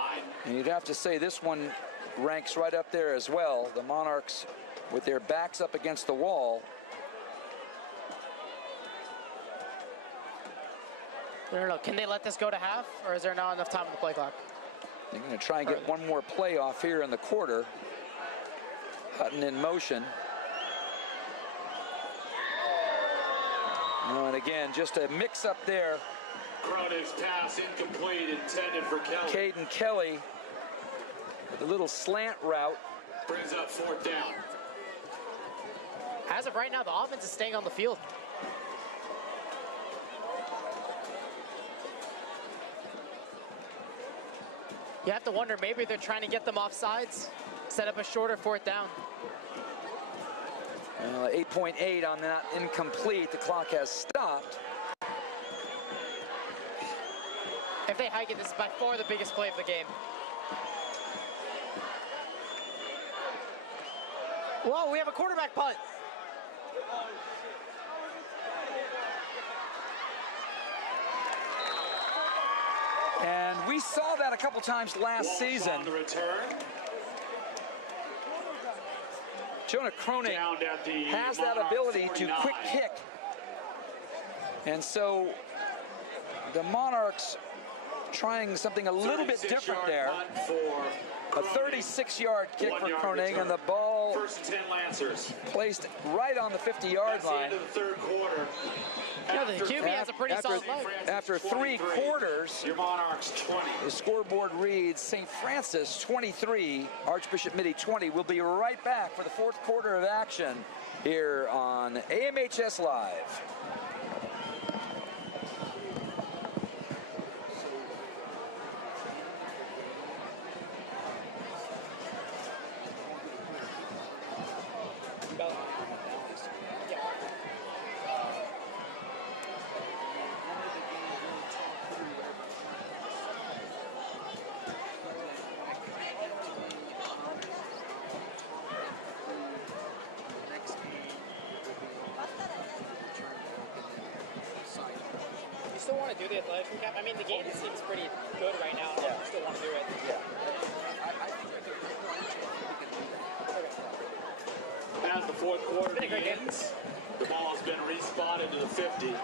And you'd have to say this one ranks right up there as well. The Monarchs with their backs up against the wall. I don't know, can they let this go to half, or is there not enough time on the play clock? They're going to try and get one more play off here in the quarter. Hutton in motion. Oh, and again, just a mix-up there. Cronig's pass incomplete, intended for Kelly. Caden Kelly with a little slant route. Brings up 4th down. As of right now, the offense is staying on the field. You have to wonder, maybe they're trying to get them off sides, set up a shorter 4th down. 8.8 on that incomplete. The clock has stopped. If they hike it, this is by far the biggest play of the game. Whoa, we have a quarterback punt. And we saw that a couple times last season. On the return. Jonah Croning has that ability to quick kick. And so the Monarchs trying something a little bit different there. A 36-yard kick for Croning, and the ball 1st and 10 Lancers. Placed right on the 50-yard line. That's the end of the 3rd quarter. Yeah, the QB has a pretty solid leg. After 3 quarters, your Monarchs 20. The scoreboard reads St. Francis 23, Archbishop Mitty 20. We'll be right back for the 4th quarter of action here on AMHS Live. Still want to do the athletic recap? I mean, the game seems pretty good right now. Yeah. I still want to do it. Yeah. As the 4th quarter begins, the ball has been respotted to the 50.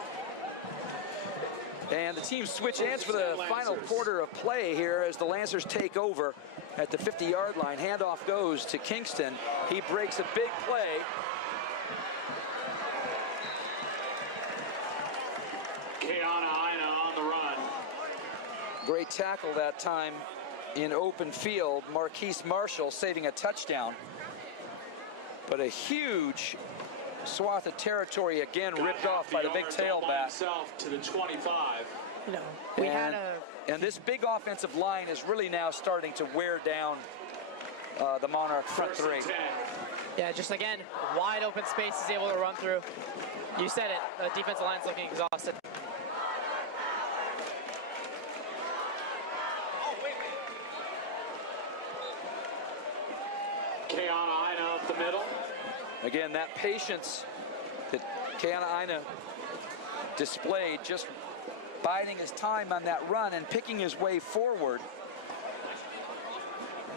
And the teams switch ends for the final quarter of play here as the Lancers take over at the 50-yard line. Handoff goes to Kingston. He breaks a big play. on the run. Great tackle that time in open field. Marquise Marshall saving a touchdown. But a huge swath of territory again ripped off by the big tailback. To the 25. You know, we had a... And this big offensive line is really now starting to wear down the Monarch front three. Yeah, just again, wide open space is able to run through. You said it, the defensive line's looking exhausted. Keana up the middle. Again, that patience that Keana displayed, just biding his time on that run and picking his way forward.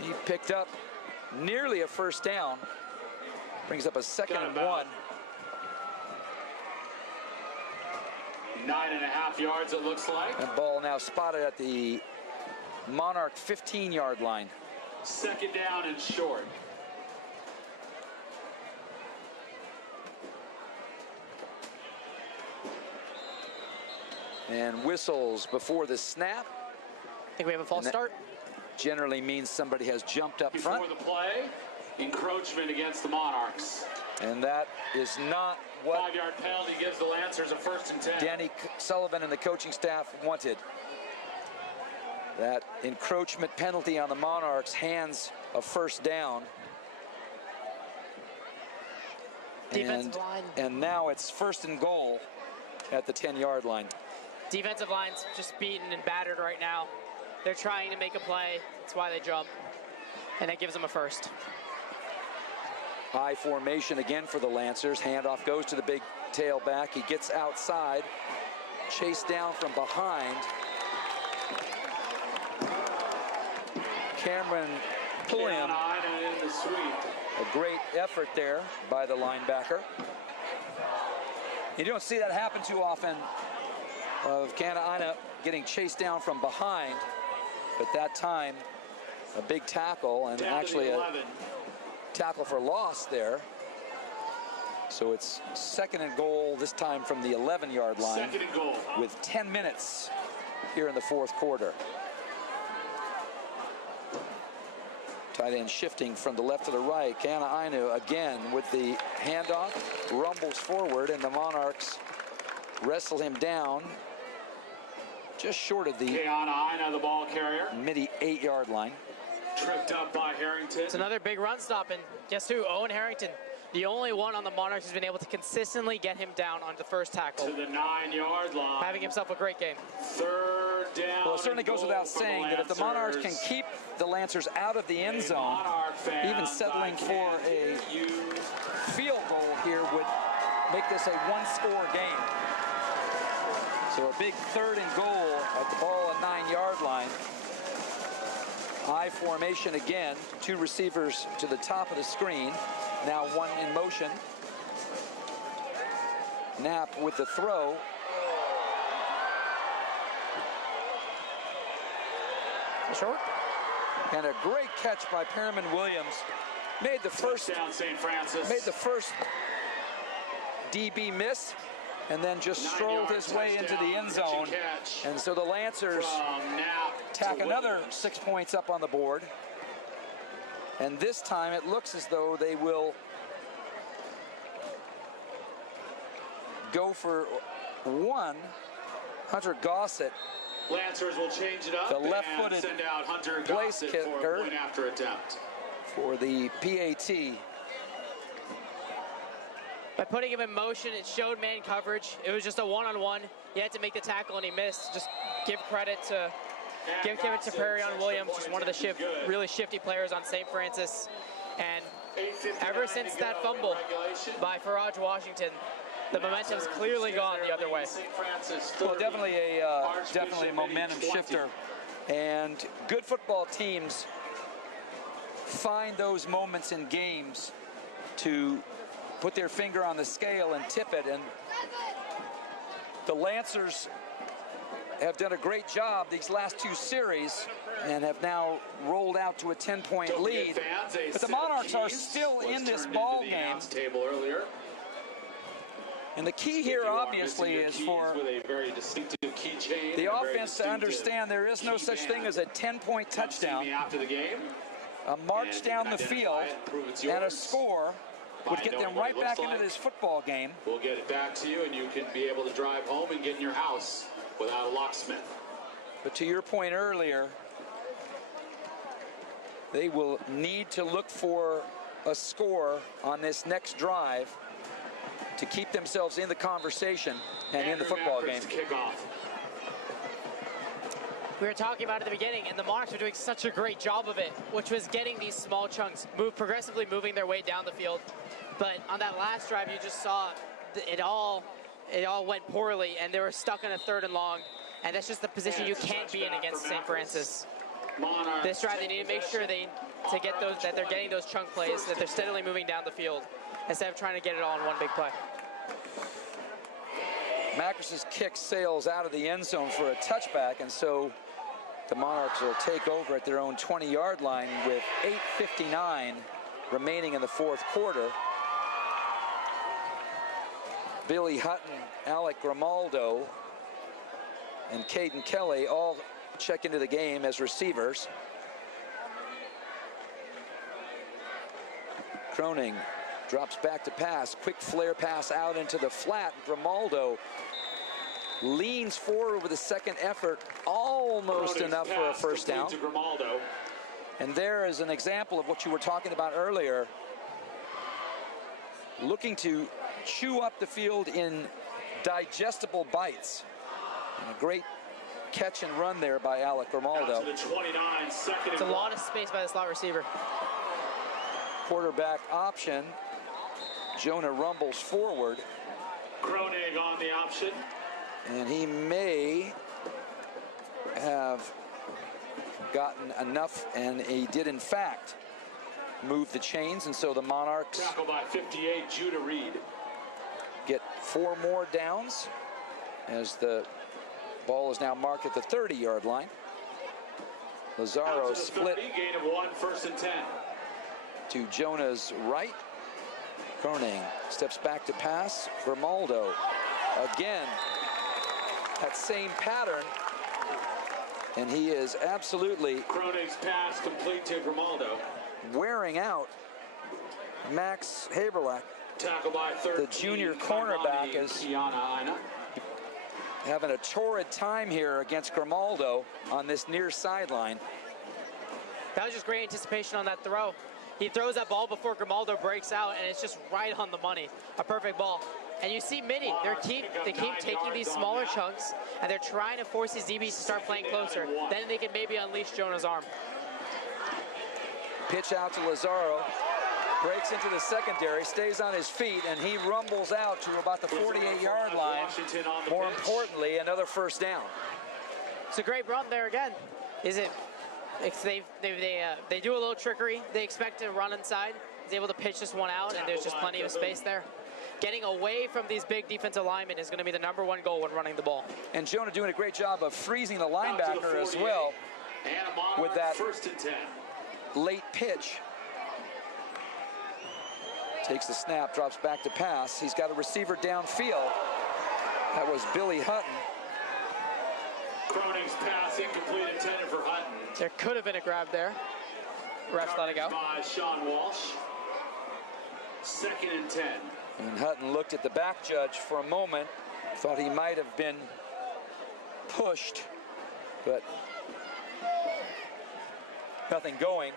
He picked up nearly a first down. Brings up a 2nd and 1. 9.5 yards, it looks like. That ball now spotted at the Monarch 15-yard line. 2nd down and short. And whistles before the snap. I think we have a false start. Generally means somebody has jumped up front. Before the play, encroachment against the Monarchs. And that is not what 5-yard penalty gives the Lancers a 1st and 10. Danny Sullivan and the coaching staff wanted. That encroachment penalty on the Monarchs hands a first down. Defensive line. And now it's 1st and goal at the 10-yard line. Defensive line's just beaten and battered right now. They're trying to make a play. That's why they jump. And that gives them a first. High formation again for the Lancers. Handoff goes to the big tailback. He gets outside. Chased down from behind. Cameron Pulliam. In the sweep. A great effort there by the linebacker. You don't see that happen too often, of Keana getting chased down from behind, but that time a big tackle and actually a tackle for loss there. So it's 2nd and goal, this time from the 11-yard line, 2nd and goal, with 10 minutes here in the 4th quarter. Tight end shifting from the left to the right. Keana again with the handoff, rumbles forward, and the Monarchs wrestle him down just short of the Keana, the ball carrier. Mitty 8-yard line. Tripped up by Harrington. It's another big run stop, and guess who? Owen Harrington, the only one on the Monarchs who's been able to consistently get him down on the first tackle. To the 9-yard line. Having himself a great game. 3rd down. Well, it certainly goes without saying that if the Monarchs can keep the Lancers out of the end zone, even settling for a field goal here would make this a 1-score game. So a big 3rd and goal at the ball at 9-yard line. High formation again. 2 receivers to the top of the screen. Now 1 in motion. Knapp with the throw. Short. And a great catch by Perriman Williams. Made the first down St. Francis. Made the first DB miss, and then just strolled his way into the end zone. And so the Lancers tack another 6 points up on the board. And this time it looks as though they will go for 1. Hunter Gossett, Lancers will change it up. the left-footed send out Hunter place Gossett kicker for a point after attempt. For the PAT. By putting him in motion, it showed man coverage. It was just a one-on-one. He had to make the tackle and he missed. Just give credit to Perriman Williams, just one of the really shifty players on St. Francis. And ever since that fumble by Faraj Washington, the momentum's clearly gone the other way. Well, definitely a momentum shifter. And good football teams find those moments in games to put their finger on the scale and tip it. And the Lancers have done a great job these last 2 series and have now rolled out to a 10-point lead. But the Monarchs are still in this ball game. And the key here, obviously, is for with a very distinctive keychain, the offense to understand there is no such thing as a 10-point touchdown. After the game, a march down the field and a score would get them right back into this football game. We'll get it back to you, and you can be able to drive home and get in your house without a locksmith. But to your point earlier, they will need to look for a score on this next drive to keep themselves in the conversation and in the football game. Kickoff. We were talking about it at the beginning, and the Monarchs were doing such a great job of it, which was getting these small chunks, progressively moving their way down the field. But on that last drive, you just saw it all went poorly, and they were stuck in a 3rd and long, and that's just the position you can't be in against St. Francis. This drive, they need to make sure that they're getting those chunk plays, that they're steadily moving down the field instead of trying to get it all in one big play. Macris's kick sails out of the end zone for a touchback, and so the Monarchs will take over at their own 20-yard line with 8:59 remaining in the 4th quarter. Billy Hutton, Alec Grimaldo, and Caden Kelly all check into the game as receivers. Croning drops back to pass, quick flare pass out into the flat. Grimaldo leans forward with a second effort, almost enough for a first down. And there is an example of what you were talking about earlier, looking to chew up the field in digestible bites. And a great catch and run there by Alec Grimaldo. It's a lot of space by the slot receiver. Quarterback option. Jonah rumbles forward. Kronig on the option. And he may have gotten enough, and he did in fact move the chains, and so the Monarchs tackle by 58, Judah Reed, get 4 more downs as the ball is now marked at the 30-yard line. Lazaro split 30, gain of 1, 1st and 10. To Jonah's right. Croning steps back to pass. Grimaldo again, that same pattern, and he is absolutely Kronig's pass complete to Grimaldo, wearing out Max Haberlack. Tackle by 13, the junior cornerback is having a torrid time here against Grimaldo on this near sideline. That was just great anticipation on that throw. He throws that ball before Grimaldo breaks out, and it's just right on the money. A perfect ball. And you see Mitty, they keep taking these smaller chunks, and they're trying to force these DBs to start playing closer. Then they can maybe unleash Jonah's arm. Pitch out to Lazaro. Breaks into the secondary, stays on his feet, and he rumbles out to about the 48-yard line. More importantly, another first down. It's a great run there again. They do a little trickery. They expect to run inside. He's able to pitch this one out, and there's just plenty of space there. Getting away from these big defensive linemen is going to be the #1 goal when running the ball. And Jonah doing a great job of freezing the linebacker as well with that 1st and 10. late pitch. Takes the snap, drops back to pass. He's got a receiver downfield. That was Billy Hutton. Kronig's pass incomplete, intended for Hutton. There could have been a grab there. Refs let it go. By Sean Walsh. 2nd and 10. And Hutton looked at the back judge for a moment, thought he might have been pushed, but nothing going.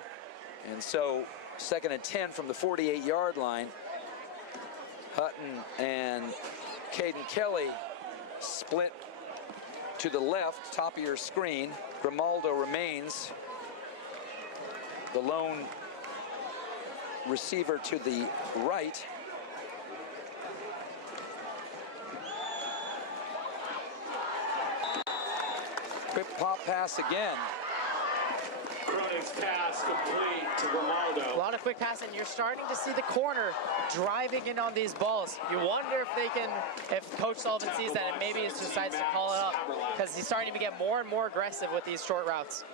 And so 2nd and 10 from the 48-yard line. Hutton and Caden Kelly split to the left, top of your screen. Grimaldo remains the lone receiver to the right. Quick pop pass again. Kronig's pass complete to Grimaldo. A lot of quick pass, and you're starting to see the corner driving in on these balls. You wonder if Coach Sullivan sees that and maybe he decides to call it up, because he's starting to get more and more aggressive with these short routes.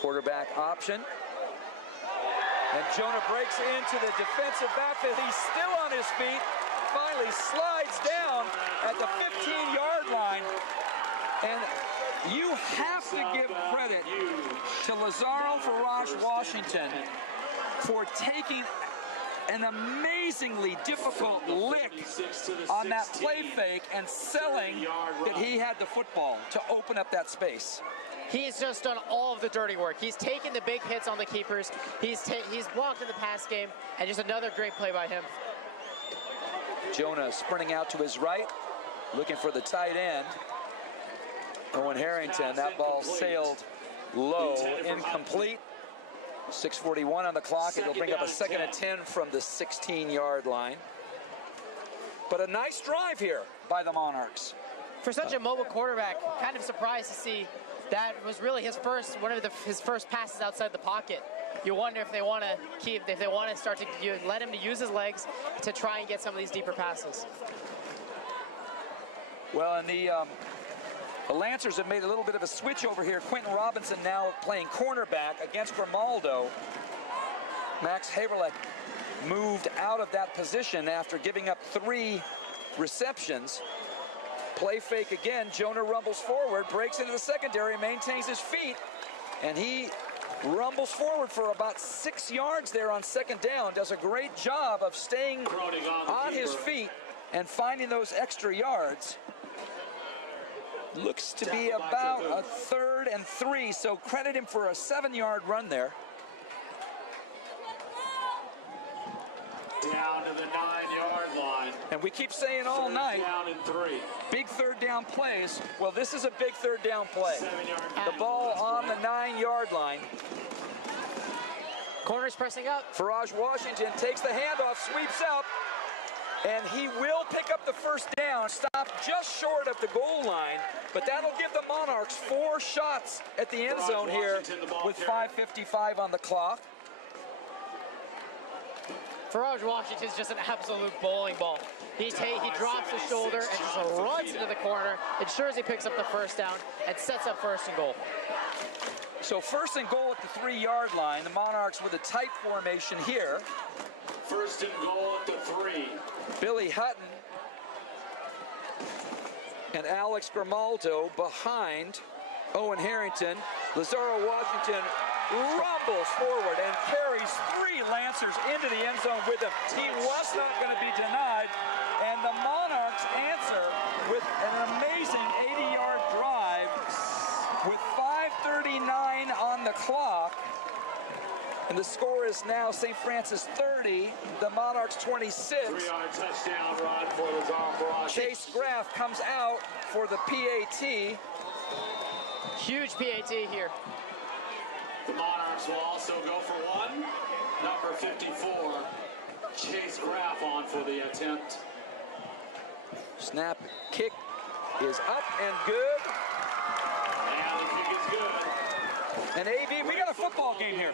Quarterback option. And Jonah breaks into the defensive backfield. He's still on his feet. Finally slides down at the 15-yard line. And you have to give credit to Lazaro Farage Washington for taking an amazingly difficult lick on that play fake and selling that he had the football to open up that space. He's just done all of the dirty work. He's taken the big hits on the keepers. He's blocked in the pass game, and just another great play by him. Jonah sprinting out to his right, looking for the tight end. Owen Harrington, that ball sailed low, incomplete. 6:41 on the clock. It'll bring up a 2nd and 10 from the 16-yard line. But a nice drive here by the Monarchs. For such a mobile quarterback, kind of surprised to see that was really his first passes outside the pocket. You wonder if they want to start to let him to use his legs to try and get some of these deeper passes. Well, and the Lancers have made a little bit of a switch over here. Quentin Robinson now playing cornerback against Grimaldo. Max Haverleck moved out of that position after giving up 3 receptions. Play fake again. Jonah rumbles forward, breaks into the secondary, maintains his feet, and he rumbles forward for about 6 yards there on 2nd down. Does a great job of staying on his feet and finding those extra yards. Looks to be about a 3rd and 3, so credit him for a 7-yard run there. Down to the 9-yard line. And we keep saying all night, down and 3. Big 3rd down plays. Well, this is a big 3rd down play. The ball on the 9-yard line. Corners pressing up. Farage Washington takes the handoff, sweeps out, and he will pick up the 1st down, stop just short of the goal line, but that'll give the Monarchs 4 shots at the end zone here with 5:55 on the clock. Farage Washington's just an absolute bowling ball. He drops his shoulder and just runs into the corner, ensures he picks up the 1st down, and sets up 1st and goal. So 1st and goal at the 3-yard line. The Monarchs with a tight formation here. 1st and goal at the 3. Billy Hutton and Alex Grimaldo behind Owen Harrington. Lazaro Washington rumbles forward and carries 3 Lancers into the end zone with him. He was not going to be denied, and the Monarchs answer with an amazing 80-yard drive with 5:39 on the clock. And the score is now St. Francis 30, the Monarchs 26. 3-yard touchdown run for Lazaro. Chase Graff comes out for the PAT. Huge PAT here. The Monarchs will also go for 1. Number 54, Chase Graff on for the attempt. Snap, kick is up and good. And the kick is good. And AV, we got a football game here.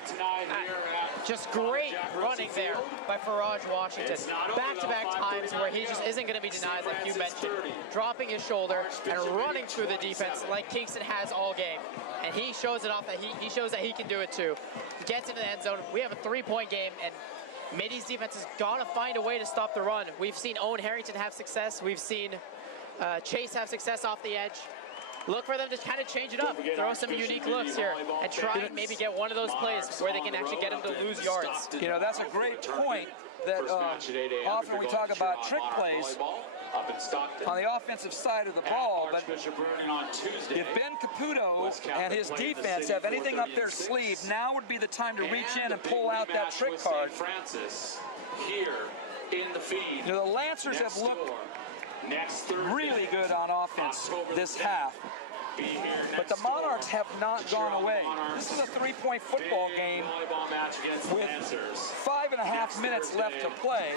Just great running there by Farage Washington. Back-to-back times where he just isn't going to be denied, like you mentioned. Dropping his shoulder and running through the defense like Kingston has all game. And he shows it off that he shows that he can do it too. Gets into the end zone. We have a 3-point game, and Mitty's defense has got to find a way to stop the run. We've seen Owen Harrington have success. We've seen Chase have success off the edge. Look for them to kind of change it up, throw some unique looks here, and try and maybe get one of those plays where they can actually get them to lose yards. You know, that's a great point that often we talk about trick plays on the offensive side of the ball, but if Ben Caputo and his defense have anything up their sleeve, now would be the time to reach in and pull out that trick card. You know, the Lancers have looked really good on offense this half, but the Monarchs have not gone away. This is a 3-point football game with 5.5 minutes left to play.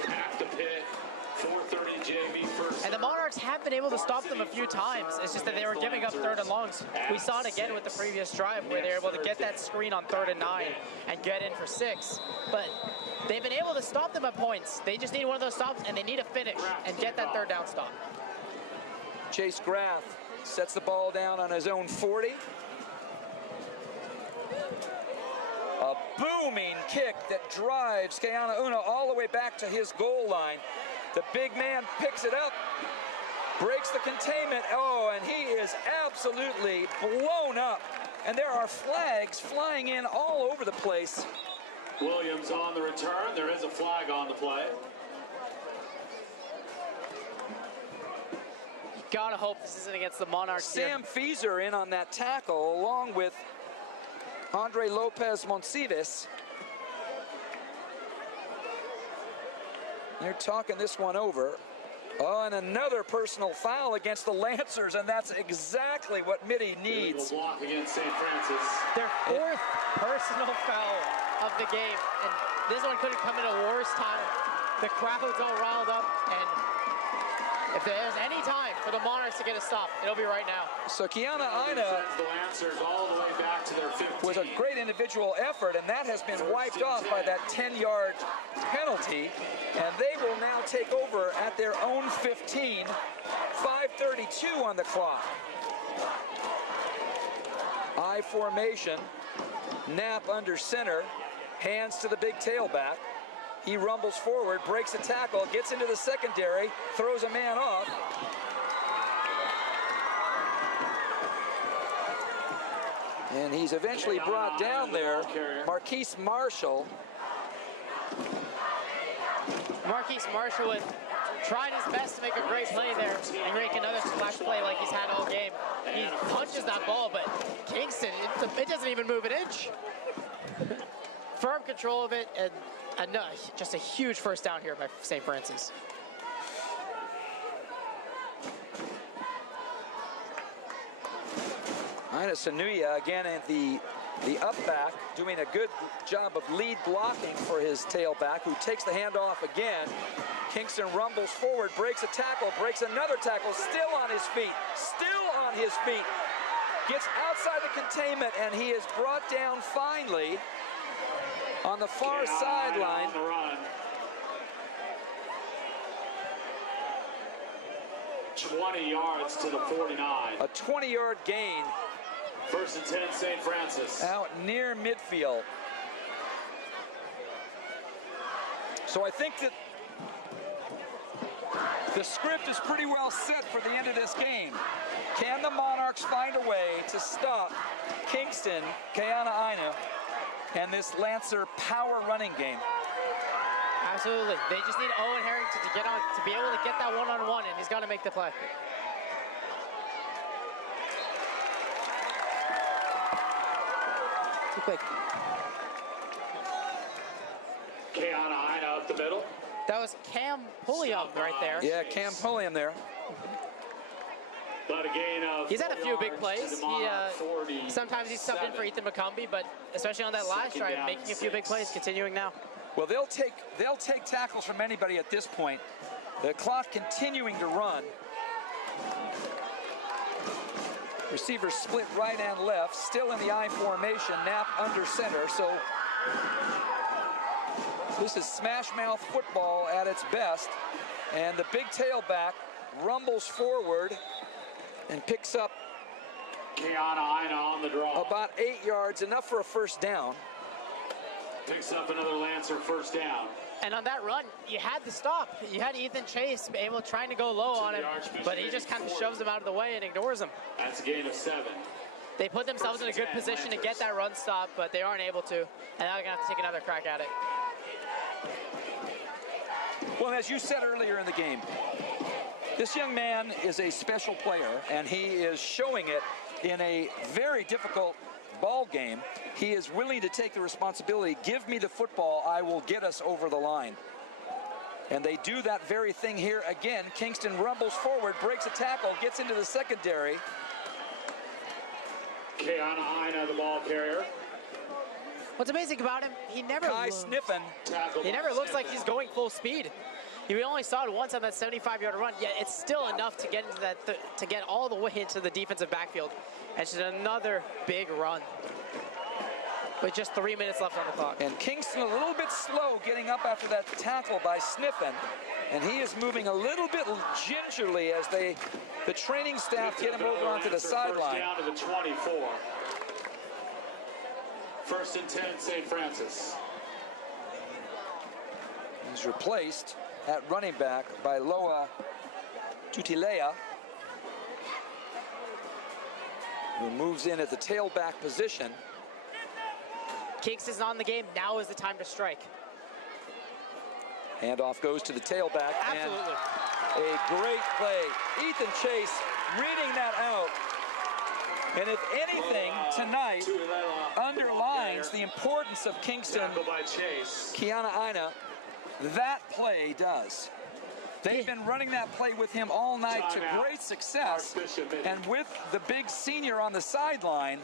And the Monarchs have been able to stop them a few times. It's just that they were giving up 3rd and longs. We saw it again with the previous drive where they were able to get that screen on 3rd and 9 and get in for 6. But they've been able to stop them at points. They just need one of those stops, and they need a finish and get that 3rd down stop. Chase Graff sets the ball down on his own 40. A booming kick that drives Keana Una all the way back to his goal line. The big man picks it up, breaks the containment. Oh, and he is absolutely blown up. And there are flags flying in all over the place. Williams on the return. There is a flag on the play. You gotta hope this isn't against the Monarchs. Sam Fieser in on that tackle, along with Andre Lopez Monsives. They're talking this one over. Oh, and another personal foul against the Lancers, and that's exactly what Mitty needs. Illegal block against St. Francis. Their fourth personal foul of the game, and this one couldn't come at a worse time. The crowd's all riled up, and if there's any time for the Monarchs to get a stop, it'll be right now. So Keana Ina Sends the Lancers all the way back to their 15. was a great individual effort, and that has been wiped off by that 10-yard penalty. And they will now take over at their own 15. 5:32 on the clock. I formation. Knapp under center. Hands to the big tailback. He rumbles forward, breaks a tackle, gets into the secondary, throws a man off. And he's eventually brought down there. Marquise Marshall. Marquise Marshall was trying his best to make a great play there and make another splash play like he's had all game. He punches that ball, but Kingston, it doesn't even move an inch. Firm control of it, and just a huge first down here by St. Francis. Ina Sanuya again at the up back, doing a good job of lead blocking for his tailback, who takes the handoff again. Kingston rumbles forward, breaks a tackle, breaks another tackle, still on his feet, gets outside the containment, and he is brought down finally on the far sideline. 20 yards to the 49. A 20-yard gain. First and 10, St. Francis. Out near midfield. So I think that the script is pretty well set for the end of this game. Can the Monarchs find a way to stop Kingston, Keana Ina, and this Lancer power running game? Absolutely. They just need Owen Harrington to get on, to be able to get that one-on-one, and he's got to make the play. Too quick. Keana Ina up the middle. That was Cam Pulliam right there. Yeah, Cam Pulliam there. But a gain of he's had a few big plays. Sometimes he's subbed in for Ethan McCombie, but especially on that last drive, making a few big plays, continuing now. Well, they'll take tackles from anybody at this point. The clock continuing to run. Receivers split right and left, still in the I formation, Knapp under center. So this is smash mouth football at its best. And the big tailback rumbles forward and picks up Keana Ina on the draw. About 8 yards, enough for a first down. Picks up another Lancer first down. And on that run, you had to stop. You had Ethan Chase trying to go low on him, but he just kind of shoves him out of the way and ignores him. That's a gain of 7. They put themselves in a good position to get that run stop, but they aren't able to, and now they're going to have to take another crack at it. Well, as you said earlier in the game, this young man is a special player, and he is showing it in a very difficult ball game. He is willing to take the responsibility. Give me the football, I will get us over the line. And they do that very thing here again. Kingston rumbles forward, breaks a tackle, gets into the secondary. Keana Ina, the ball carrier. What's amazing about him, he never looks like he's going full speed. We only saw it once on that 75-yard run, yet it's still enough to get into that, to get all the way into the defensive backfield. And it's just another big run with just 3 minutes left on the clock. And Kingston a little bit slow getting up after that tackle by Sniffen. And he is moving a little bit gingerly as the training staff get him over onto the sideline. Down to the 24. First and 10, St. Francis. He's replaced at running back by Loa Tutilea, who moves in at the tailback position. Kingston's on the game. Now is the time to strike. Handoff goes to the tailback. Absolutely. And a great play. Ethan Chase reading that out. And if anything tonight underlines the importance of Kingston, Kiana Aina, that play does. They've been running that play with him all night to great success. And with the big senior on the sideline,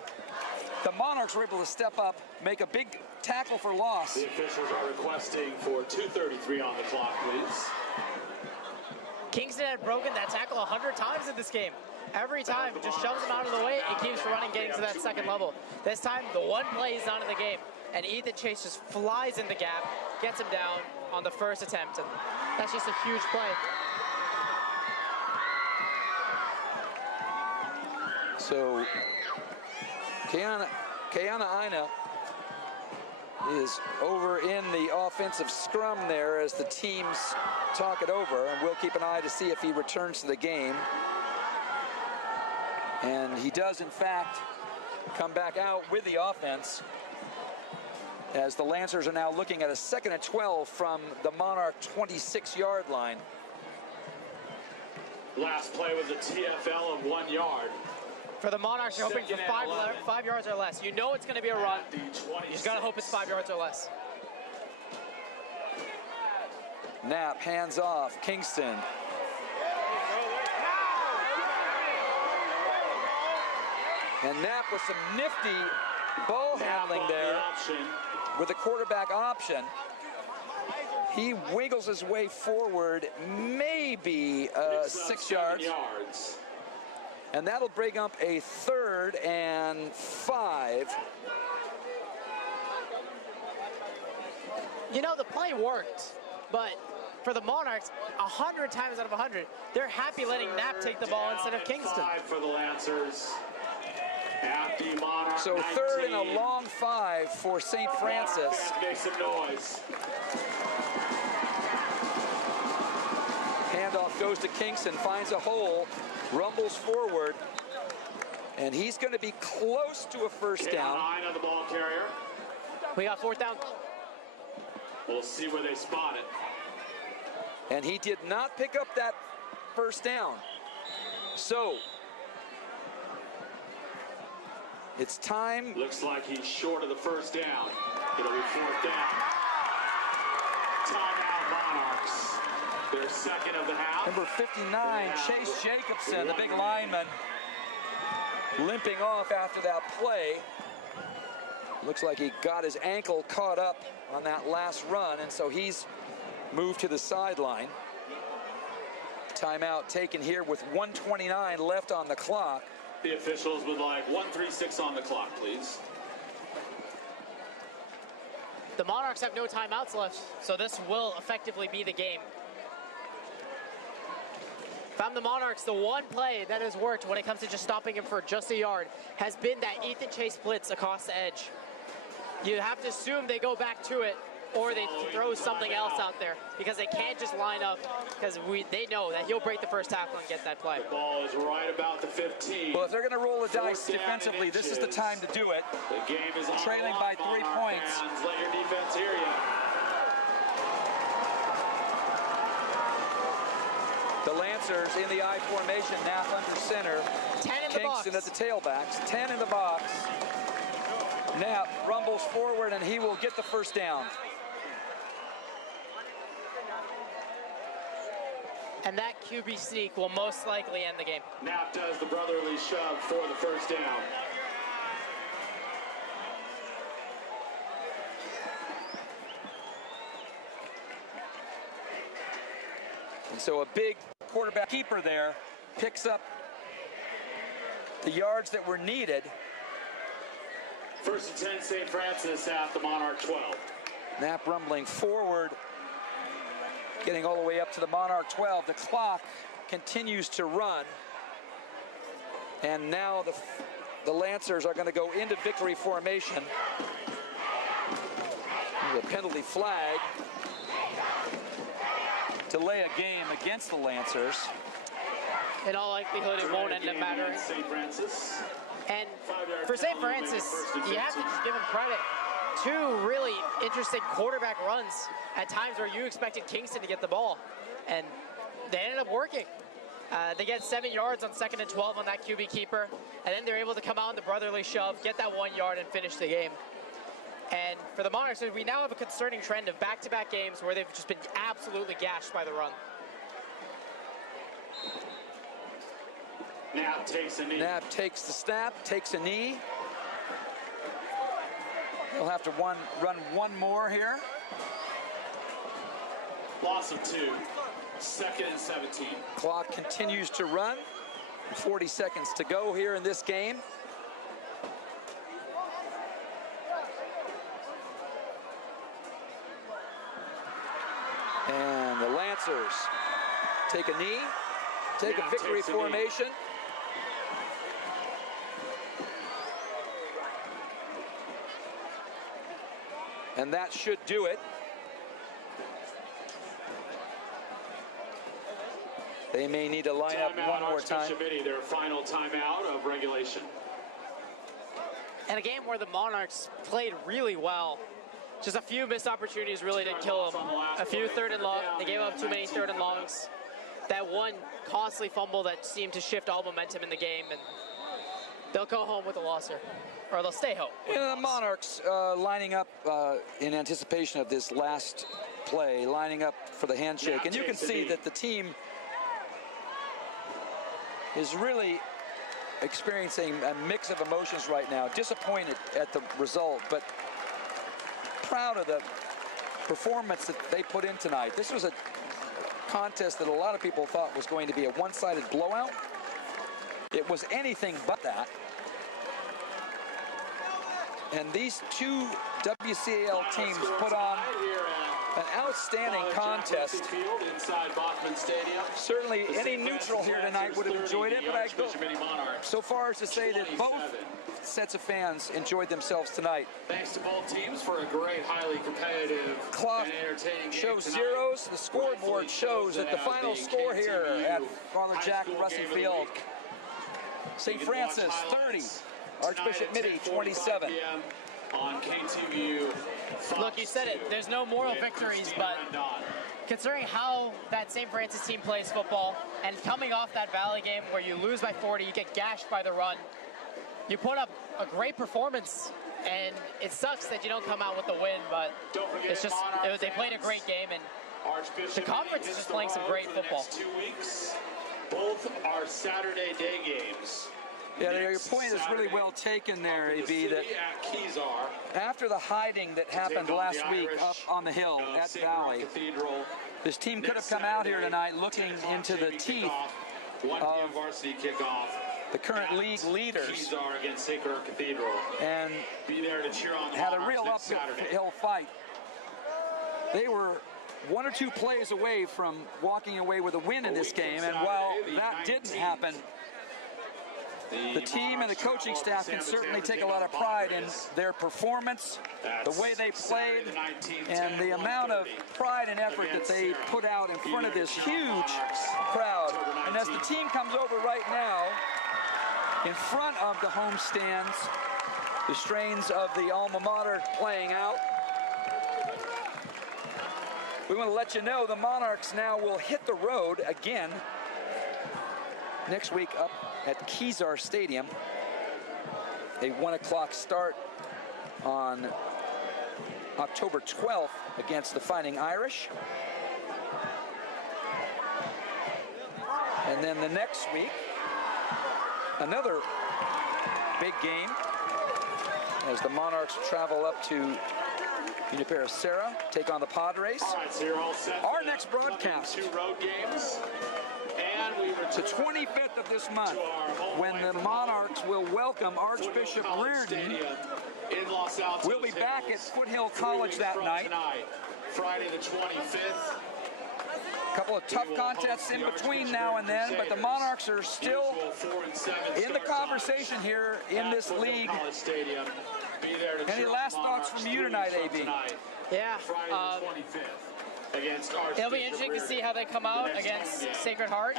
the Monarchs were able to step up, make a big tackle for loss. The officials are requesting for 2:33 on the clock, please. Kingston had broken that tackle 100 times in this game. Every time, it just shoves him out of the way and keeps running, getting to that second level. This time, the one play is not in the game, and Ethan Chase just flies in the gap, gets him down on the first attempt, and that's just a huge play. So, Kiana Aina is over in the offensive scrum there as the teams talk it over, and we'll keep an eye to see if he returns to the game. And he does, in fact, come back out with the offense as the Lancers are now looking at a 2nd and 12 from the Monarch 26-yard line. Last play was a TFL of 1 yard. For the Monarchs, you're hoping for 5 yards or less. You know it's going to be a run. You just got to hope it's 5 yards or less. Knapp hands off. Kingston. And Knapp with some nifty ball handling there with a quarterback option. He wiggles his way forward, maybe 6 yards. And that'll bring up a 3rd and 5. You know, the play worked, but for the Monarchs, 100 times out of 100, they're happy letting Knapp take the ball instead of Kingston. For the Lancers. At the Monarch So 3rd and a long 5 for St. Francis. Make some noise. Handoff goes to Kingston, finds a hole, rumbles forward, and he's going to be close to a first down. Eye on the ball carrier. We got 4th down. We'll see where they spot it. And he did not pick up that first down. So it's time. Looks like he's short of the first down. It'll be 4th down. Timeout Monarchs. Their 2nd of the half. Number 59, Chase Jacobson, the big lineman, limping off after that play. Looks like he got his ankle caught up on that last run, and so he's moved to the sideline. Timeout taken here with 1:29 left on the clock. The officials would like 1:36 on the clock, please. The Monarchs have no timeouts left, so this will effectively be the game. If I'm the Monarchs, the one play that has worked when it comes to just stopping him for just a yard has been that Ethan Chase blitz across the edge. You have to assume they go back to it, or they throw something else out there, because they can't just line up, because they know that he'll break the first tackle and get that play. The ball is right about the 15. Well, if they're going to roll the dice defensively, this is the time to do it. The game is on trailing by 3 points. Fans, let your defense hear you. The Lancers in the I formation, Knapp under center. 10 in the box. Kingston at the tailbacks, 10 in the box. Knapp rumbles forward, and he will get the first down. And that QB sneak will most likely end the game. Knapp does the brotherly shove for the first down. And so a big quarterback keeper there picks up the yards that were needed. First and 10, St. Francis at the Monarch 12. Knapp rumbling forward, getting all the way up to the Monarch 12. The clock continues to run. And now the Lancers are going to go into victory formation. The penalty flag to lay a game against the Lancers. In all likelihood, it won't end up mattering. St. Francis. And for St. Francis, you have to just give them credit. Two really interesting quarterback runs at times where you expected Kingston to get the ball, and they ended up working. They get 7 yards on 2nd and 12 on that QB keeper, and then they're able to come out in the brotherly shove, get that 1 yard, and finish the game. And for the Monarchs, we now have a concerning trend of back-to-back games where they've just been absolutely gashed by the run. Knapp takes a knee. Knapp takes the snap, takes a knee. He'll have to run one more here. Loss of 2. 2nd and 17. Clock continues to run. 40 seconds to go here in this game. And the Lancers take a knee, take a victory formation. And that should do it. They may need to line up one more time. Archbishop Mitty, their final timeout of regulation. And a game where the Monarchs played really well. Just a few missed opportunities really didn't kill them. A few third and long. They gave up too many third and longs. That one costly fumble that seemed to shift all momentum in the game, and they'll go home with a loss here. Or they'll stay home. Yeah, the Monarchs lining up in anticipation of this last play, lining up for the handshake. And you can see that the team is really experiencing a mix of emotions right now. Disappointed at the result, but proud of the performance that they put in tonight. This was a contest that a lot of people thought was going to be a one-sided blowout. It was anything but that. And these two WCAL teams put on an outstanding contest. Certainly any neutral here tonight would have enjoyed it, but I go so far as to say that both sets of fans enjoyed themselves tonight. Thanks to both teams for a great, highly competitive Clock and entertaining game shows tonight. zeros. The scoreboard shows that the final score here at Father Jack Russell Field, St. Francis 30, Archbishop Mitty 27. On KTVU. Look, you said it. There's no moral victories, but considering how that St. Francis team plays football, and coming off that Valley game where you lose by 40, you get gashed by the run, you put up a great performance, and it sucks that you don't come out with the win, but it's just, they played a great game, and the conference is just playing some great football. 2 weeks. Both are Saturday day games. Yeah, your point is really well taken there, AB, that after the hiding that happened last week up on the hill at Valley, this team could have come out here tonight looking into the teeth of the current league leaders and had a real uphill fight. They were 1 or 2 plays away from walking away with a win in this game, and while that didn't happen, the team and the coaching staff can certainly take a lot of pride in their performance, the way they played, and the amount of pride and effort that they put out in front of this huge crowd. And as the team comes over right now, in front of the home stands, the strains of the alma mater playing out. We want to let you know the Monarchs now will hit the road again next week up at Kezar Stadium. A 1 o'clock start on October 12th against the Fighting Irish. And then the next week, another big game as the Monarchs travel up to Junipero Serra, take on the Padres. All right, so you're all set. Our next broadcast, 2 road games. And we the 25th of this month, when the Monarchs will welcome Archbishop Reardon. In Los Altos. We'll be back at Foothill College that night. Friday the 25th. A couple of tough contests in between now and then, but the Monarchs are still in the conversation here in this league. Any last thoughts from you tonight, AB? Yeah. Friday the 25th against Archbishop. It'll be interesting to see how they come out against Sacred Heart.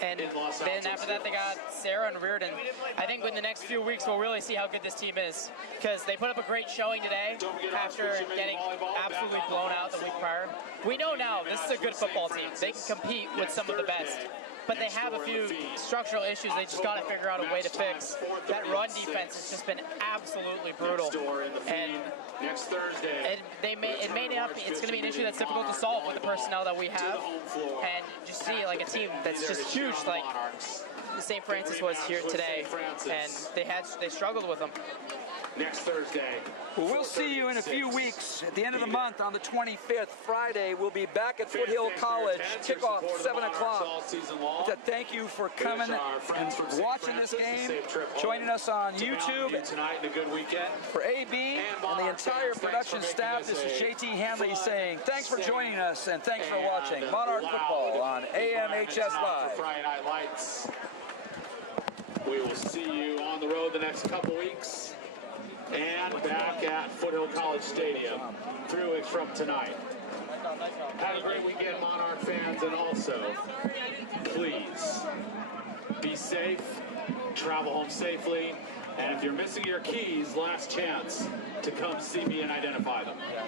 And then after that, they got Sarah and Reardon. I think in the next few weeks, we'll really see how good this team is, because they put up a great showing today after getting absolutely blown out the week prior. We know now this is a good football team. They can compete with some of the best. But they have a few structural issues they just got to figure out a way to fix. That run defense has just been absolutely brutal. And next Thursday, it's going to be an issue that's difficult to solve with the personnel that we have. And just see like a team that's just huge, like St. Francis was here today, and they struggled with them. Next Thursday. Well, we'll see you in a few weeks at the end of the month on the 25th, Friday. We'll be back at Foothill College. Kickoff 7 o'clock. Thank you for coming and watching this game, joining us on YouTube. For AB and the entire production staff, this is JT Hanley saying thanks for joining us and thanks for watching Monarch Football on AMHS Live. Friday Night Lights. We will see you on the road the next couple weeks. And back at Foothill College Stadium 3 weeks from tonight. Have a great weekend, Monarch fans, and also, please be safe, travel home safely, and if you're missing your keys, last chance to come see me and identify them. Yeah,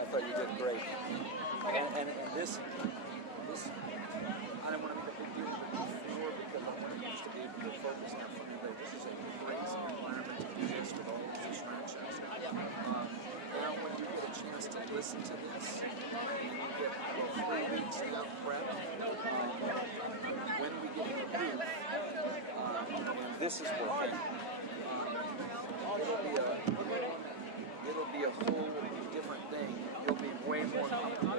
I thought you did great. Okay. And this, I don't want to make a big deal of it before because I want us to be able to focus on it. This is a crazy environment to do this with all these distractions. Now when you get a chance to listen to this, and you get 3 weeks to have prep, when we get in the booth, and this is working, it'll be a whole different thing. You'll be way more comfortable.